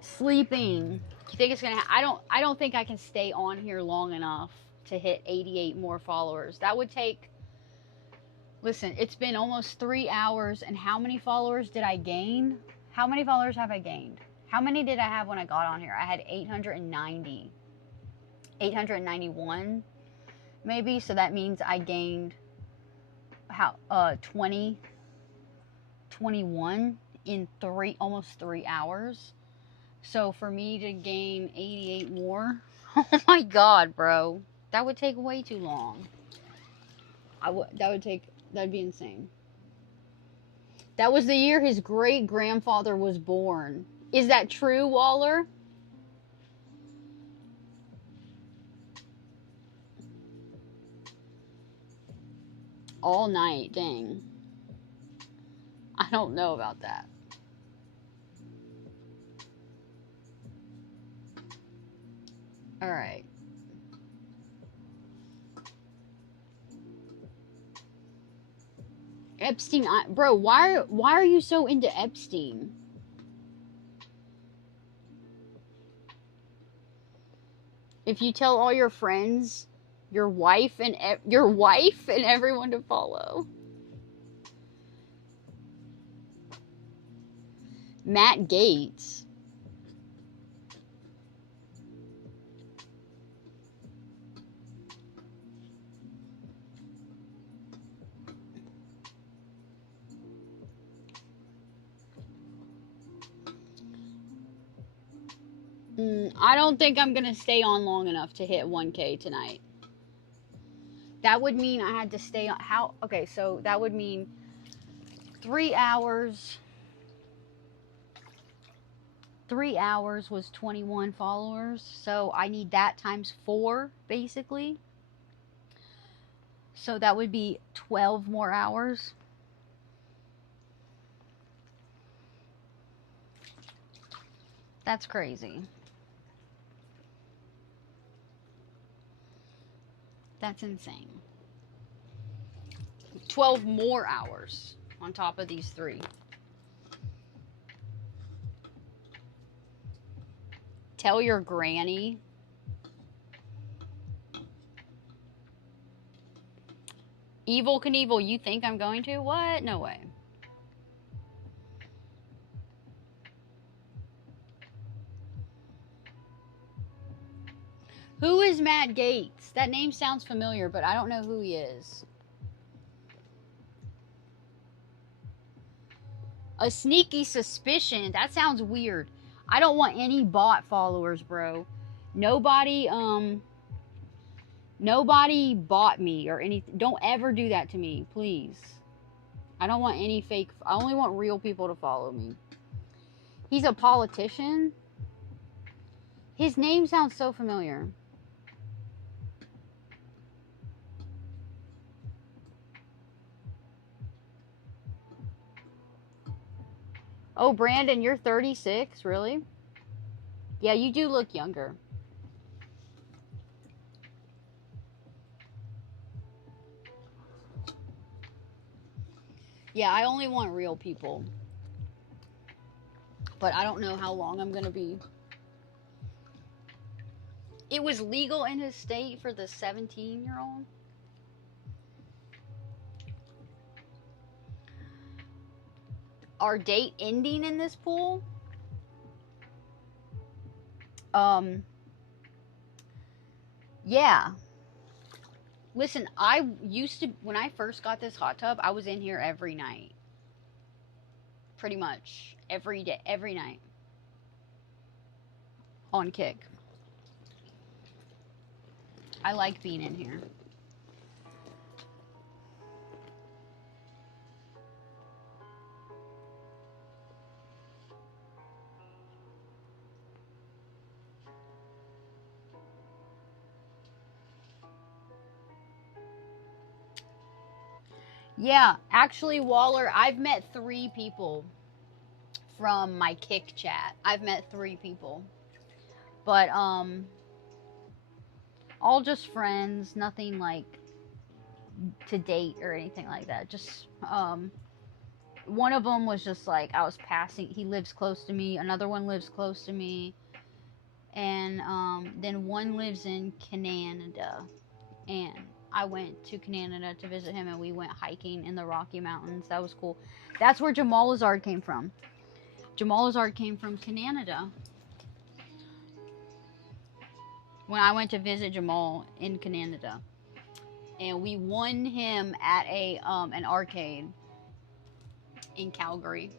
Sleeping. You think it's gonna? I don't think I can stay on here long enough to hit 88 more followers. That would take. Listen, it's been almost 3 hours, and how many followers did I gain? How many followers have I gained? How many did I have when I got on here? I had 890. 891, maybe. So that means I gained 21 in almost 3 hours. So for me to gain 88 more, oh my god, bro, that would take way too long. That'd be insane. That was the year his great grandfather was born. Is that true, Waller? All night, dang. I don't know about that. All right. Epstein, bro, why are you so into Epstein? If you tell all your friends, your wife and everyone to follow. Matt Gates. I don't think I'm going to stay on long enough to hit 1K tonight. That would mean I had to stay on... Okay, so that would mean 3 hours... 3 hours was 21 followers. So I need that times 4, basically. So that would be 12 more hours. That's crazy. That's insane. 12 more hours on top of these 3. Tell your granny. Evil Knievel, you think I'm going to? What? No way. Who is Matt Gates? That name sounds familiar, but I don't know who he is. A sneaky suspicion. That sounds weird. I don't want any bot followers, bro. Nobody bought me or anything. Don't ever do that to me, please. I don't want any fake. I only want real people to follow me. He's a politician. His name sounds so familiar. Oh, Brandon, you're 36? Really? Yeah, you do look younger. Yeah, I only want real people. But I don't know how long I'm going to be. It was legal in his state for the 17-year-old. Our date ending in this pool? Yeah. Listen, I used to, when I first got this hot tub, I was in here every night. Pretty much. Every day, every night. On Kick. I like being in here. Yeah, actually, Waller, I've met 3 people from my Kick chat. I've met 3 people. But, all just friends, nothing like to date or anything like that. Just, one of them was just like, I was passing, he lives close to me, another one lives close to me, and, then one lives in Canada, and I went to Canada to visit him, and we went hiking in the Rocky Mountains. That was cool. That's where Jamal Lazard came from. Jamal Lazard came from Canada. When I went to visit Jamal in Canada, and we won him at a an arcade in Calgary.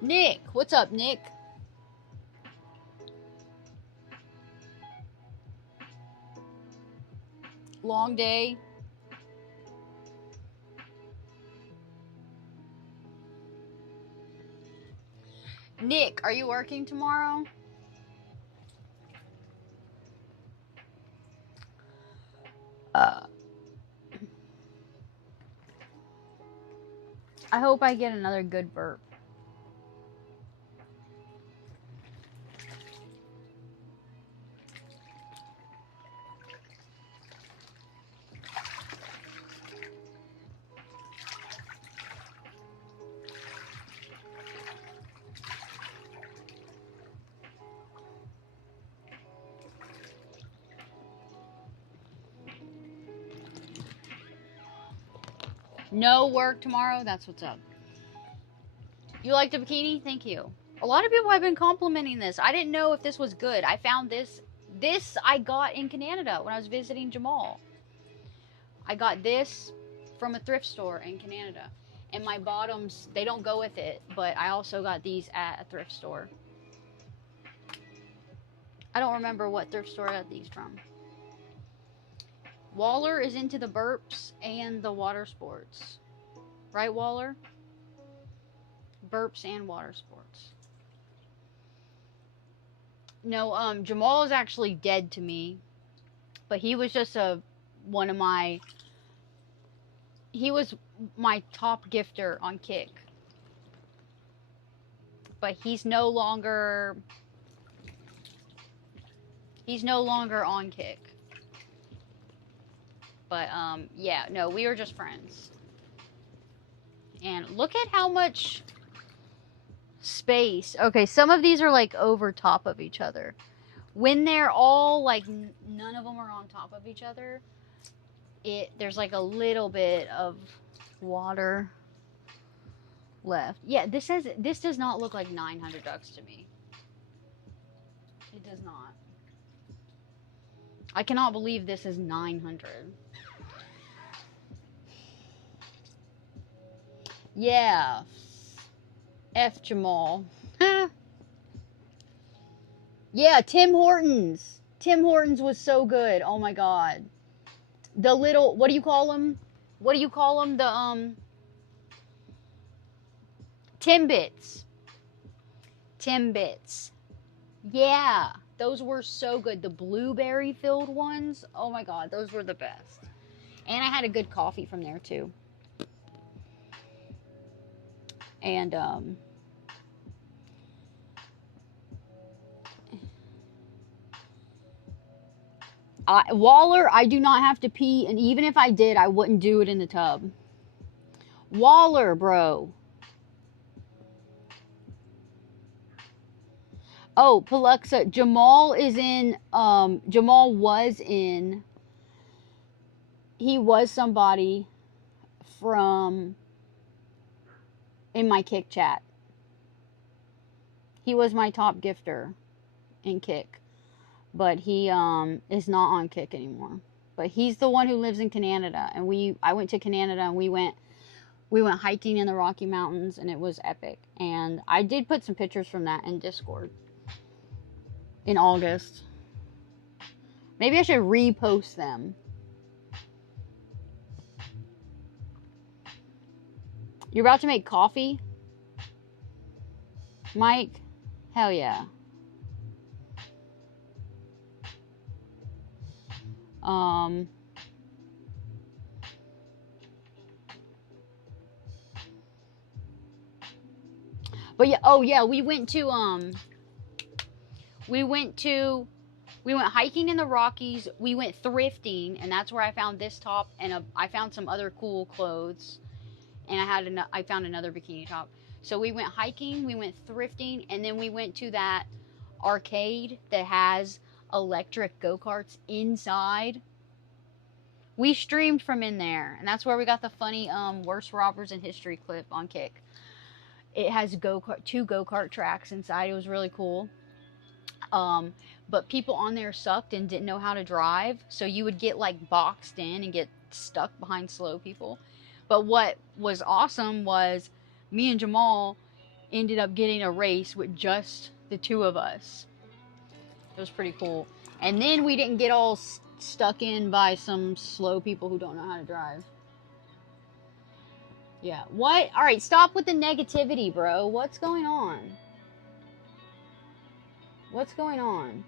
Nick, what's up, Nick? Long day. Nick, are you working tomorrow? I hope I get another good burp. No work tomorrow? That's what's up. You like the bikini? Thank you. A lot of people have been complimenting this. I didn't know if this was good. I found this. This I got in Canada when I was visiting Jamal. I got this from a thrift store in Canada. And my bottoms, they don't go with it. But I also got these at a thrift store. I don't remember what thrift store I got these from. Waller is into the burps and the water sports. Right, Waller? Burps and water sports. No, Jamal is actually dead to me. But he was just one of my... He was my top gifter on Kick. But he's no longer... He's no longer on Kick. But, yeah, no, we were just friends. And look at how much space. Okay, some of these are like over top of each other. When they're all like none of them are on top of each other, there's like a little bit of water left. Yeah, this does not look like 900 ducks to me. It does not. I cannot believe this is 900. Yeah. F Jamal. Yeah, Tim Hortons. Tim Hortons was so good. Oh my god. The little, what do you call them? What do you call them? The Timbits. Timbits. Yeah, those were so good. The blueberry filled ones. Oh my god, those were the best. And I had a good coffee from there too. And Waller, I do not have to pee, and even if I did, I wouldn't do it in the tub. Waller, bro. Oh, Paluxa, Jamal was in, he was somebody in my Kick chat. He was my top gifter in Kick, but he is not on Kick anymore. But he's the one who lives in Canada, and I went to Canada, and we went hiking in the Rocky Mountains, and it was epic. And I did put some pictures from that in Discord in August. Maybe I should repost them. You're about to make coffee, Mike? Hell yeah. But yeah, oh yeah, we went hiking in the Rockies. We went thrifting, and that's where I found this top, and I found some other cool clothes, and I found another bikini top. So we went hiking, we went thrifting, and then we went to that arcade that has electric go-karts inside. We streamed from in there, and that's where we got the funny worst robbers in history clip on Kick. It has two go-kart tracks inside. It was really cool. But people on there sucked and didn't know how to drive, so you would get like boxed in and get stuck behind slow people. But what was awesome was me and Jamal ended up getting a race with just the two of us. It was pretty cool. And then we didn't get all stuck in by some slow people who don't know how to drive. Yeah. What? All right, stop with the negativity, bro. What's going on? What's going on?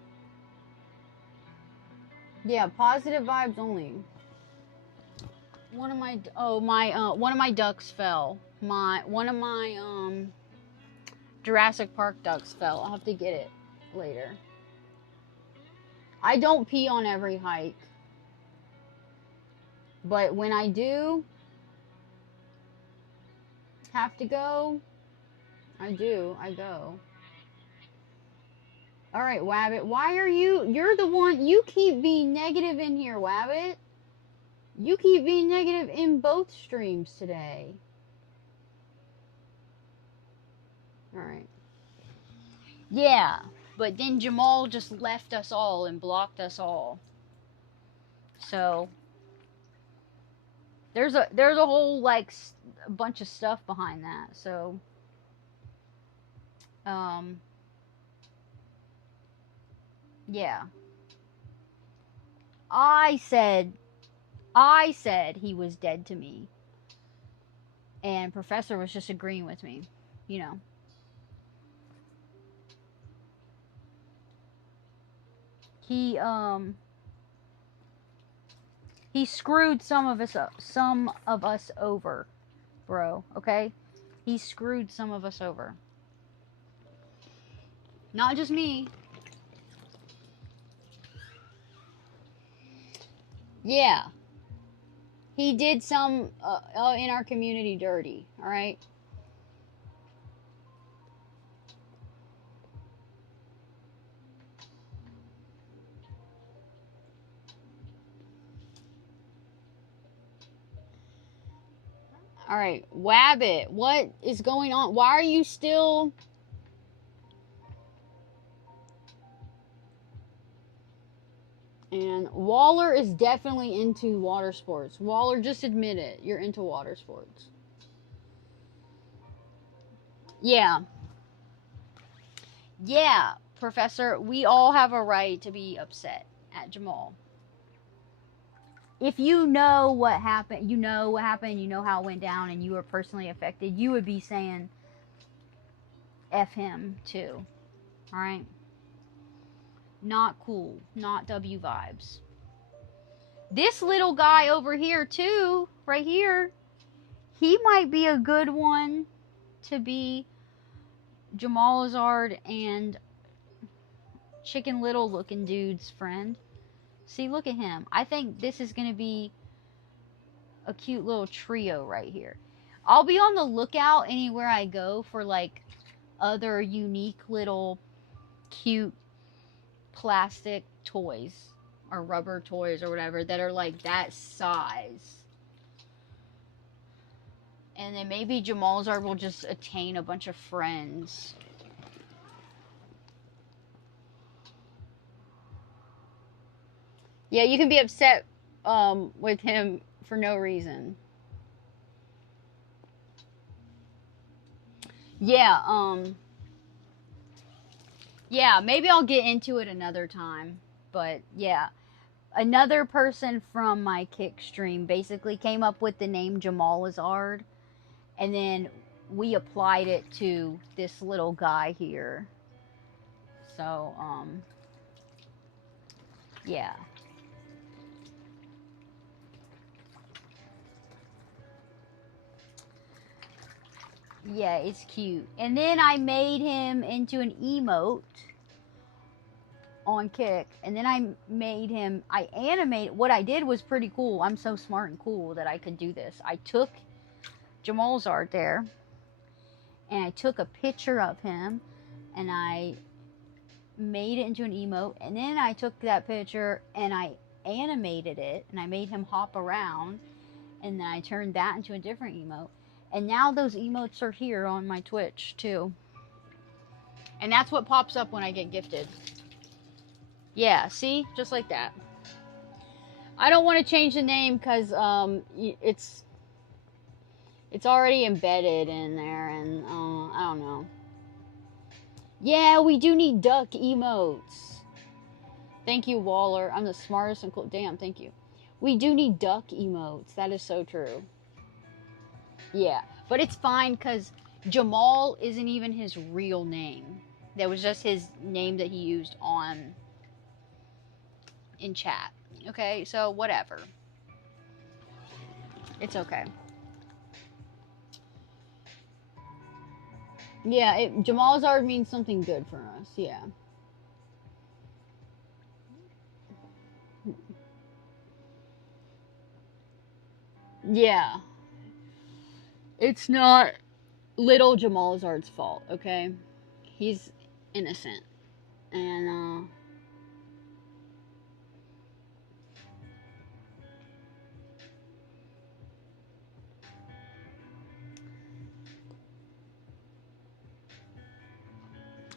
Yeah, positive vibes only. One of my ducks fell. One of my Jurassic Park ducks fell. I'll have to get it later. I don't pee on every hike, but when I do have to go, I go. Alright, Wabbit, you're the one, you keep being negative in here, Wabbit. You keep being negative in both streams today. Alright. Yeah, but then Jamal just left us all and blocked us all. So there's a whole like a bunch of stuff behind that. So yeah. I said he was dead to me. And Professor was just agreeing with me, you know. He screwed some of us over, bro, okay? He screwed some of us over. Not just me. Yeah. He did some in our community dirty, all right? All right, Wabbit, what is going on? Why are you still... And Waller is definitely into water sports. Waller, just admit it. You're into water sports. Yeah. Yeah, Professor, we all have a right to be upset at Jamal. If you know what happened, you know how it went down, and you were personally affected, you would be saying F him too. Alright? Not cool. Not W vibes. This little guy over here too, right here, he might be a good one to be Jamal Azard and Chicken Little looking dude's friend. See, look at him. I think this is going to be a cute little trio right here. I'll be on the lookout anywhere I go for like other unique little cute plastic toys or rubber toys or whatever that are like that size. And then maybe Jamal Azard will just attain a bunch of friends. Yeah, you can be upset with him for no reason. Yeah, yeah, maybe I'll get into it another time. But yeah, another person from my Kick stream basically came up with the name Jamal Azard, and then we applied it to this little guy here. So, yeah. Yeah, it's cute. And then I made him into an emote on Kick. And then I made him, what I did was pretty cool. I'm so smart and cool that I could do this. I took Jamal's art there, and I took a picture of him, and I made it into an emote. And then I took that picture, and I animated it, and I made him hop around, and then I turned that into a different emote. And now those emotes are here on my Twitch, too. And that's what pops up when I get gifted. Yeah, see? Just like that. I don't want to change the name because it's already embedded in there, and I don't know. Yeah, we do need duck emotes. Thank you, Waller. I'm the smartest and cool. Damn, thank you. We do need duck emotes. That is so true. Yeah, but it's fine because Jamal isn't even his real name. That was just his name that he used in chat. Okay, so whatever. It's okay. Yeah, Jamal Azard means something good for us. Yeah. Yeah. It's not little Jamal Azard's fault, okay? He's innocent. And,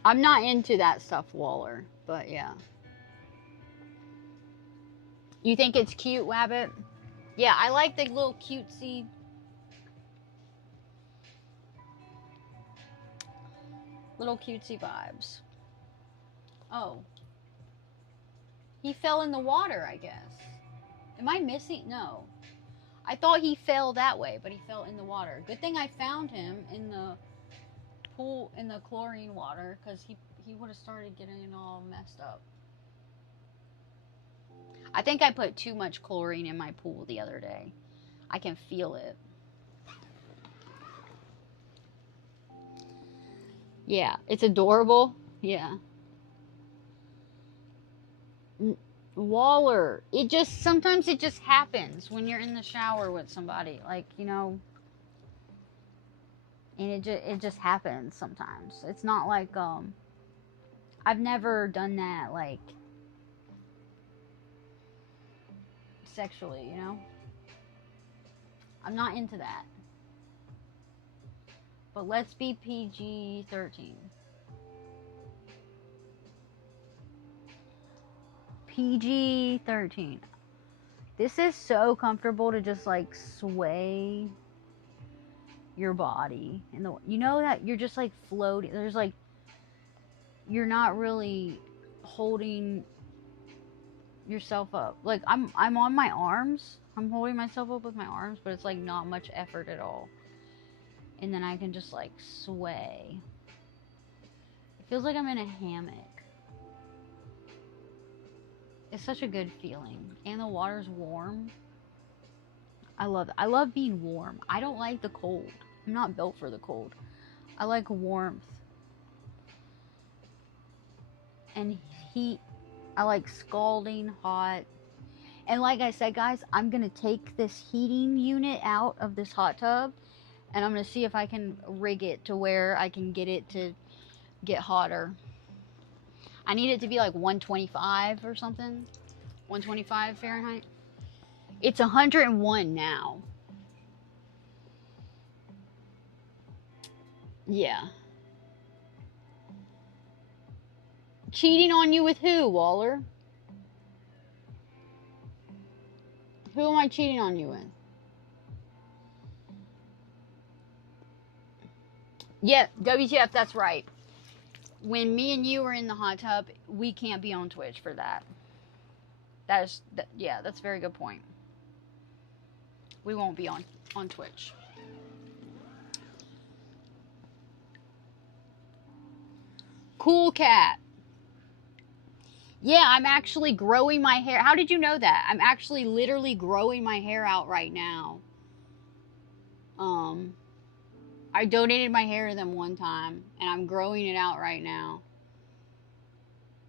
I'm not into that stuff, Waller, but yeah. You think it's cute, Wabbit? Yeah, I like the little cutesy... little cutesy vibes. Oh. He fell in the water, I guess. Am I missing? No. I thought he fell that way, but he fell in the water. Good thing I found him in the pool, in the chlorine water, because he would have started getting all messed up. I think I put too much chlorine in my pool the other day. I can feel it. Yeah, it's adorable. Yeah. Waller, sometimes it just happens when you're in the shower with somebody, like, you know, and it just happens sometimes. It's not like I've never done that, like, sexually, you know. I'm not into that. But let's be PG-13. PG-13. This is so comfortable to just like sway your body, and you know that you're just like floating. There's like, you're not really holding yourself up. Like, I'm on my arms. I'm holding myself up with my arms, but it's like not much effort at all. And then I can just like sway. It feels like I'm in a hammock. It's such a good feeling. And the water's warm. I love it. I love being warm. I don't like the cold. I'm not built for the cold. I like warmth and heat. I like scalding hot. And like I said, guys, I'm going to take this heating unit out of this hot tub, and I'm going to see if I can rig it to where I can get it to get hotter. I need it to be like 125 or something. 125 Fahrenheit. It's 101 now. Yeah. Cheating on you with who, Waller? Who am I cheating on you with? Yeah, WTF, that's right. When me and you are in the hot tub, we can't be on Twitch for that. Yeah, that's a very good point. We won't be on Twitch. Cool cat. Yeah, I'm actually growing my hair. How did you know that? I'm actually literally growing my hair out right now. I donated my hair to them one time, and I'm growing it out right now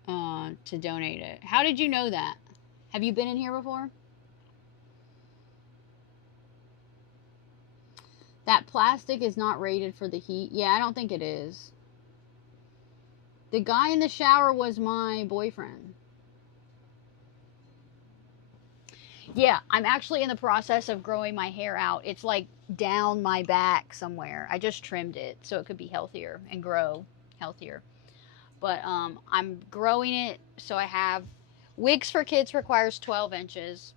to donate it. How did you know that? Have you been in here before? That plastic is not rated for the heat. Yeah, I don't think it is. The guy in the shower was my boyfriend. Yeah, I'm actually in the process of growing my hair out. It's like down my back somewhere. I just trimmed it so it could be healthier and grow healthier. But I'm growing it, so I have wigs for kids requires 12 inches.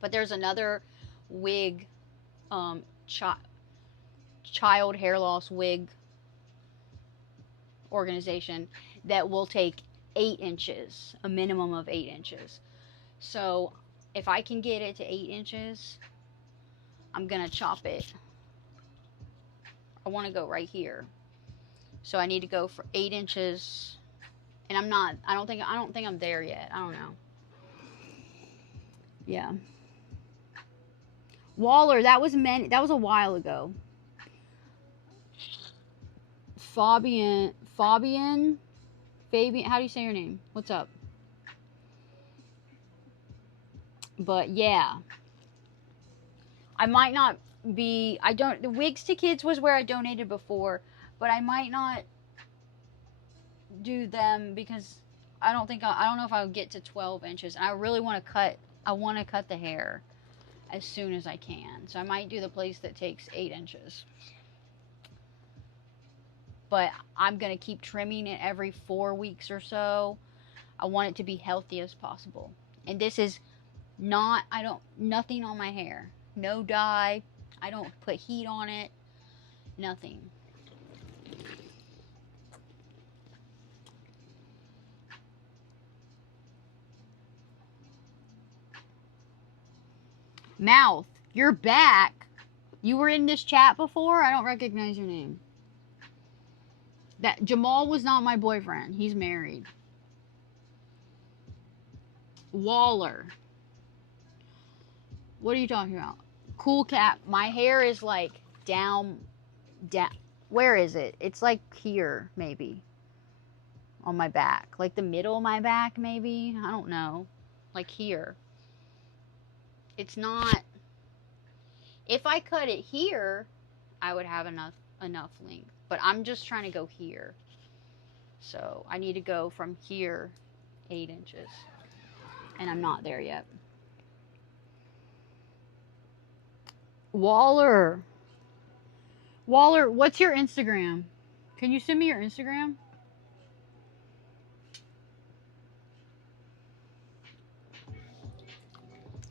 But there's another wig, child hair loss wig organization that will take 8 inches, a minimum of 8 inches. So if I can get it to 8 inches, I'm gonna chop it. I want to go right here, so I need to go for 8 inches, and I don't think I'm there yet. I don't know. Yeah, Waller, that was a while ago. Fabian, how do you say your name? What's up? But yeah, I might not be, the wigs to kids was where I donated before, but I might not do them because I don't know if I'll get to 12 inches. And I really want to cut the hair as soon as I can. So I might do the place that takes 8 inches. But I'm going to keep trimming it every 4 weeks or so. I want it to be healthy as possible. And this is nothing on my hair. No dye. I don't put heat on it. Nothing. Mouth, you're back. You were in this chat before? I don't recognize your name. That Jamal was not my boyfriend. He's married. Waller. What are you talking about? Cool cat. My hair is like down. Where is it? It's like here, maybe. on my back. Like the middle of my back, maybe. I don't know. Like here. It's not... If I cut it here, I would have enough length. But I'm just trying to go here. So I need to go from here 8 inches. And I'm not there yet. Waller, what's your Instagram? Can you send me your Instagram?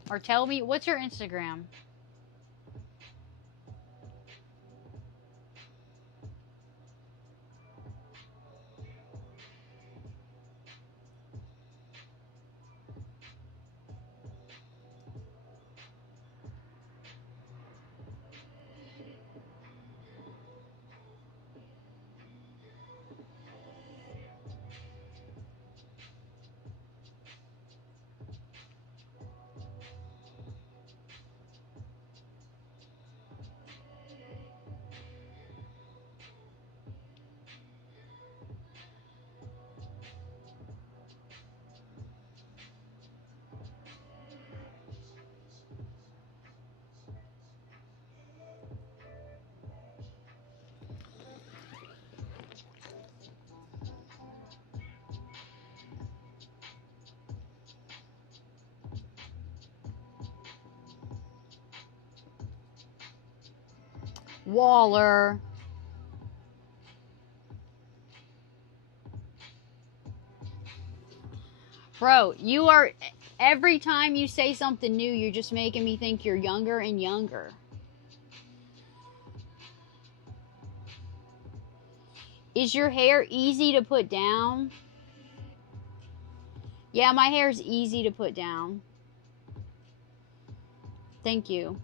Or tell me, what's your Instagram? Waller. Bro, you are... Every time you say something new, you're just making me think you're younger and younger. Is your hair easy to put down? Yeah, my hair's easy to put down. Thank you.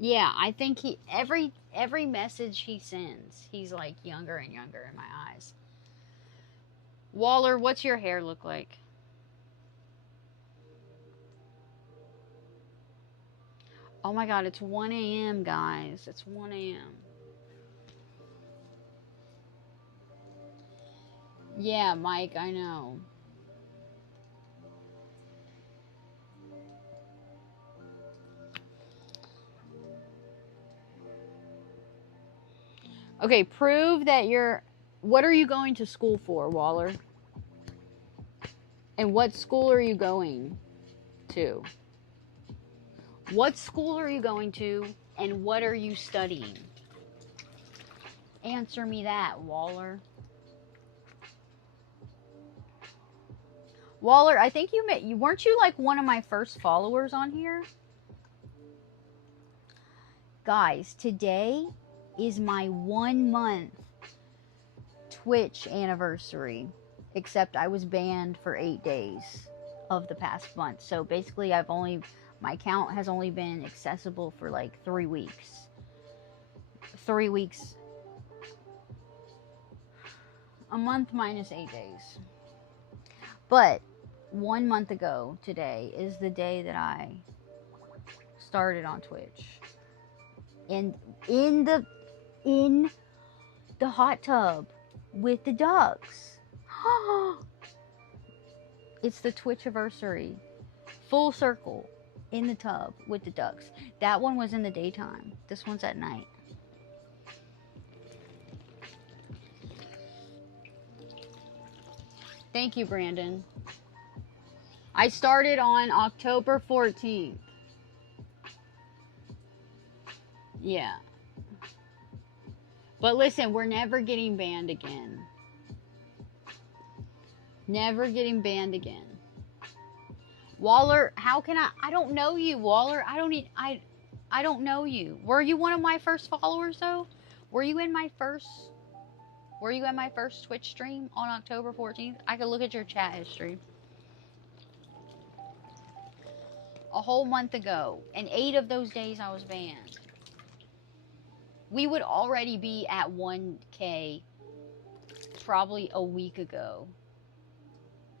Yeah, I think every message he sends, he's like younger and younger in my eyes. Waller, what's your hair look like? Oh my god, it's 1 a.m., guys. It's 1 a.m. Yeah, Mike, I know. Okay, prove that you're... What are you going to school for, Waller? And what school are you going to? What school are you going to, and what are you studying? Answer me that, Waller. Waller, I think weren't you like one of my first followers on here? Guys, today is my 1 month Twitch anniversary, except I was banned for 8 days of the past month. So basically my account has only been accessible for like 3 weeks. 3 weeks. A month minus 8 days. But 1 month ago today is the day that I started on Twitch. And in the hot tub with the ducks. It's the Twitchiversary. Full circle in the tub with the ducks. That one was in the daytime. This one's at night. Thank you, Brandon. I started on October 14th. Yeah. But listen, we're never getting banned again. Never getting banned again. Waller, how can I don't know you, Waller. I don't know you. Were you one of my first followers though? Were you in my first Twitch stream on October 14th? I could look at your chat history. A whole month ago. And 8 of those days I was banned. We would already be at 1K probably a week ago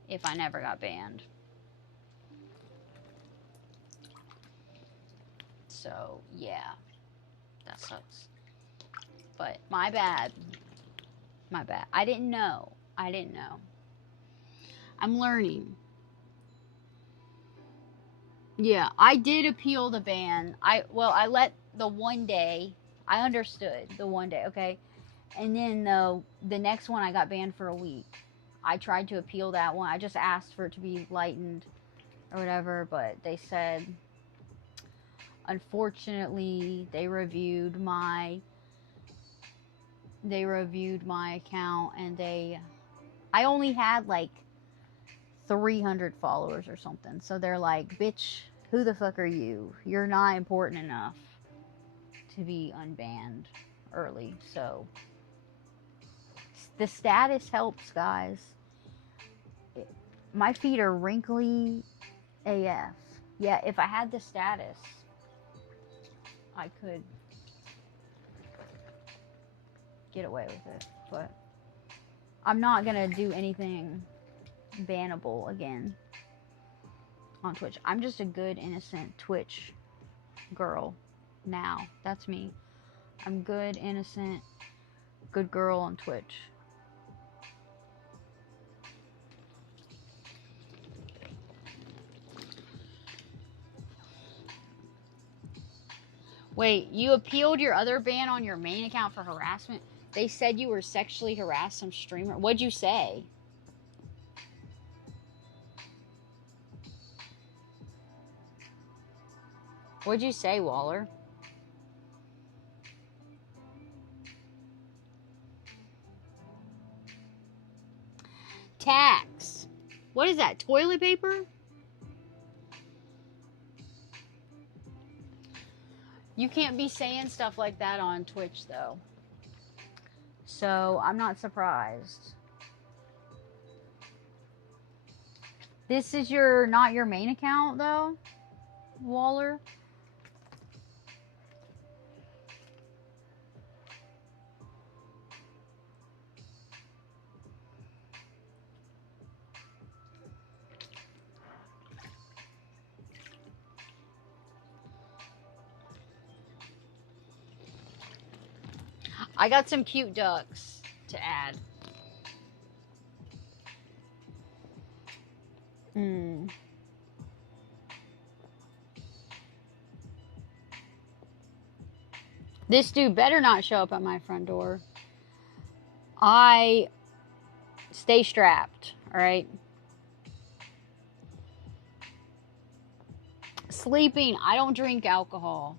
if I never got banned. So, yeah. That sucks. But my bad. My bad. I didn't know. I'm learning. Yeah, I did appeal the ban. I let the one day. I understood the one day, okay? And then the next one I got banned for a week. I tried to appeal that one. I just asked for it to be lightened or whatever, but they said, unfortunately, they reviewed my account, and I only had like 300 followers or something. So they're like, bitch, who the fuck are you? You're not important enough to be unbanned early. So the status helps, guys. My feet are wrinkly AF. Yeah, if I had the status, I could get away with it. But I'm not gonna do anything bannable again on Twitch. I'm just a good, innocent Twitch girl now. That's me. I'm good, innocent, good girl on Twitch. Wait, you appealed your other ban on your main account for harassment? They said you were sexually harassed some streamer. What'd you say? What'd you say, Waller? Tax. What is that, toilet paper? You can't be saying stuff like that on Twitch, though. So, I'm not surprised. This is not your main account, though, Waller? I got some cute ducks to add. This dude better not show up at my front door. I stay strapped, alright? Sleeping. I don't drink alcohol.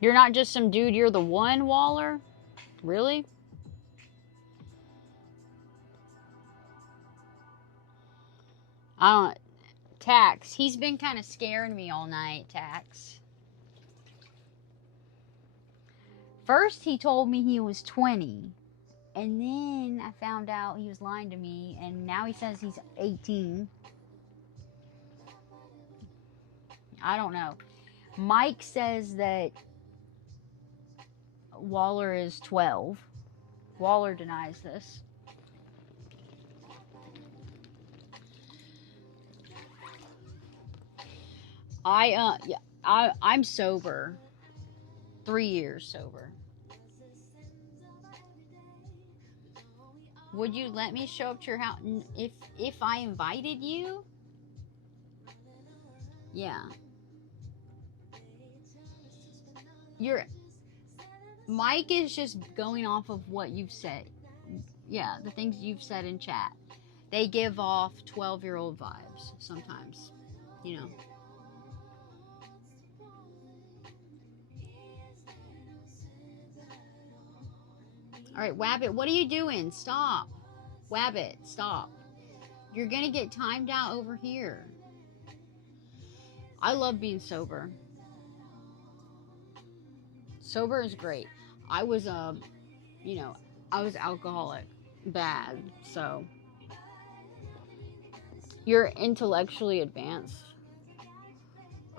You're not just some dude, you're the one, Waller? Really? I don't... Tax. He's been kind of scaring me all night, Tax. First, he told me he was 20. And then I found out he was lying to me. And now he says he's 18. I don't know. Mike says that Waller is 12. Waller denies this. I'm sober. 3 years sober. Would you let me show up to your house if I invited you? Yeah. Mike is just going off of what you've said. Yeah, the things you've said in chat. They give off 12-year-old vibes sometimes, you know. Alright, Wabbit, what are you doing? Stop. Wabbit, stop. You're gonna get timed out over here. I love being sober. Sober is great. I was I was alcoholic. Bad, so. You're intellectually advanced.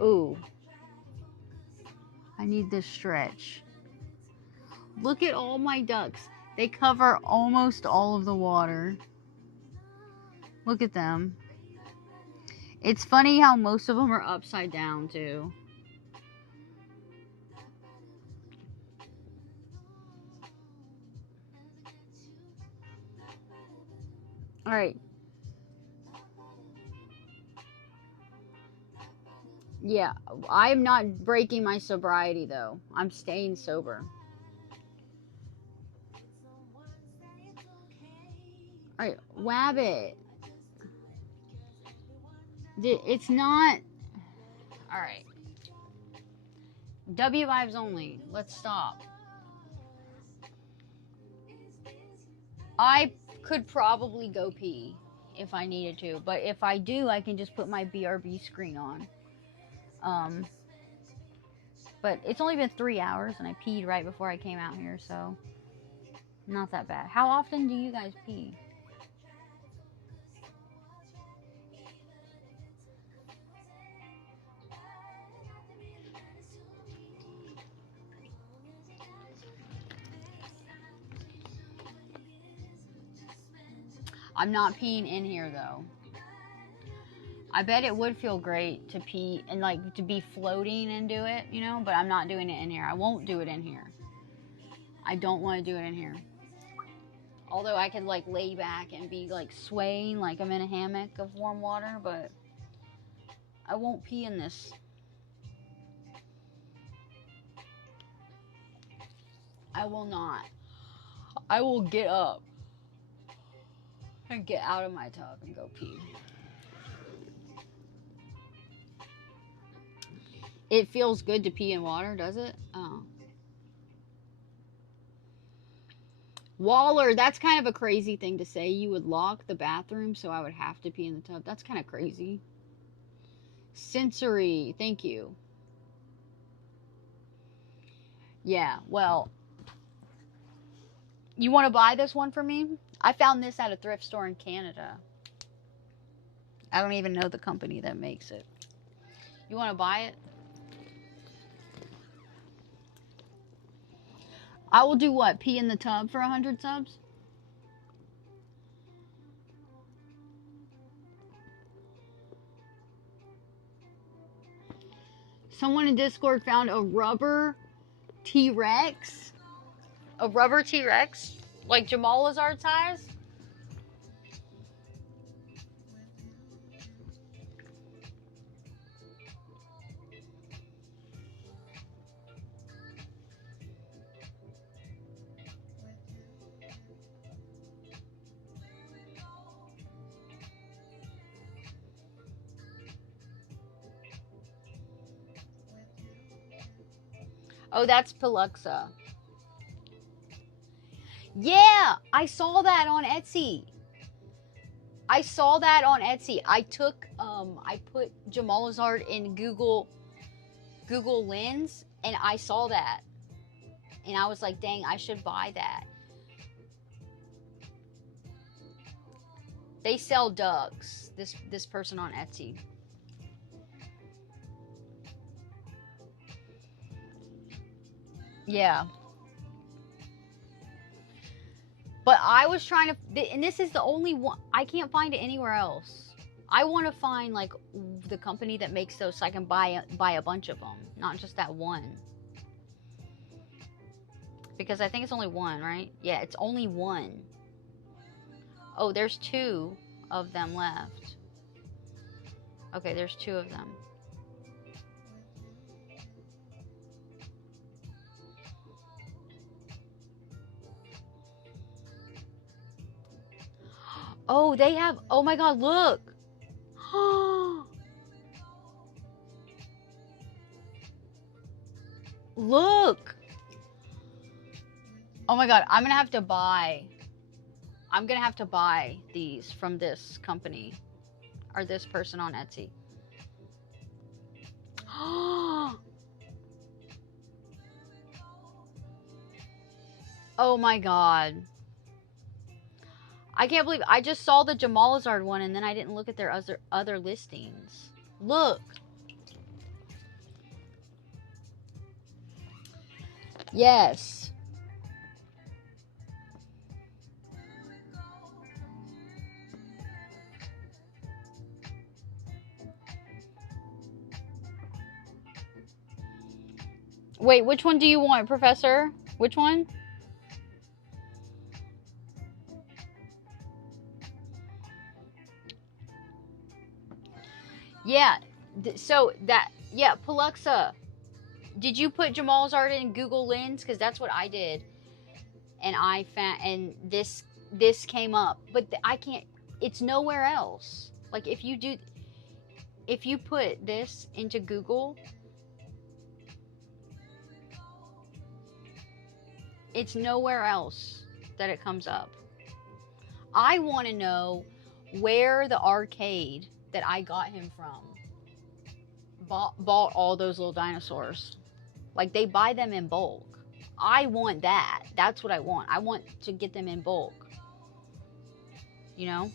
Ooh. I need this stretch. Look at all my ducks. They cover almost all of the water. Look at them. It's funny how most of them are upside down, too. Alright. Yeah, I'm not breaking my sobriety, though. I'm staying sober. Alright, Wabbit. It's not... Alright. W vibes only. Let's stop. I could probably go pee if I needed to, but if I do, I can just put my BRB screen on. But it's only been 3 hours, and I peed right before I came out here, so not that bad. How often do you guys pee? I'm not peeing in here, though. I bet it would feel great to pee and, like, to be floating and do it, you know, but I'm not doing it in here. I won't do it in here. I don't want to do it in here. Although I could, like, lay back and be, like, swaying like I'm in a hammock of warm water, but I won't pee in this. I will not. I will get up and get out of my tub and go pee. It feels good to pee in water, does it? Oh. Waller, that's kind of a crazy thing to say. You would lock the bathroom so I would have to pee in the tub. That's kind of crazy. Sensory, thank you. Yeah, well, you want to buy this one for me? I found this at a thrift store in Canada. I don't even know the company that makes it. You want to buy it? I will do what? Pee in the tub for 100 subs? Someone in Discord found a rubber T-Rex. A rubber T-Rex? Like Jamal Lazard size? Oh, that's Peluxa. Yeah, I saw that on Etsy. I put Jamal Lazard in Google Lens, and I saw that. And I was like, dang, I should buy that. They sell ducks, this person on Etsy. Yeah. But I was trying to, and this is the only one, I can't find it anywhere else. I want to find, like, the company that makes those so I can buy a bunch of them, not just that one. Because I think it's only one, right? Yeah, it's only one. Oh, there's 2 of them left. Okay, there's 2 of them. Oh, they have, oh my god, look. Look. Oh my god, I'm gonna have to buy these from this company or this person on Etsy. Oh my god. I can't believe I just saw the Jamal Lazard one and then I didn't look at their other listings. Look. Yes. Wait, which one do you want, Professor? Which one? Yeah. So that, yeah, Paluxa. Did you put Jamal's art in Google Lens? Because that's what I did, and I found, and this came up, but I can't. It's nowhere else. Like if you put this into Google, it's nowhere else that it comes up. I want to know where the arcade that I got him from bought all those little dinosaurs. Like they buy them in bulk. I want that. That's what I want. I want to get them in bulk. You know?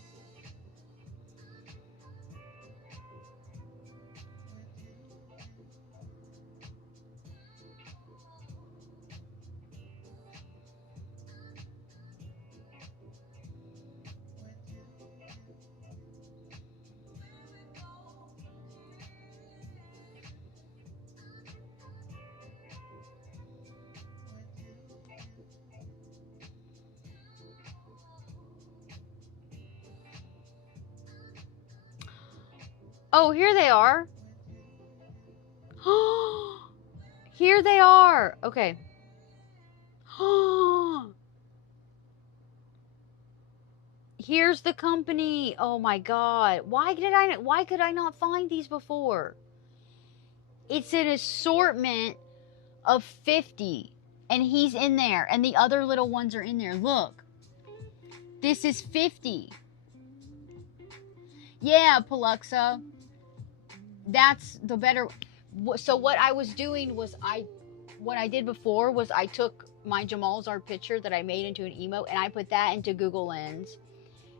Oh, here they are. Here they are. Okay. Here's the company. Oh my god. Why could I not find these before? It's an assortment of 50 and he's in there and the other little ones are in there. Look. This is 50. Yeah, Paluxa. That's the better. So what I was doing was what I did before was I took my Jamal's art picture that I made into an emote and I put that into Google Lens.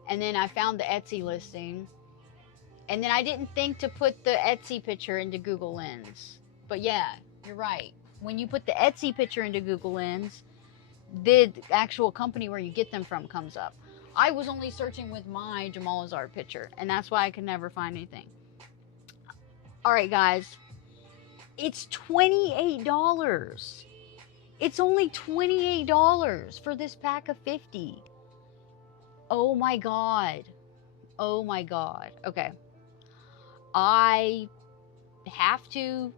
And then I found the Etsy listing. And then I didn't think to put the Etsy picture into Google Lens. But yeah, you're right. When you put the Etsy picture into Google Lens, the actual company where you get them from comes up. I was only searching with my Jamal's art picture, and that's why I could never find anything. Alright, guys. It's $28. It's only $28 for this pack of 50. Oh my god. Oh my god. Okay. I have to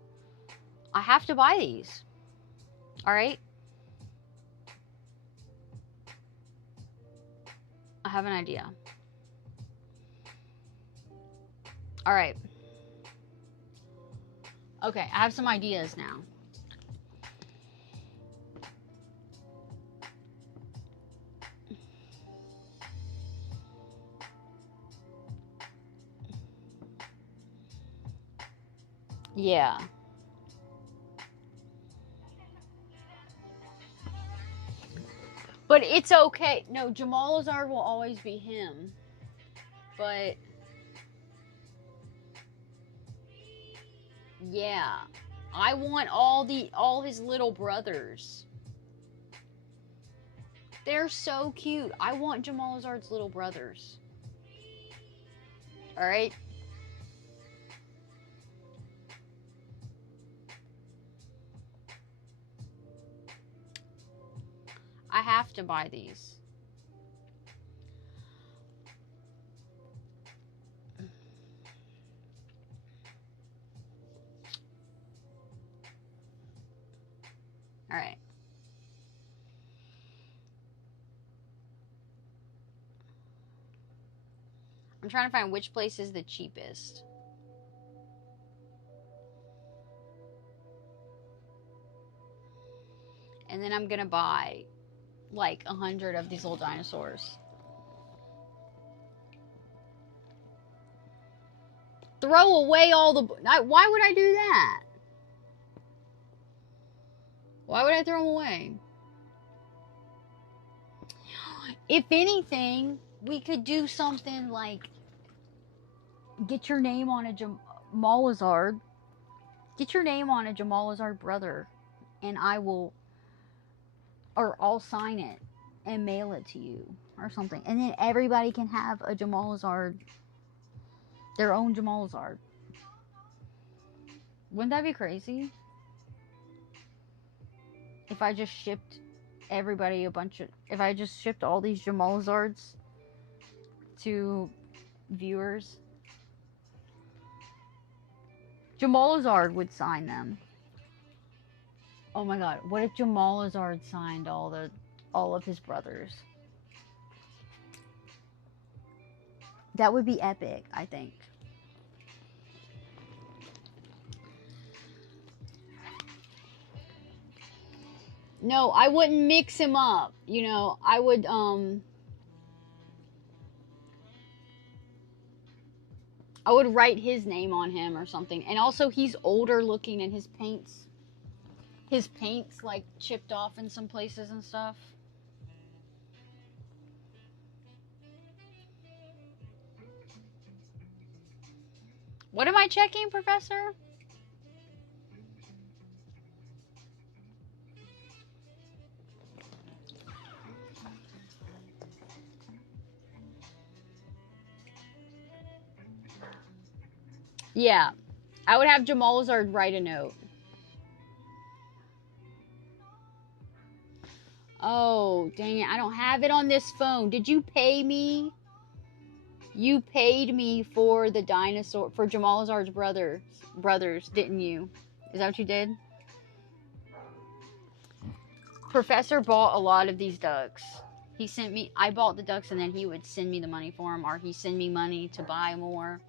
buy these. Alright? I have an idea. Alright. Okay, I have some ideas now. Yeah. But it's okay. No, Jamal Azar will always be him. But yeah, I want all his little brothers. They're so cute. I want Jamal Azar's little brothers. All right. I have to buy these. All right. I'm trying to find which place is the cheapest. And then I'm gonna buy like 100 of these little dinosaurs. Throw away all the... Why would I do that? Why would I throw them away? If anything, we could do something like get your name on a Jamalazard. Get your name on a Jamalazard brother, and I will, or I'll sign it and mail it to you or something. And then everybody can have a Jamalazard, their own Jamalazard. Wouldn't that be crazy? if I just shipped everybody a bunch of, if I just shipped all these Jamalazards to viewers, Jamalazard would sign them. Oh my god, what if Jamalazard signed all of his brothers? That would be epic, I think. No, I wouldn't mix him up. You know, I would write his name on him or something. And also he's older looking and his paint's like chipped off in some places and stuff. What am I checking, Professor? Yeah, I would have Jamalazard write a note. Oh, dang it. I don't have it on this phone. Did you pay me? You paid me for the dinosaur, for Jamalazard's brothers, didn't you? Is that what you did? Professor bought a lot of these ducks. He sent me, I bought the ducks and then he would send me the money for them, or he'd send me money to buy more.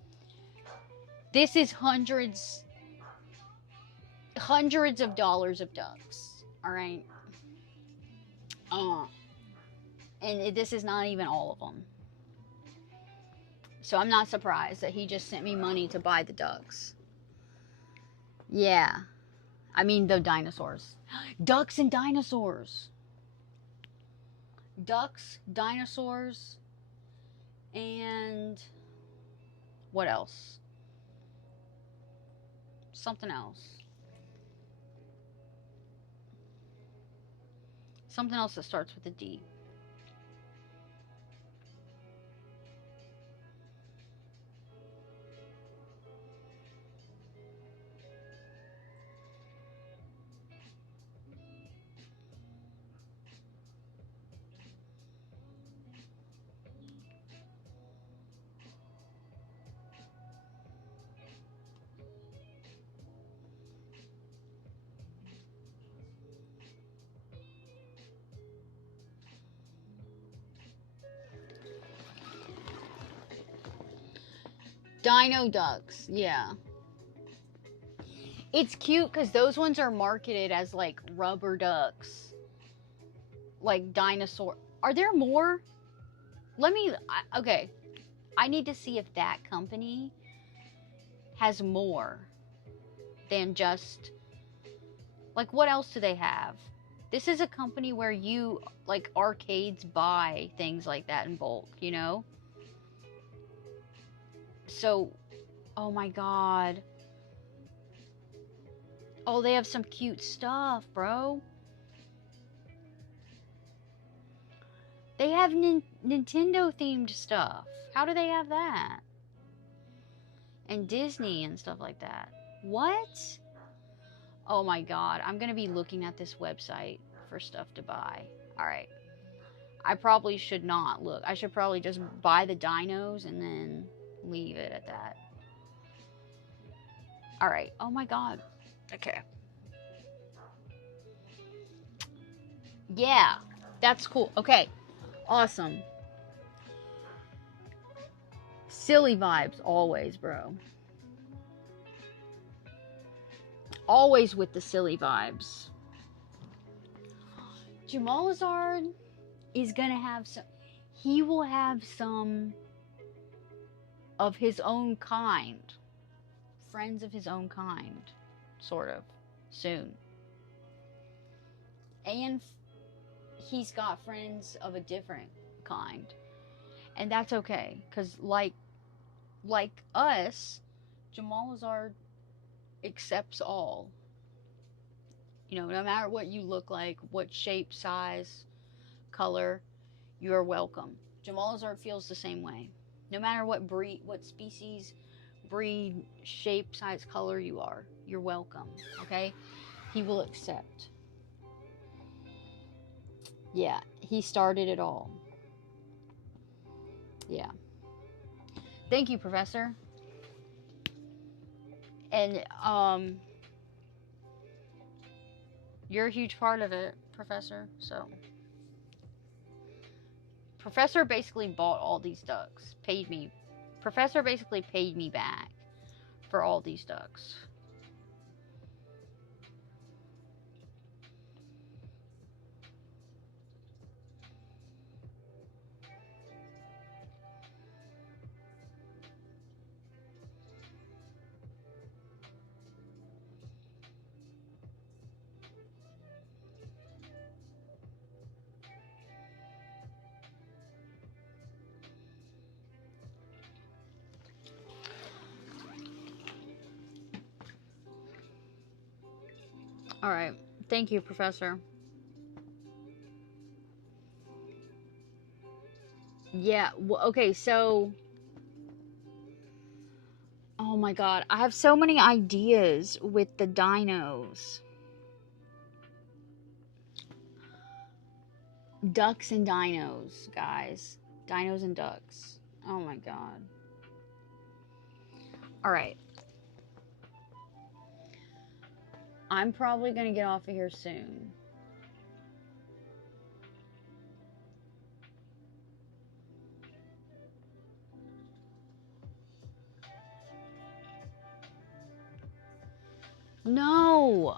This is hundreds of dollars of ducks, all right? And this is not even all of them. So I'm not surprised that he just sent me money to buy the ducks. Yeah. I mean the dinosaurs. Ducks and dinosaurs. Ducks, dinosaurs, and what else? Something else. Something else that starts with a D. Dino ducks, yeah. It's cute because those ones are marketed as like rubber ducks. Like dinosaur. Are there more? Okay. I need to see if that company has more than just, like, what else do they have? This is a company where you, like, arcades buy things like that in bulk, you know? So, oh my god. Oh, they have some cute stuff, bro. They have Nintendo themed stuff. How do they have that? And Disney and stuff like that. What? Oh my god. I'm gonna be looking at this website for stuff to buy. Alright. I probably should not look. I should probably just buy the dinos and then leave it at that. Alright. Oh my god. Okay. Yeah. That's cool. Okay. Awesome. Silly vibes always, bro. Always with the silly vibes. Jamalazard is gonna have some. He will have some of his own kind. Friends of his own kind. Sort of. Soon. And he's got friends of a different kind. And that's okay. Because like us, Jamalazard accepts all. You know, no matter what you look like, what shape, size, color, you are welcome. Jamalazard feels the same way. No matter what breed, what species, breed, shape, size, color you are, you're welcome. Okay? He will accept. Yeah, he started it all. Yeah. Thank you, Professor. And you're a huge part of it, Professor. So Professor basically bought all these ducks. Paid me. Professor basically paid me back for all these ducks. All right. Thank you, Professor. Yeah. Okay. So, oh my God, I have so many ideas with the dinos. Ducks and dinos, guys. Dinos and ducks. Oh my God. All right. I'm probably going to get off of here soon. No.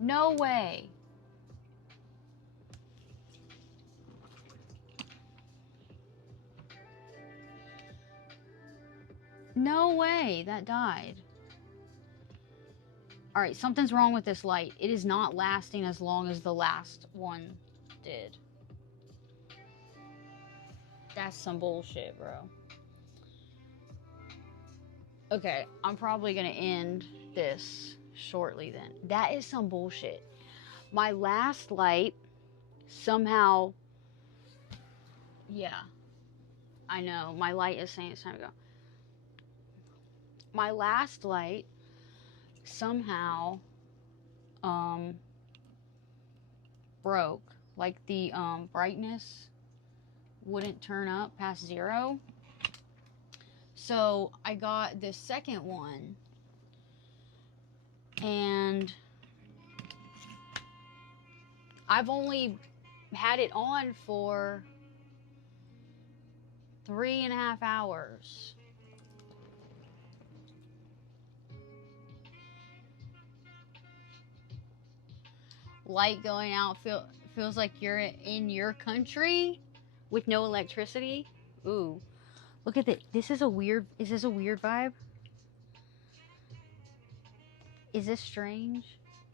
No way. No way. That died. All right, something's wrong with this light. It is not lasting as long as the last one did. That's some bullshit, bro. Okay, I'm probably going to end this shortly then. That is some bullshit. My last light somehow... Yeah, I know. My light is saying it's time to go. My last light somehow broke. Like the brightness wouldn't turn up past 0. So I got this second one, and I've only had it on for 3.5 hours. Light going out feels like you're in your country with no electricity. Ooh, look at this. Is this a weird vibe? Is this strange?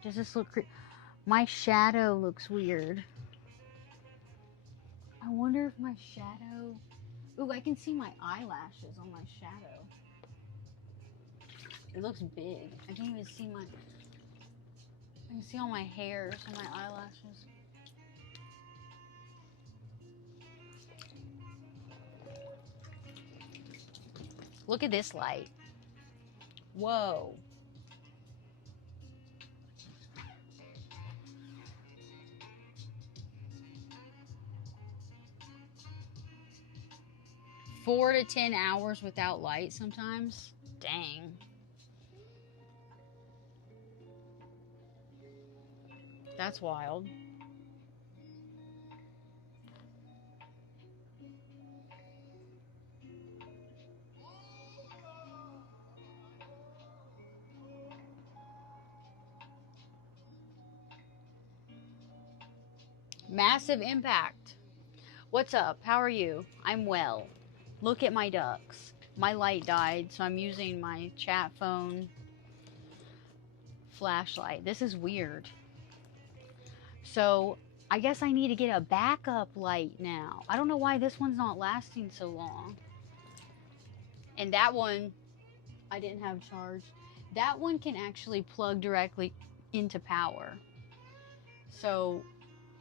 Does this look my shadow looks weird. I wonder if my shadow... Ooh, I can see my eyelashes on my shadow. It looks big. I can't even see my... I can see all my hairs and my eyelashes. Look at this light. Whoa. Four to 10 hours without light sometimes. Dang. That's wild. Massive impact. What's up? How are you? I'm well. Look at my ducks. My light died, so I'm using my chat phone flashlight. This is weird. So I guess I need to get a backup light now. I don't know why this one's not lasting so long. And that one, I didn't have charged. That one can actually plug directly into power. So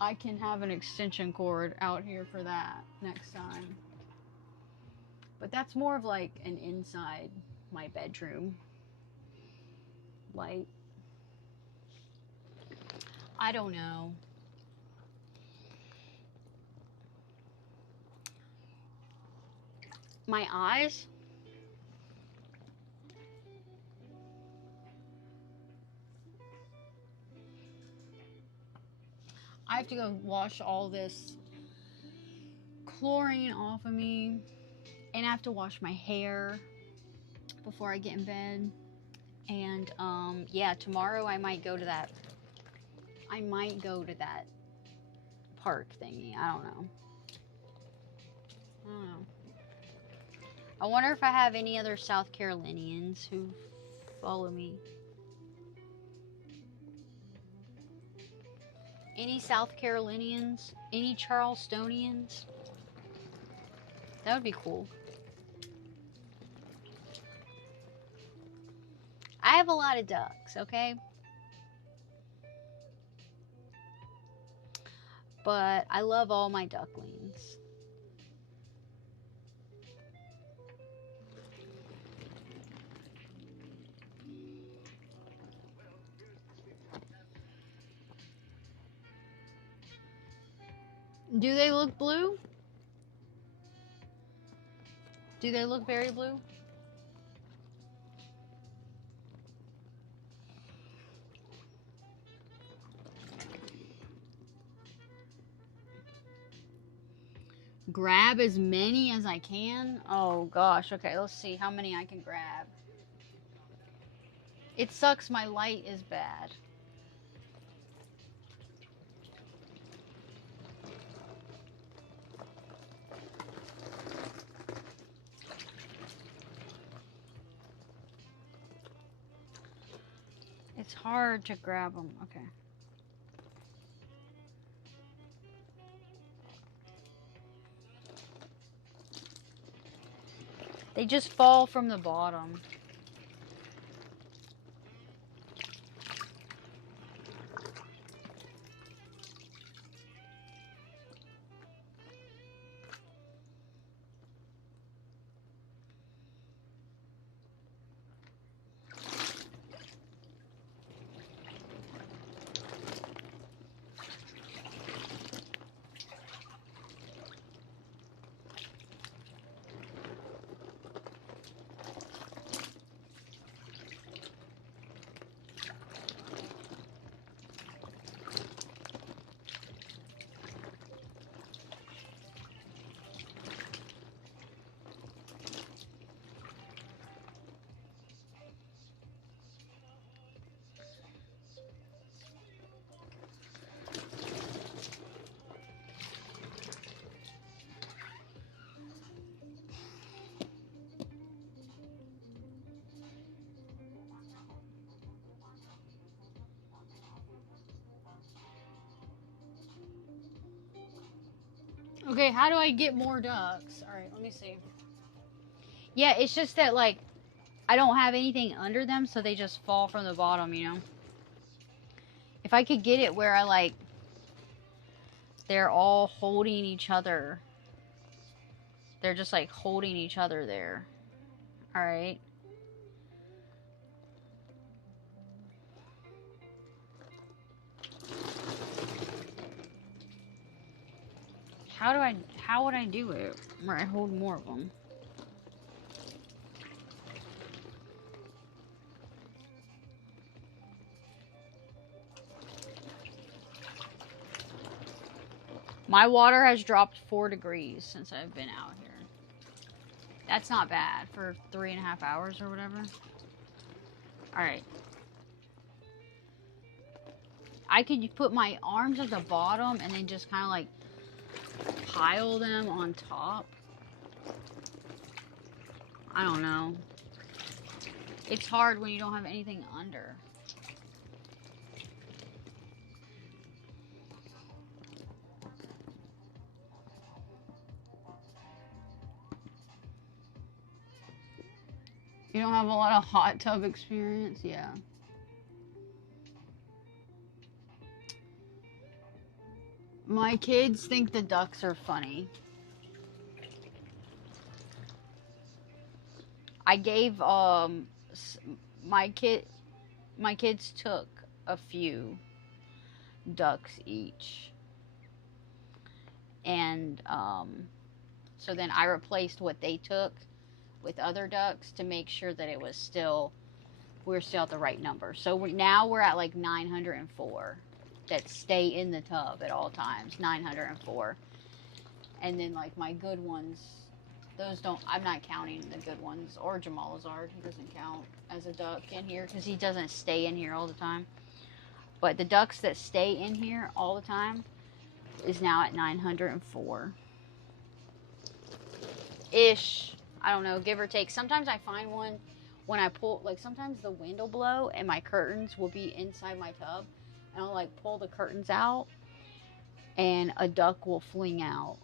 I can have an extension cord out here for that next time. But that's more of like an inside my bedroom light. I don't know. My eyes. I have to go wash all this chlorine off of me, and I have to wash my hair before I get in bed. And yeah, tomorrow I might go to that. I might go to that park thingy. I don't know. I don't know. I wonder if I have any other South Carolinians who follow me. Any South Carolinians? Any Charlestonians? That would be cool. I have a lot of ducks, okay? But I love all my ducklings. Do they look blue? Do they look very blue? Grab as many as I can? Oh gosh, okay, let's see how many I can grab. It sucks my light is bad. It's hard to grab them. Okay. They just fall from the bottom. Okay, how do I get more ducks? Alright, let me see. Yeah, it's just that, like, I don't have anything under them, so they just fall from the bottom, you know? If I could get it where I, like, they're all holding each other. They're just, like, holding each other there. Alright. How would I do it where I hold more of them? My water has dropped 4 degrees since I've been out here. That's not bad for 3.5 hours or whatever. Alright. I could put my arms at the bottom and then just kind of like pile them on top. I don't know. It's hard when you don't have anything under. You don't have a lot of hot tub experience? Yeah. My kids think the ducks are funny. I gave my kids took a few ducks each, and So then I replaced what they took with other ducks to make sure that it was still, we're still at the right number. So now we're at like 904 that stay in the tub at all times. 904. And then like my good ones, those don't, I'm not counting the good ones, or Jamalazard. He doesn't count as a duck in here because he doesn't stay in here all the time. But the ducks that stay in here all the time is now at 904 ish. I don't know, give or take. Sometimes I find one when I pull, like sometimes the wind will blow and my curtains will be inside my tub, and I'll like pull the curtains out and a duck will fling out.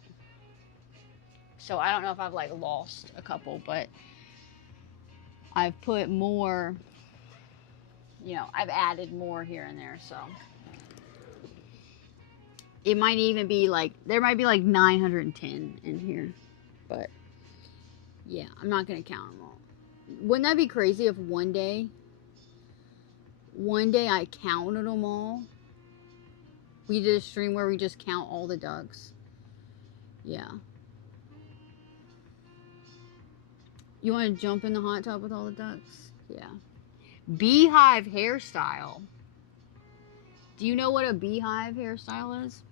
So I don't know if I've like lost a couple, but I've put more, you know, I've added more here and there. So it might even be like, there might be like 910 in here, but yeah, I'm not going to count them all. Wouldn't that be crazy if one day I counted them all? We did a stream where we just count all the ducks. Yeah. You want to jump in the hot tub with all the ducks? Yeah. Beehive hairstyle. Do you know what a beehive hairstyle is?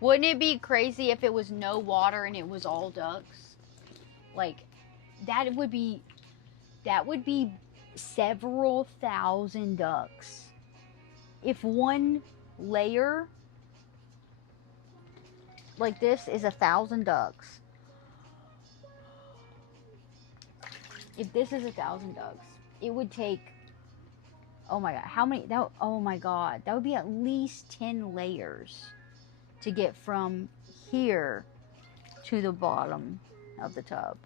Wouldn't it be crazy if it was no water and it was all ducks? Like, that would be several thousand ducks. If one layer like this is 1,000 ducks. If this is 1,000 ducks, it would take, oh my god, how many, that, oh my god, that would be at least 10 layers to get from here to the bottom of the tub.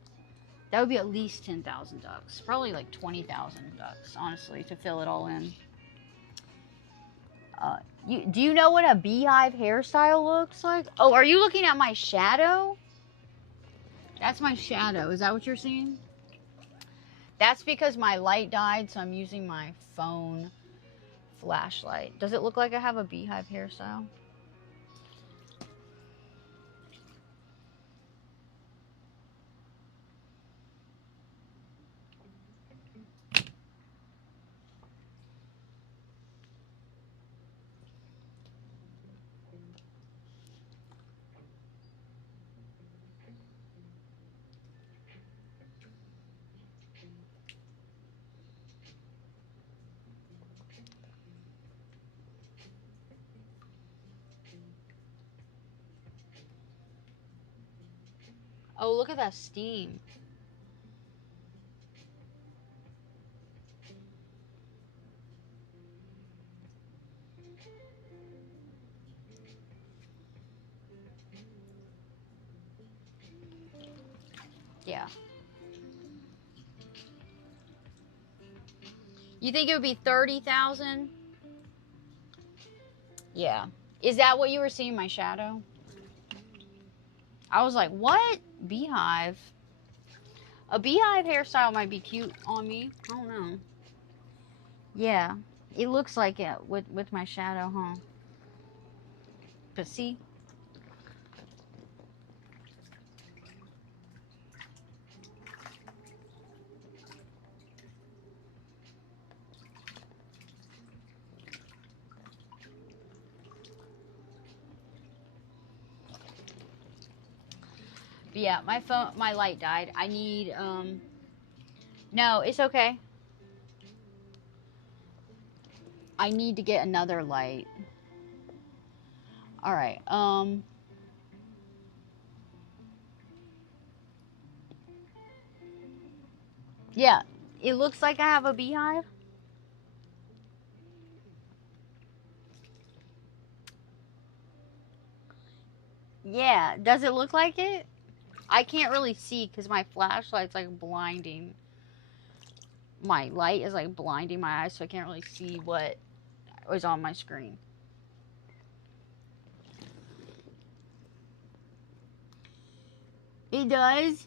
That would be at least 10,000 ducks. Probably like 20,000 ducks, honestly, to fill it all in. Do you know what a beehive hairstyle looks like? Oh, are you looking at my shadow? That's my shadow. Is that what you're seeing? That's because my light died, so I'm using my phone flashlight. Does it look like I have a beehive hairstyle? Oh, look at that steam. Yeah. You think it would be 30,000? Yeah. Is that what you were seeing, my shadow? I was like, what? Beehive? A beehive hairstyle might be cute on me. I don't know. Yeah. It looks like it with my shadow, huh? But see? But yeah, my light died. I need, no, it's okay. I need to get another light. Alright, yeah, it looks like I have a beehive. Yeah, does it look like it? I can't really see because my flashlight's like blinding. My light is like blinding my eyes, so I can't really see what was on my screen. It does.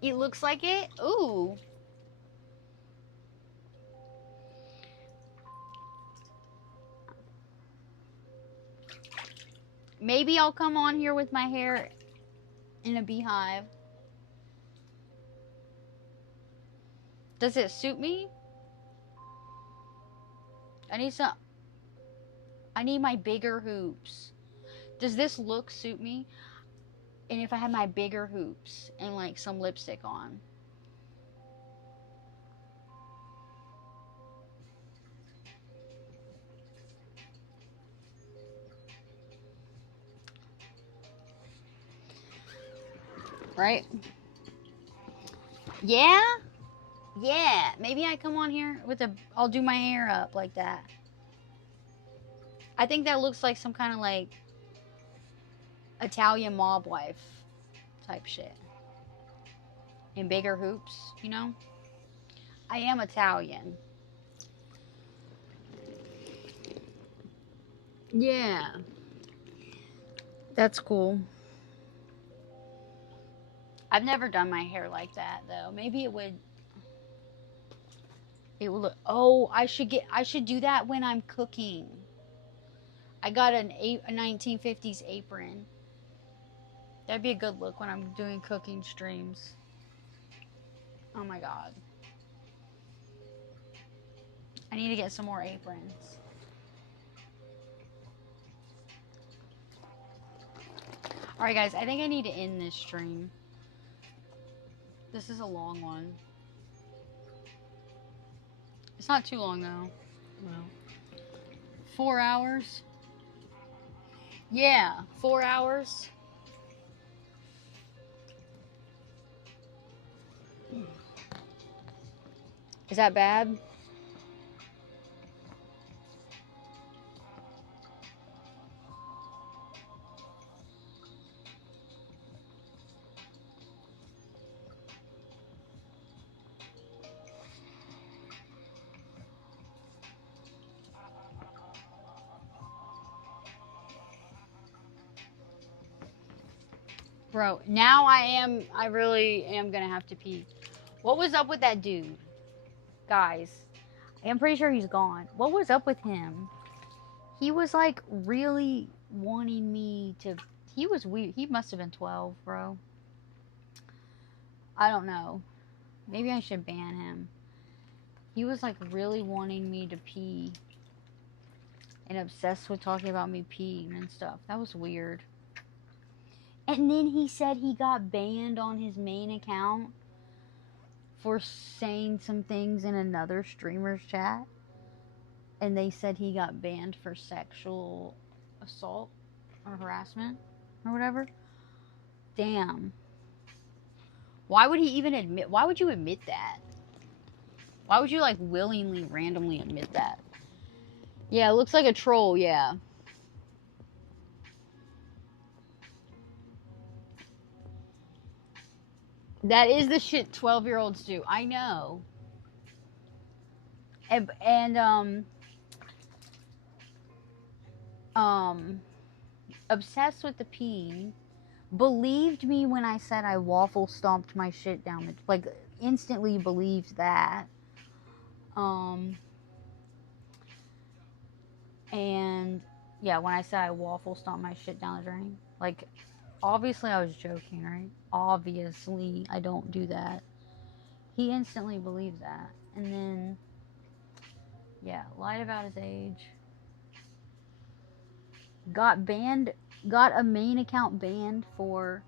It looks like it. Ooh. Maybe I'll come on here with my hair in a beehive. Does it suit me? I need my bigger hoops. Does this look suit me? And if I had my bigger hoops and like some lipstick on. Right? Yeah? Yeah. Maybe I come on here with I'll do my hair up like that. I think that looks like some kind of like Italian mob wife type shit. In bigger hoops, you know? I am Italian. Yeah. That's cool. I've never done my hair like that though. Maybe it would look. Oh, I should do that when I'm cooking. I got a 1950s apron. That'd be a good look when I'm doing cooking streams. Oh my god. I need to get some more aprons. Alright guys, I think I need to end this stream. This is a long one. It's not too long though. Well, 4 hours. Yeah, 4 hours. Is that bad? Bro, now I really am gonna have to pee. What was up with that dude? Guys, I'm pretty sure he's gone. What was up with him? He was like really wanting me to, he was weird. He must have been 12, bro. I don't know. Maybe I should ban him. He was like really wanting me to pee and obsessed with talking about me peeing and stuff. That was weird. And then he said he got banned on his main account for saying some things in another streamer's chat. And they said he got banned for sexual assault or harassment or whatever. Damn. Why would he even admit? Why would you admit that? Why would you like willingly, randomly admit that? Yeah, it looks like a troll, yeah. That is the shit 12-year-olds do. I know. And obsessed with the pee, believed me when I said I waffle stomped my shit down the, like, instantly believed that. And yeah, when I said I waffle stomped my shit down the drain, like, obviously I was joking, right? Obviously I don't do that. He instantly believed that. And then, yeah, lied about his age. Got banned, got a main account banned for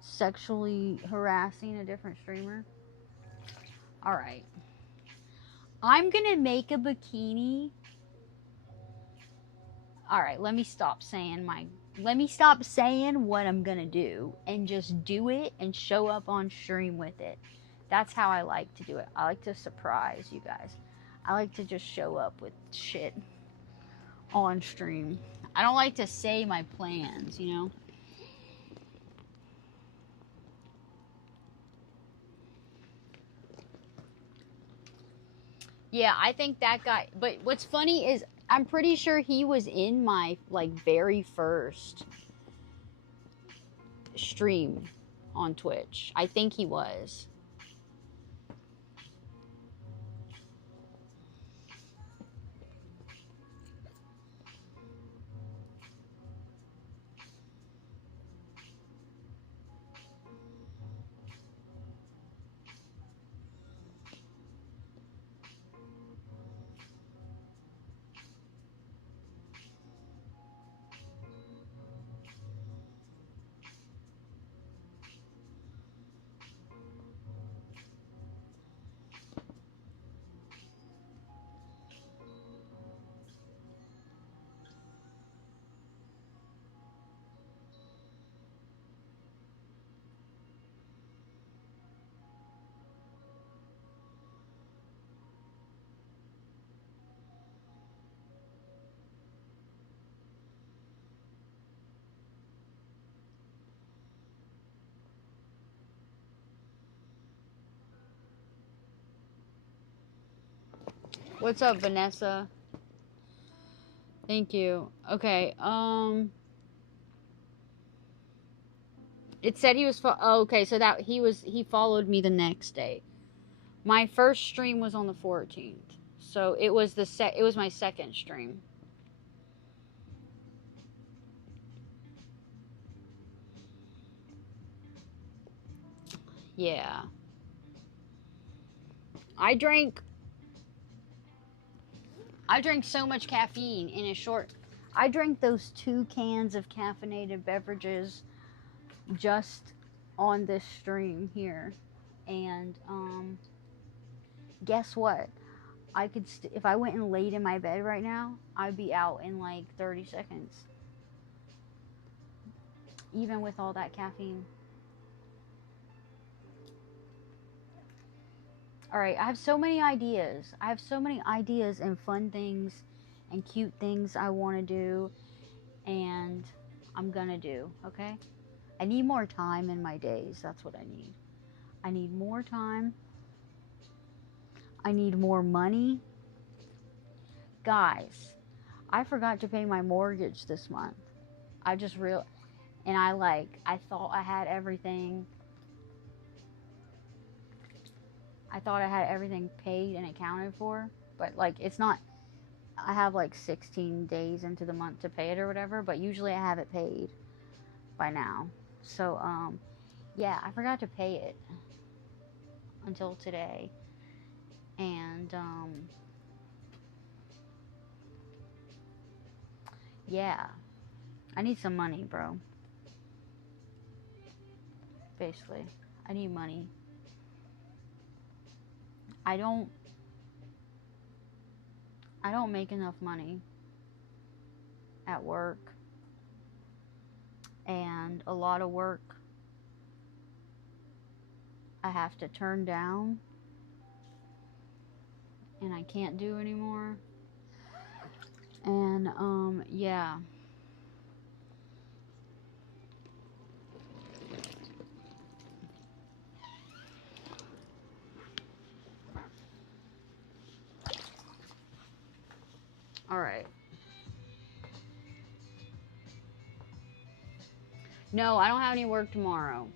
sexually harassing a different streamer. Alright. I'm gonna make a bikini. Alright, let me stop saying what I'm gonna do and just do it and show up on stream with it. That's how I like to do it. I like to surprise you guys. I like to just show up with shit on stream. I don't like to say my plans, you know? Yeah, I think that guy, but what's funny is I'm pretty sure he was in my, like, very first stream on Twitch. I think he was. What's up, Vanessa? Thank you. Okay, it said he was, oh, okay, so that he followed me the next day. My first stream was on the 14th. So it was it was my second stream. Yeah. I drank so much caffeine in a short. I drank those 2 cans of caffeinated beverages just on this stream here. And guess what? I could if I went and laid in my bed right now, I'd be out in like 30 seconds. Even with all that caffeine. Alright, I have so many ideas. I have so many ideas and fun things and cute things I want to do. And I'm gonna do, okay? I need more time in my days. That's what I need. I need more time. I need more money. Guys, I forgot to pay my mortgage this month. I just and I thought I had everything. I thought I had everything paid and accounted for, but like it's not. I have like 16 days into the month to pay it or whatever, but usually I have it paid by now. So yeah, I forgot to pay it until today. And yeah, I need some money, bro. Basically, I need money. I don't make enough money at work, and a lot of work I have to turn down and I can't do anymore. And yeah. All right. No, I don't have any work tomorrow.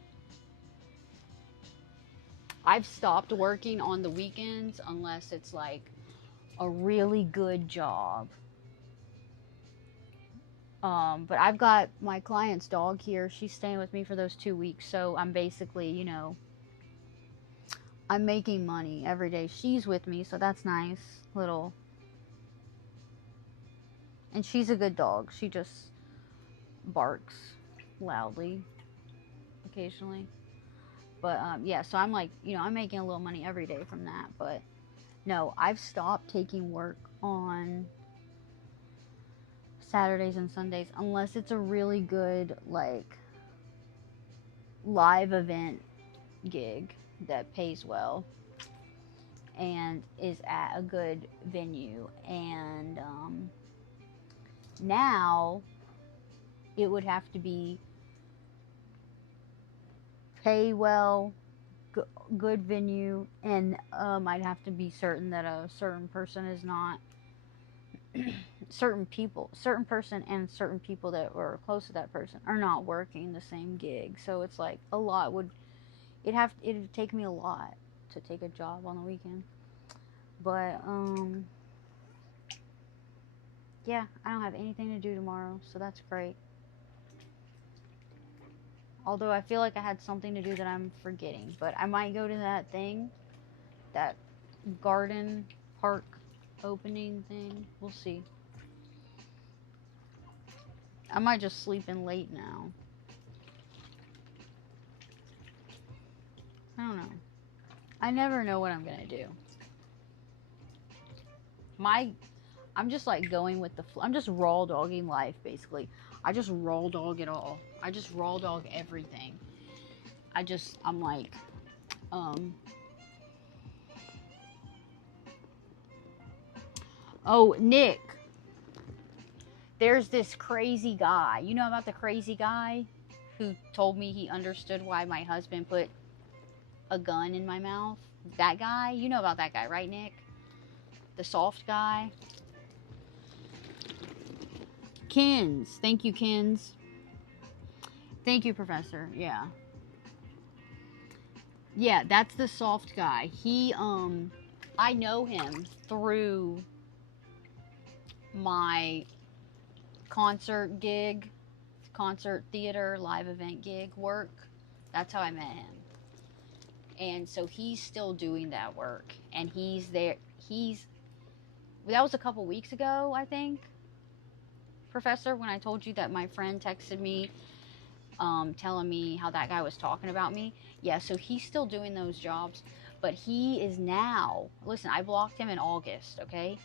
I've stopped working on the weekends unless it's like a really good job. But I've got my client's dog here. She's staying with me for those 2 weeks. So I'm basically, you know, I'm making money every day she's with me. So that's nice. Little. And she's a good dog. She just barks loudly occasionally. But yeah, so I'm like, you know, I'm making a little money every day from that. But no, I've stopped taking work on Saturdays and Sundays unless it's a really good like live event gig that pays well and is at a good venue. And now it would have to be pay well, good venue, and I'd have to be certain that a certain person is not certain person and certain people that were close to that person are not working the same gig. So it's like a lot it'd take me a lot to take a job on the weekend. But yeah, I don't have anything to do tomorrow, so that's great. Although I feel like I had something to do that I'm forgetting. But I might go to that thing. That garden park opening thing. We'll see. I might just sleep in late now. I don't know. I never know what I'm gonna do. I'm just like going with the flow. I'm just raw dogging life, basically. I just raw dog it all. I just raw dog everything. I'm like, oh, Nick. There's this crazy guy. You know about the crazy guy who told me he understood why my husband put a gun in my mouth? That guy? You know about that guy, right, Nick? the soft guy. Kins. Thank you, Kins. Thank you, Professor. Yeah. Yeah, that's the soft guy. He, I know him through my concert gig, concert theater, live event gig work. That's how I met him. And so he's still doing that work. And he's there. That was a couple weeks ago, I think, Professor, when I told you that my friend texted me telling me how that guy was talking about me. Yeah, so he's still doing those jobs, but he is now, listen, I blocked him in August, okay?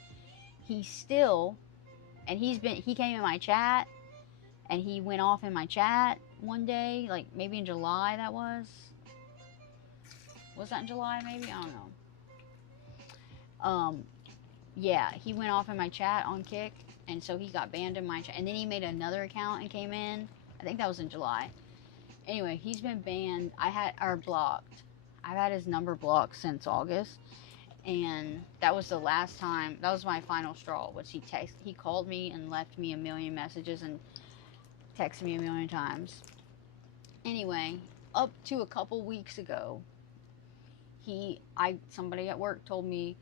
He's still, and he came in my chat, and he went off in my chat one day, like maybe in July that was. Was that in July maybe? I don't know. Yeah, he went off in my chat on Kick, and so he got banned in my chat, and then he made another account and came in. I think that was in July. Anyway, he's been banned. Blocked. I've had his number blocked since August, and that was the last time. That was my final straw. Was he called me and left me a million messages and texted me a million times. Anyway, up to a couple weeks ago, somebody at work told me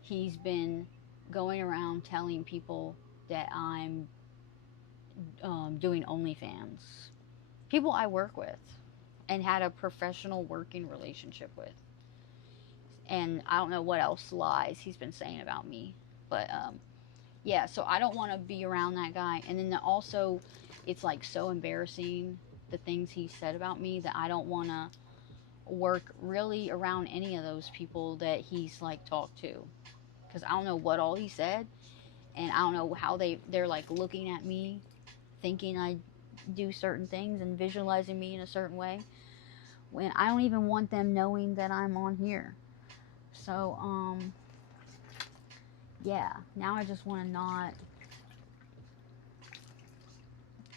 he's been going around telling people that I'm doing OnlyFans. People I work with and had a professional working relationship with. And I don't know what else lies he's been saying about me. But, yeah, so I don't want to be around that guy. And then also, it's like so embarrassing, the things he said about me, that I don't want to work really around any of those people that he's like talked to. Because I don't know what all he said. And I don't know how they're like looking at me, thinking I do certain things and visualizing me in a certain way, when I don't even want them knowing that I'm on here. So, yeah, now I just want to not.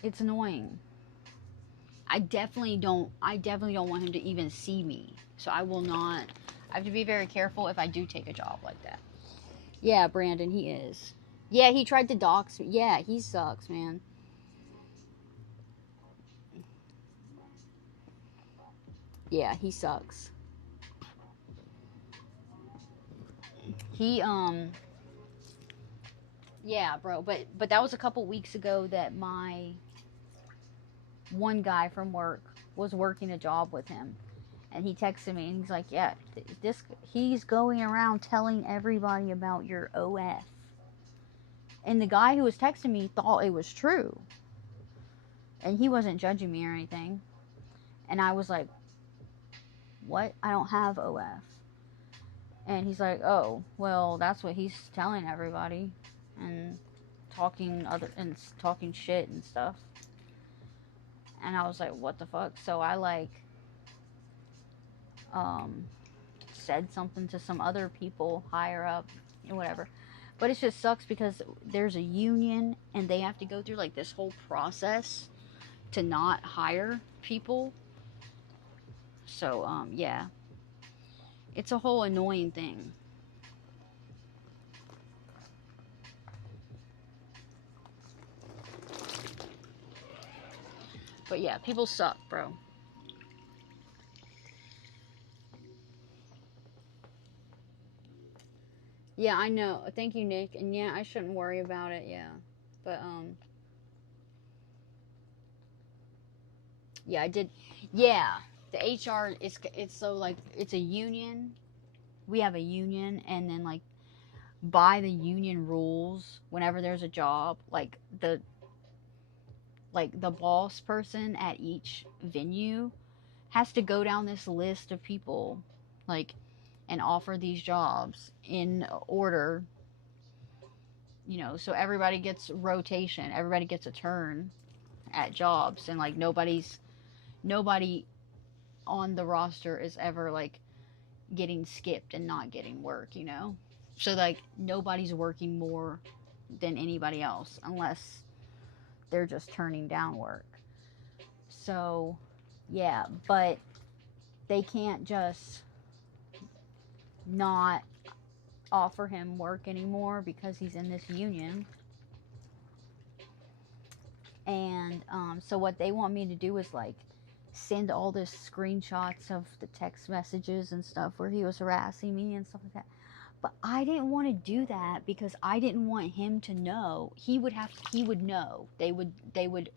It's annoying. I definitely don't want him to even see me. So I will not. I have to be very careful if I do take a job like that. Yeah, Brandon, he is. Yeah, he tried to dox me. Yeah, he sucks, man. Yeah, he sucks. He, yeah, bro, but that was a couple weeks ago that my one guy from work was working a job with him. And he texted me and he's like, yeah, he's going around telling everybody about your OF. And the guy who was texting me thought it was true. And he wasn't judging me or anything. And I was like, what? I don't have OF. And he's like, oh, well, that's what he's telling everybody. And talking shit and stuff. And I was like, what the fuck? So I like said something to some other people higher up and whatever. But it just sucks because there's a union and they have to go through like this whole process to not hire people. So yeah, it's a whole annoying thing. But yeah, people suck, bro. Yeah, I know. Thank you, Nick. And yeah, I shouldn't worry about it. Yeah, but yeah, I did. Yeah, the HR it's so like it's a union. We have a union, and then like by the union rules, whenever there's a job, like the boss person at each venue has to go down this list of people, like, and offer these jobs in order, so everybody gets rotation, everybody gets a turn at jobs, and like nobody on the roster is ever like getting skipped and not getting work, so like nobody's working more than anybody else unless they're just turning down work. So yeah, but they can't just not offer him work anymore because he's in this union. And so what they want me to do is like send all this screenshots of the text messages and stuff where he was harassing me and stuff like that. But I didn't want to do that because I didn't want him to know. He would know. They would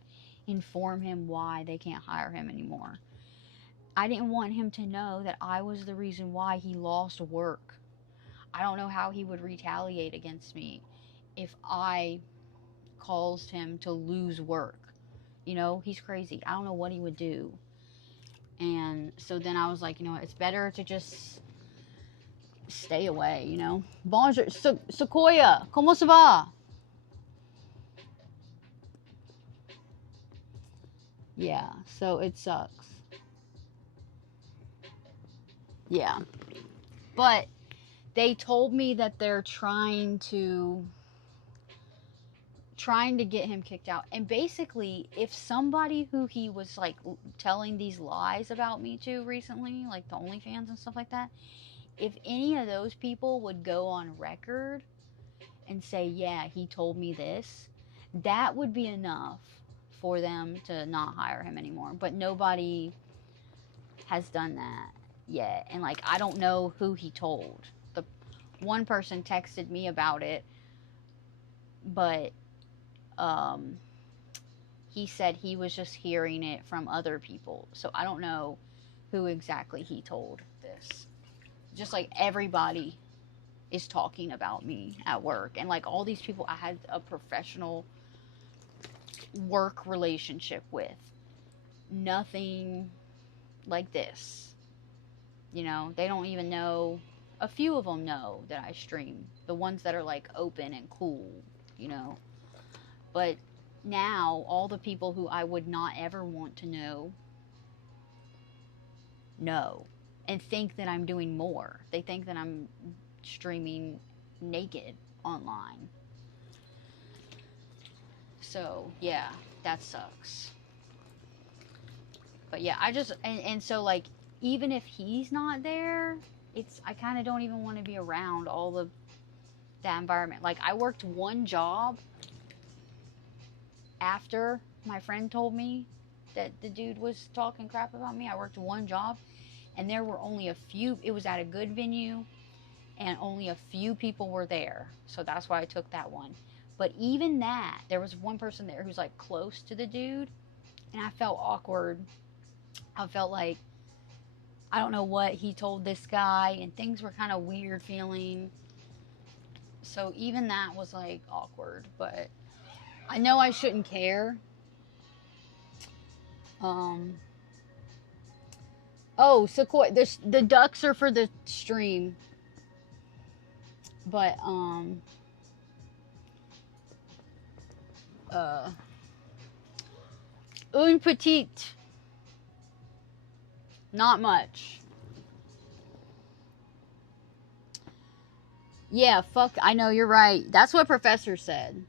inform him why they can't hire him anymore. I didn't want him to know that I was the reason why he lost work. I don't know how he would retaliate against me if I caused him to lose work. You know, he's crazy. I don't know what he would do. And so then I was like, you know what, it's better to just stay away, you know. Bonjour, Sequoia, ¿cómo se va? Yeah, so it sucks. Yeah. But they told me that they're trying to get him kicked out. And basically, if somebody who he was like telling these lies about me to recently, like the OnlyFans and stuff like that, if any of those people would go on record and say, yeah, he told me this, that would be enough for them to not hire him anymore. But nobody has done that yet. And like, I don't know who he told. The one person texted me about it, but he said he was just hearing it from other people. So I don't know who exactly he told this. Just like everybody is talking about me at work. And like all these people I had a professional work relationship with. Nothing like this. You know, they don't even know. A few of them know that I stream. The ones that are like open and cool, you know. But now, all the people who I would not ever want to know and think that I'm doing more. They think that I'm streaming naked online. So, yeah, that sucks. But yeah, I just, and so like, even if he's not there, I kind of don't even want to be around that environment. Like, I worked one job after my friend told me that the dude was talking crap about me. I worked one job, and there were only a few. It was at a good venue, and only a few people were there. So that's why I took that one. But even that, there was one person there who's like close to the dude, and I felt awkward. I felt like I don't know what he told this guy, and things were kind of weird feeling. So even that was like awkward, but I know I shouldn't care. Oh, Sequoia, the ducks are for the stream, but une petite, not much. Yeah, fuck. I know, you're right. That's what Professor said.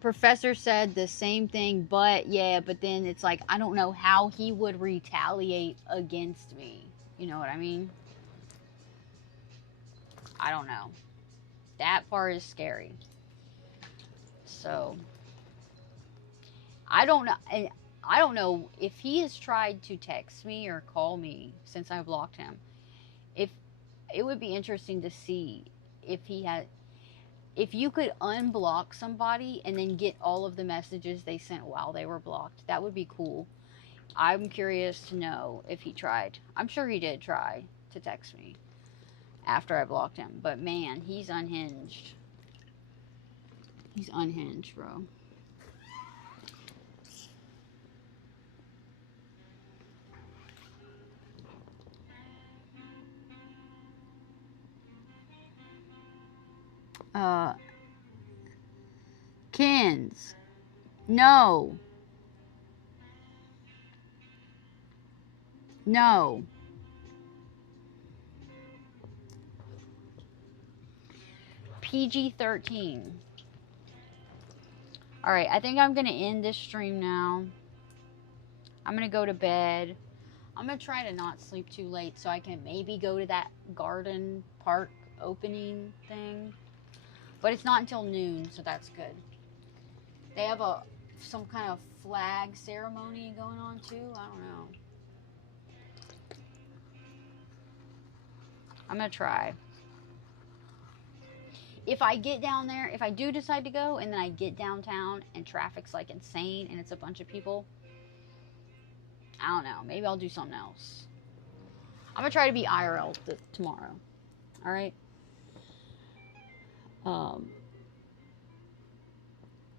Professor said the same thing, but then it's like, I don't know how he would retaliate against me. You know what I mean? I don't know. That part is scary. So, I don't know. I don't know if he has tried to text me or call me since I blocked him. If it would be interesting to see if you could unblock somebody and then get all of the messages they sent while they were blocked. That would be cool. I'm curious to know if he tried. I'm sure he did try to text me after I blocked him. But man, he's unhinged. He's unhinged, bro. Kins. No. No. PG-13. Alright, I think I'm going to end this stream now. I'm going to go to bed. I'm going to try to not sleep too late so I can maybe go to that garden park opening thing. But it's not until noon, so that's good. They have some kind of flag ceremony going on too. I don't know. I'm gonna try. If I get down there, if I do decide to go and then I get downtown and traffic's like insane and it's a bunch of people, I don't know. Maybe I'll do something else. I'm gonna try to be IRL tomorrow. All right.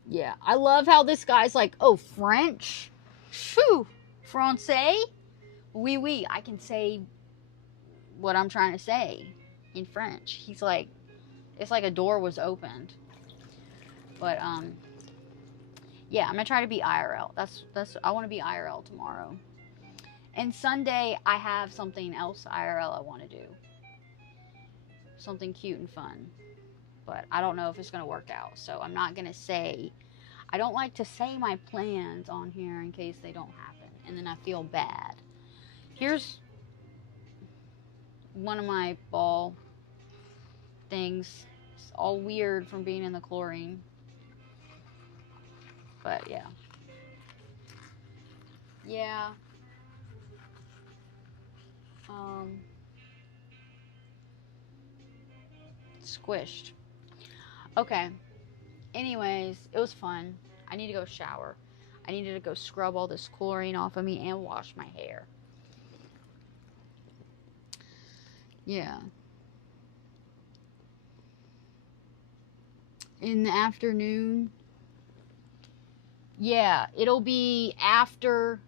Yeah, I love how this guy's like, oh, French? Phew, Francais? Oui, oui, I can say what I'm trying to say in French. He's like, it's like a door was opened. But, yeah, I'm gonna try to be IRL. I want to be IRL tomorrow. And Sunday, I have something else IRL I want to do. Something cute and fun. But I don't know if it's going to work out. So I'm not going to say. I don't like to say my plans on here in case they don't happen. And then I feel bad. Here's one of my ball things. It's all weird from being in the chlorine. But yeah. Yeah. Squished. Okay. Anyways, it was fun. I need to go shower. I needed to go scrub all this chlorine off of me and wash my hair. Yeah. In the afternoon. Yeah, it'll be after.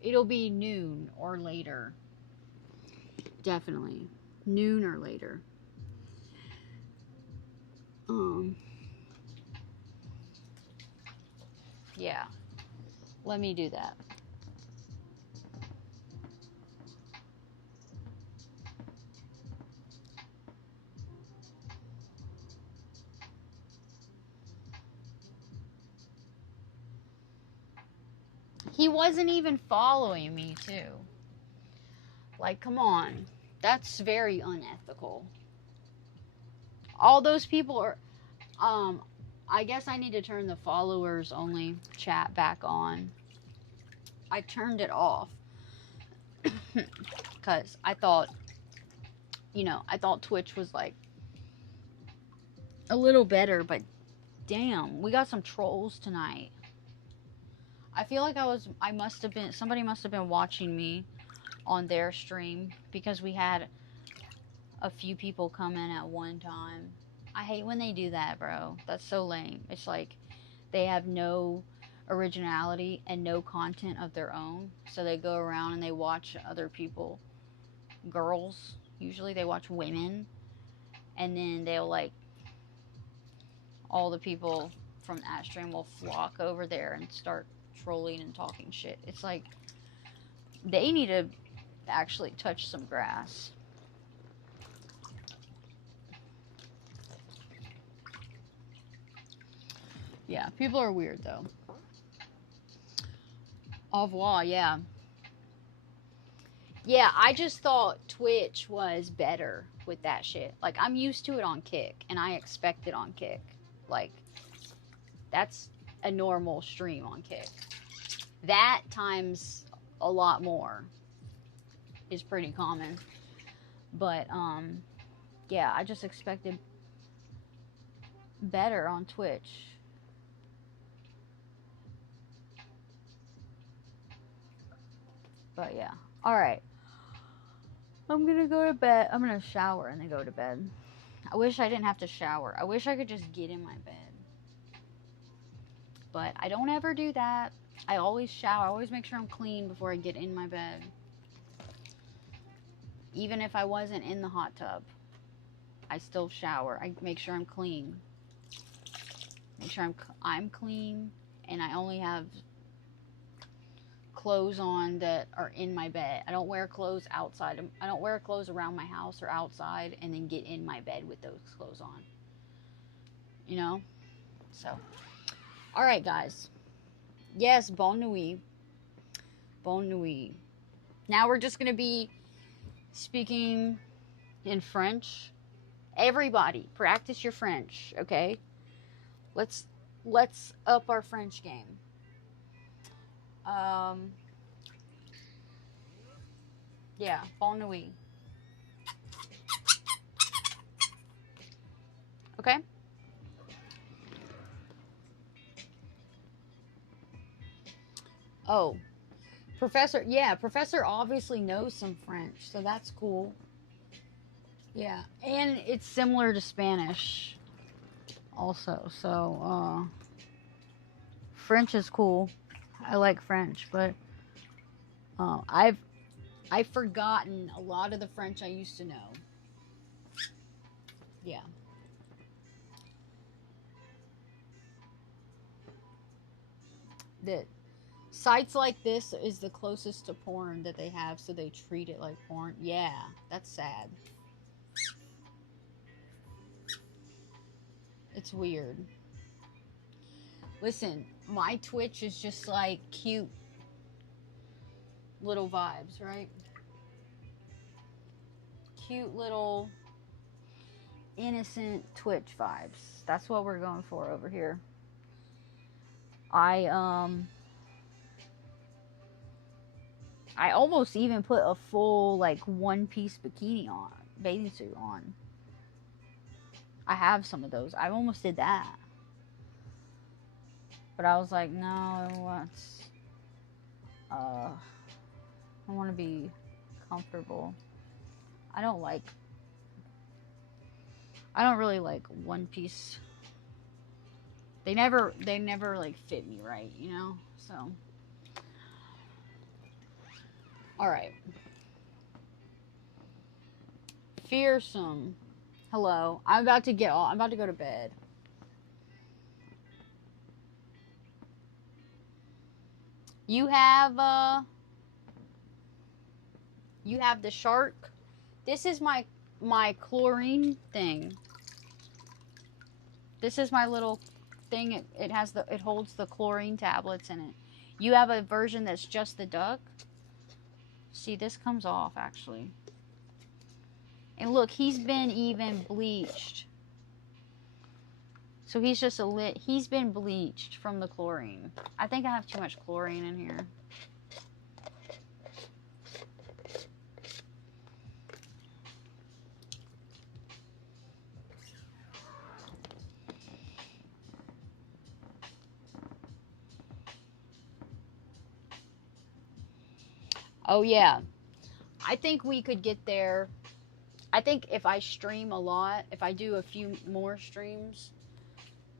It'll be noon or later. Definitely. Noon or later. Yeah. Let me do that. He wasn't even following me, too. Like, come on. That's very unethical. All those people are... I guess I need to turn the followers only chat back on. I turned it off. Because I thought... I thought Twitch was, like... a little better, but... damn, we got some trolls tonight. I feel like somebody must have been watching me on their stream because we had a few people come in at one time. I hate when they do that, bro. That's so lame. It's like they have no originality and no content of their own. So they go around and they watch other people, girls, usually they watch women, and then they'll like, all the people from that stream will flock over there and start trolling and talking shit. It's like they need to actually touch some grass. Yeah, people are weird though. Au revoir, yeah. Yeah, I just thought Twitch was better with that shit. Like, I'm used to it on Kick, and I expect it on Kick. Like, that's a normal stream on Kick. That times a lot more is pretty common. But, yeah, I just expected better on Twitch. But, yeah. Alright. I'm gonna go to bed. I'm gonna shower and then go to bed. I wish I didn't have to shower. I wish I could just get in my bed. But I don't ever do that. I always shower. I always make sure I'm clean before I get in my bed. Even if I wasn't in the hot tub, I still shower. I make sure I'm clean. Make sure I'm clean, and I only have clothes on that are in my bed. I don't wear clothes outside. I don't wear clothes around my house or outside and then get in my bed with those clothes on. You know? So, all right, guys. Yes, bonne nuit. Bonne nuit. Now we're just going to be speaking in French. Everybody, practice your French, okay? Let's up our French game. Yeah, bonne nuit. Okay? Oh, Professor obviously knows some French, so that's cool. Yeah, and it's similar to Spanish also, so French is cool. I like French, but I've forgotten a lot of the French I used to know. Yeah. That sites like this is the closest to porn that they have, so they treat it like porn. Yeah, that's sad. It's weird. Listen, my Twitch is just like cute little vibes, right? Cute little innocent Twitch vibes. That's what we're going for over here. I almost even put a full like one-piece bikini on, bathing suit on. I have some of those. I almost did that. But I was like, no, I want to be comfortable. I don't really like one piece. They never like fit me right, you know? So all right. Fearsome. Hello. I'm about to go to bed. You have the shark. This is my chlorine thing. This is my little thing. It holds the chlorine tablets in it. You have a version that's just the duck. See, this comes off actually. And look, he's been even bleached. So he's just he's been bleached from the chlorine. I think I have too much chlorine in here. Oh yeah. I think we could get there. I think if I stream a lot, if I do a few more streams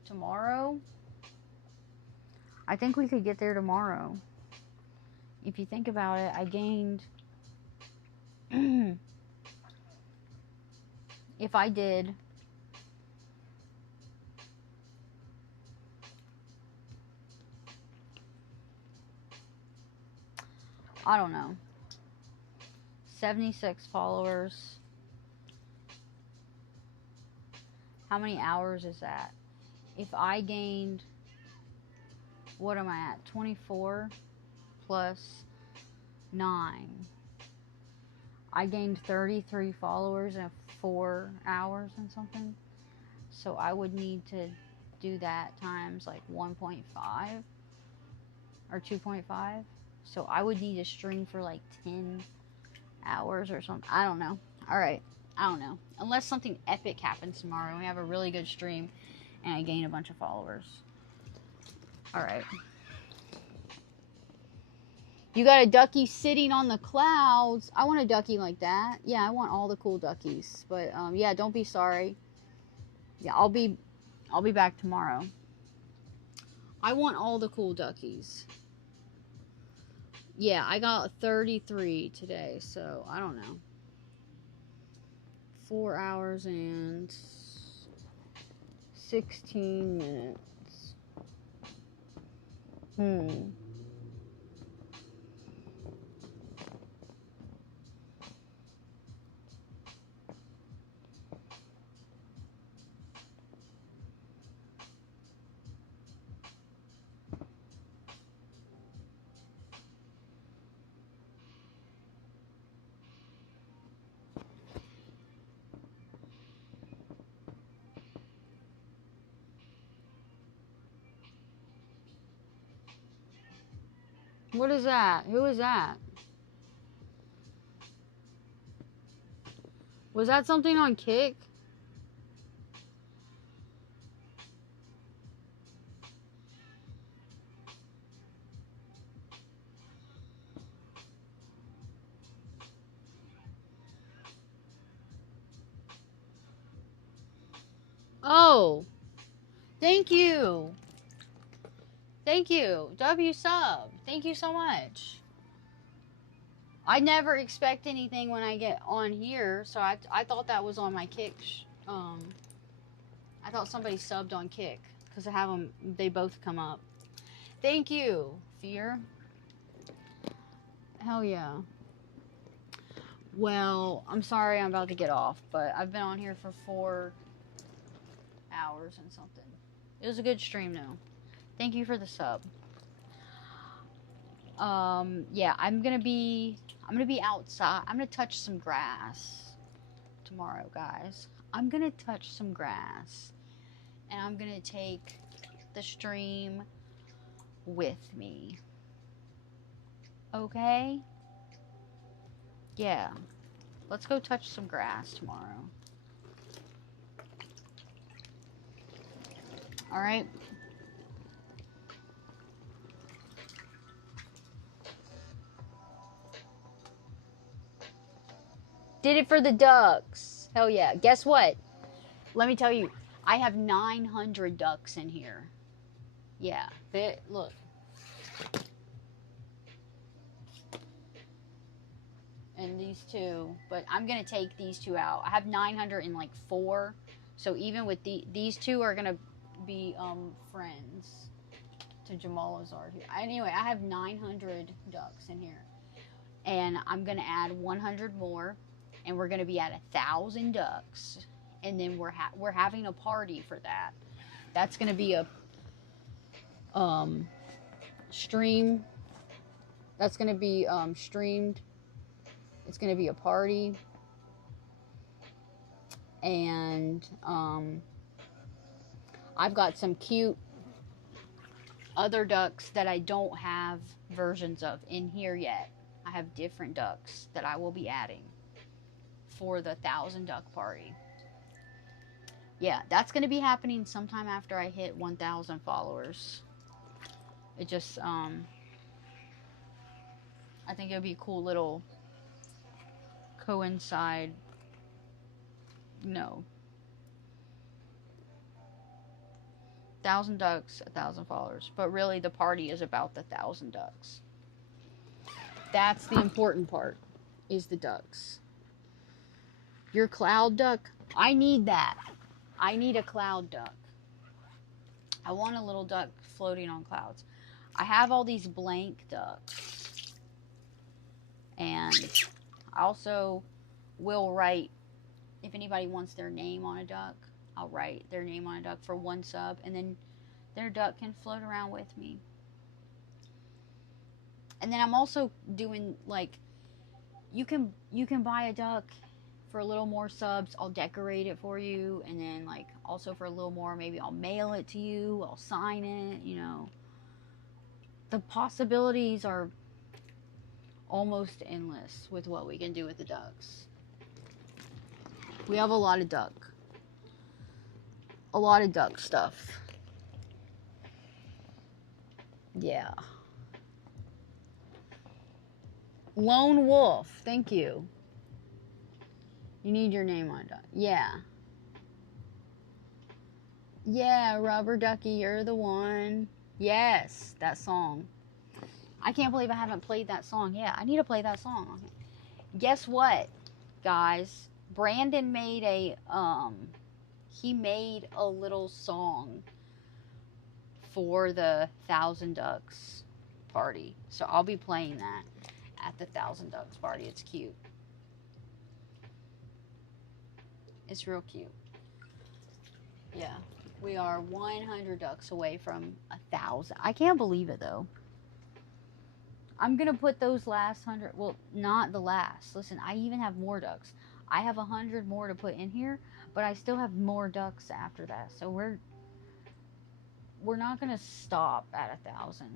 tomorrow, I think we could get there tomorrow. If you think about it, I gained if I did I don't know, 76 followers. How many hours is that? If I gained, what am I at? 24 plus 9. I gained 33 followers in 4 hours and something. So I would need to do that times like 1.5 or 2.5. So I would need to stream for like 10 hours or something. I don't know. All right. I don't know. Unless something epic happens tomorrow and we have a really good stream and I gain a bunch of followers. All right. You got a ducky sitting on the clouds. I want a ducky like that. Yeah, I want all the cool duckies. But yeah, don't be sorry. Yeah, I'll be back tomorrow. I want all the cool duckies. Yeah, I got 33 today, so I don't know. 4 hours and 16 minutes. What is that? Who is that? Was that something on Kick? Oh, thank you. Thank you. W sub. Thank you so much. I never expect anything when I get on here, so I thought that was on my Kick. I thought somebody subbed on Kick because I have them. They both come up. Thank you, Fear. Hell yeah. Well, I'm sorry I'm about to get off, but I've been on here for 4 hours and something. It was a good stream though. Thank you for the sub. Yeah, I'm gonna be outside. I'm gonna touch some grass tomorrow, guys. I'm gonna touch some grass, and I'm gonna take the stream with me. Okay? Yeah. Let's go touch some grass tomorrow. Alright? Did it for the ducks. Hell yeah. Guess what? Let me tell you, I have 900 ducks in here. Yeah. Look. And these two, but I'm gonna take these two out. I have 904, so even with these two are gonna be friends to Jamal Azard here. Anyway, I have 900 ducks in here, and I'm gonna add 100 more, and we're gonna be at 1,000 ducks, and then we're having a party for that. That's gonna be a stream. That's gonna be streamed. It's going to be a party, and I've got some cute other ducks that I don't have versions of in here yet. I have different ducks that I will be adding for the 1,000 duck party. Yeah, that's going to be happening sometime after I hit 1,000 followers. It just, I think it would be a cool little coincide. No. 1,000 ducks, 1,000 followers. But really, the party is about the 1,000 ducks. That's the important part, is the ducks. Your cloud duck? I need that. I need a cloud duck. I want a little duck floating on clouds. I have all these blank ducks. And I also will write, if anybody wants their name on a duck, I'll write their name on a duck for 1 sub, and then their duck can float around with me. And then I'm also doing, like, you can buy a duck for a little more subs. I'll decorate it for you, and then, like, also for a little more, maybe I'll mail it to you, I'll sign it, you know. The possibilities are almost endless with what we can do with the ducks. We have a lot of duck stuff. Yeah. Lone Wolf, thank you. You need your name on it. Yeah. Yeah, Rubber Ducky, you're the one. Yes, that song. I can't believe I haven't played that song. Yeah, I need to play that song. Guess what, guys? Brandon made he made a little song for the 1,000 Ducks party. So I'll be playing that at the 1,000 Ducks party. It's cute. It's real cute. Yeah. We are 100 ducks away from 1,000. I can't believe it, though. I'm going to put those last 100... Well, not the last. Listen, I even have more ducks. I have 100 more to put in here, but I still have more ducks after that. So we're not going to stop at 1,000.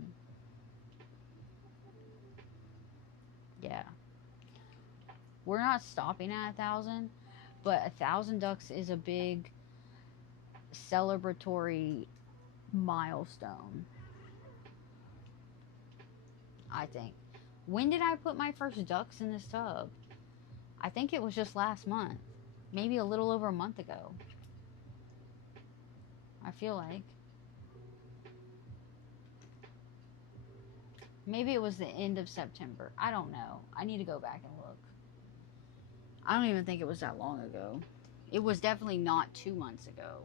Yeah. We're not stopping at 1,000, but 1,000 ducks is a big celebratory milestone, I think. When did I put my first ducks in this tub? I think it was just last month. Maybe a little over a month ago. I feel like. Maybe it was the end of September. I don't know. I need to go back and look. I don't even think it was that long ago. It was definitely not 2 months ago.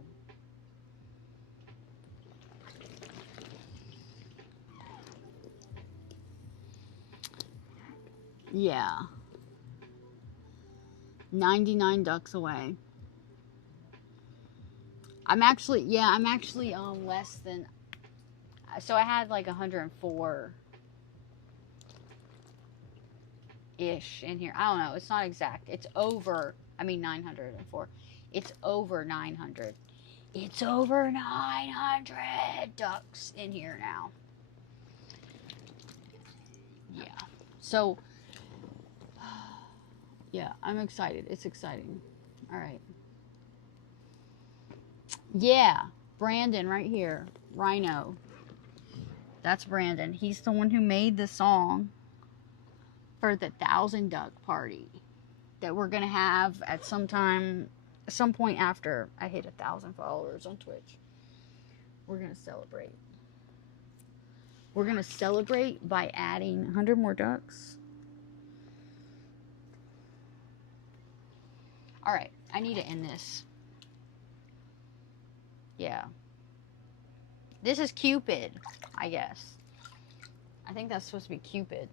Yeah. 99 ducks away. I'm actually less than, so I had like 104 ish in here. I don't know. It's not exact. It's over, 904. It's over 900. It's over 900 ducks in here now. Yeah. So, yeah, I'm excited. It's exciting. All right. Yeah. Brandon right here. Rhino. That's Brandon. He's the one who made the song for the 1,000 duck party that we're going to have at some point after I hit 1,000 followers on Twitch. We're going to celebrate. We're going to celebrate by adding 100 more ducks. All right, I need to end this. Yeah. This is Cupid, I guess. I think that's supposed to be Cupid.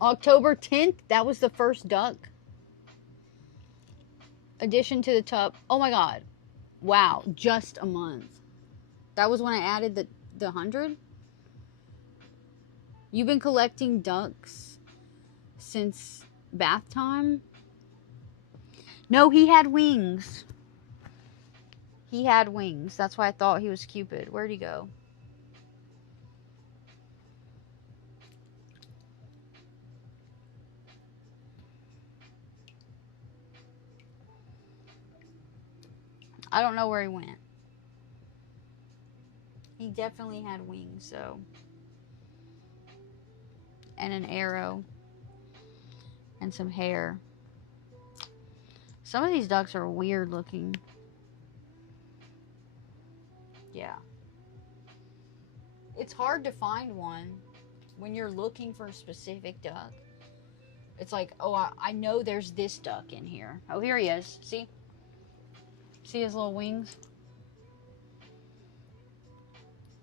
October 10th, that was the first duck addition to the tub. Oh my god. Wow, just a month. That was when I added the 100. You've been collecting ducks since bath time? No, he had wings. He had wings. That's why I thought he was Cupid. Where'd he go? I don't know where he went. He definitely had wings, so. And an arrow. And some hair. Some of these ducks are weird looking. Yeah. It's hard to find one when you're looking for a specific duck. It's like, oh, I know there's this duck in here. Oh, here he is. See? See his little wings?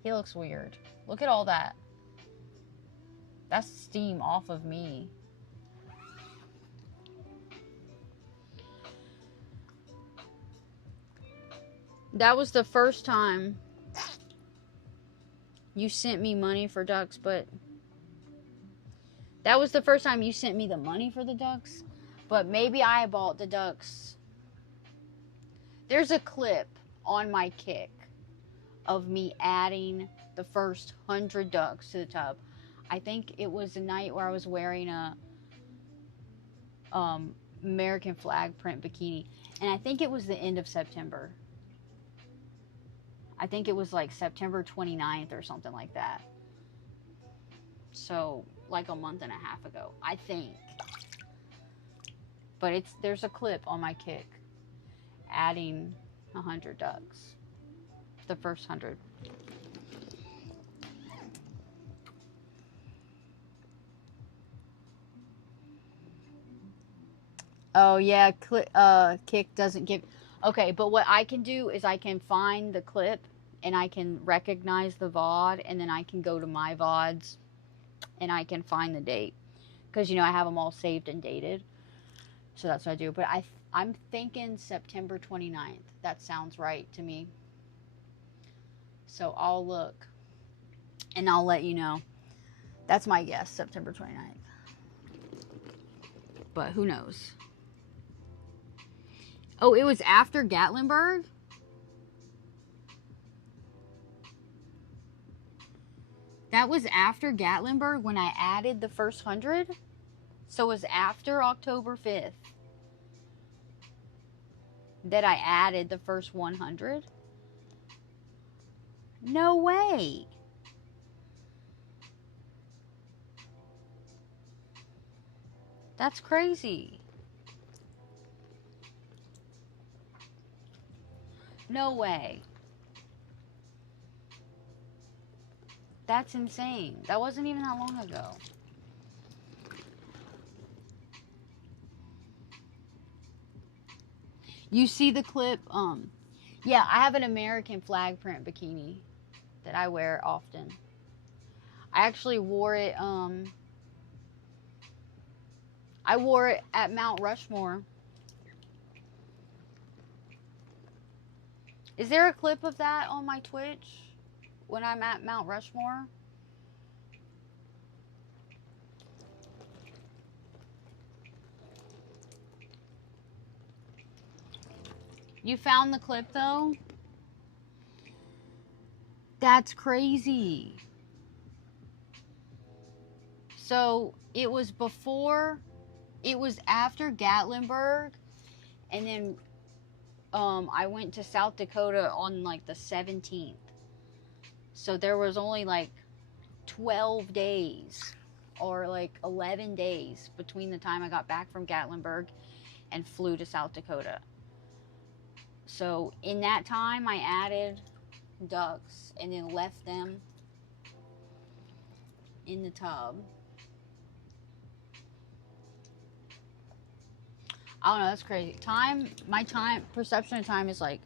He looks weird. Look at all that. That's steam off of me. That was the first time you sent me money for ducks, but that was the first time you sent me the money for the ducks, but maybe I bought the ducks. There's a clip on my Kick of me adding the first 100 ducks to the tub. I think it was the night where I was wearing a American flag print bikini, and I think it was the end of September. I think it was like September 29th or something like that. So, like a month and a half ago, I think. But there's a clip on my Kick adding 100 ducks. The first 100. Oh yeah, Kick doesn't give. Okay, but what I can do is I can find the clip and I can recognize the VOD, and then I can go to my VODs and I can find the date, because I have them all saved and dated. So that's what I do. But I'm thinking September 29th. That sounds right to me. So I'll look and I'll let you know. That's my guess, September 29th. But who knows? Oh, it was after Gatlinburg? That was after Gatlinburg when I added the first 100? So it was after October 5th that I added the first 100? No way. That's crazy. No way. That's insane. That wasn't even that long ago. You see the clip? Yeah, I have an American flag print bikini that I wear often. I actually wore it, I wore it at Mount Rushmore. Is there a clip of that on my Twitch when I'm at Mount Rushmore? You found the clip though? That's crazy. So it was after Gatlinburg, and then I went to South Dakota on like the 17th. So there was only like 12 days or like 11 days between the time I got back from Gatlinburg and flew to South Dakota. So in that time I added ducks and then left them in the tub. I don't know, that's crazy. My perception of time is like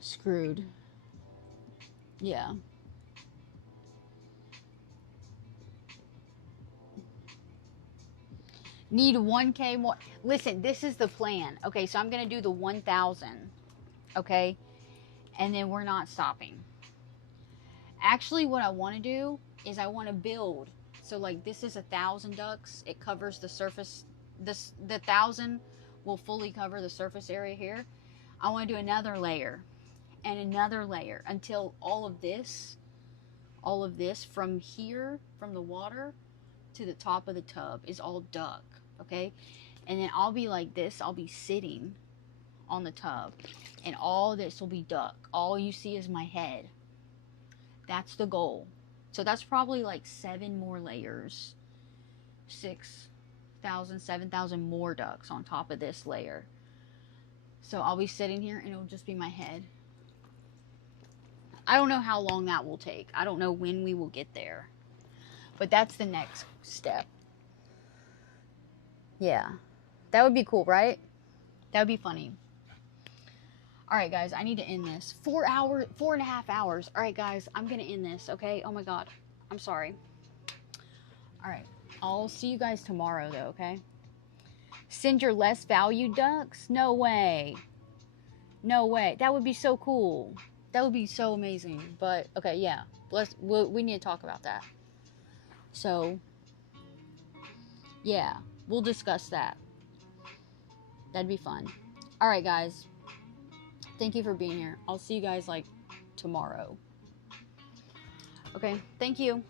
screwed. Yeah. Need 1K more. Listen, this is the plan. Okay, so I'm going to do the 1,000. Okay? And then we're not stopping. Actually, what I want to do is I want to build. So, like, this is 1,000 ducks. It covers the surface. The 1,000 will fully cover the surface area here. I want to do another layer and another layer until all of this from here, from the water to the top of the tub is all duck. Okay? And then I'll be like this. I'll be sitting on the tub and all this will be duck. All you see is my head. That's the goal. So that's probably like 7 more layers. 6,000, 7,000 more ducks on top of this layer. So I'll be sitting here and it'll just be my head. I don't know how long that will take. I don't know when we will get there. But that's the next step. Yeah. That would be cool, right? That would be funny. Alright, guys. I need to end this. 4.5 hours. Alright, guys. I'm going to end this, okay? Oh, my God. I'm sorry. Alright. I'll see you guys tomorrow, though, okay? Send your less valued ducks? No way. No way. That would be so cool. That would be so amazing. But, okay, yeah. We need to talk about that. So, yeah. We'll discuss that. That'd be fun. Alright, guys. Thank you for being here. I'll see you guys, like, tomorrow. Okay. Thank you.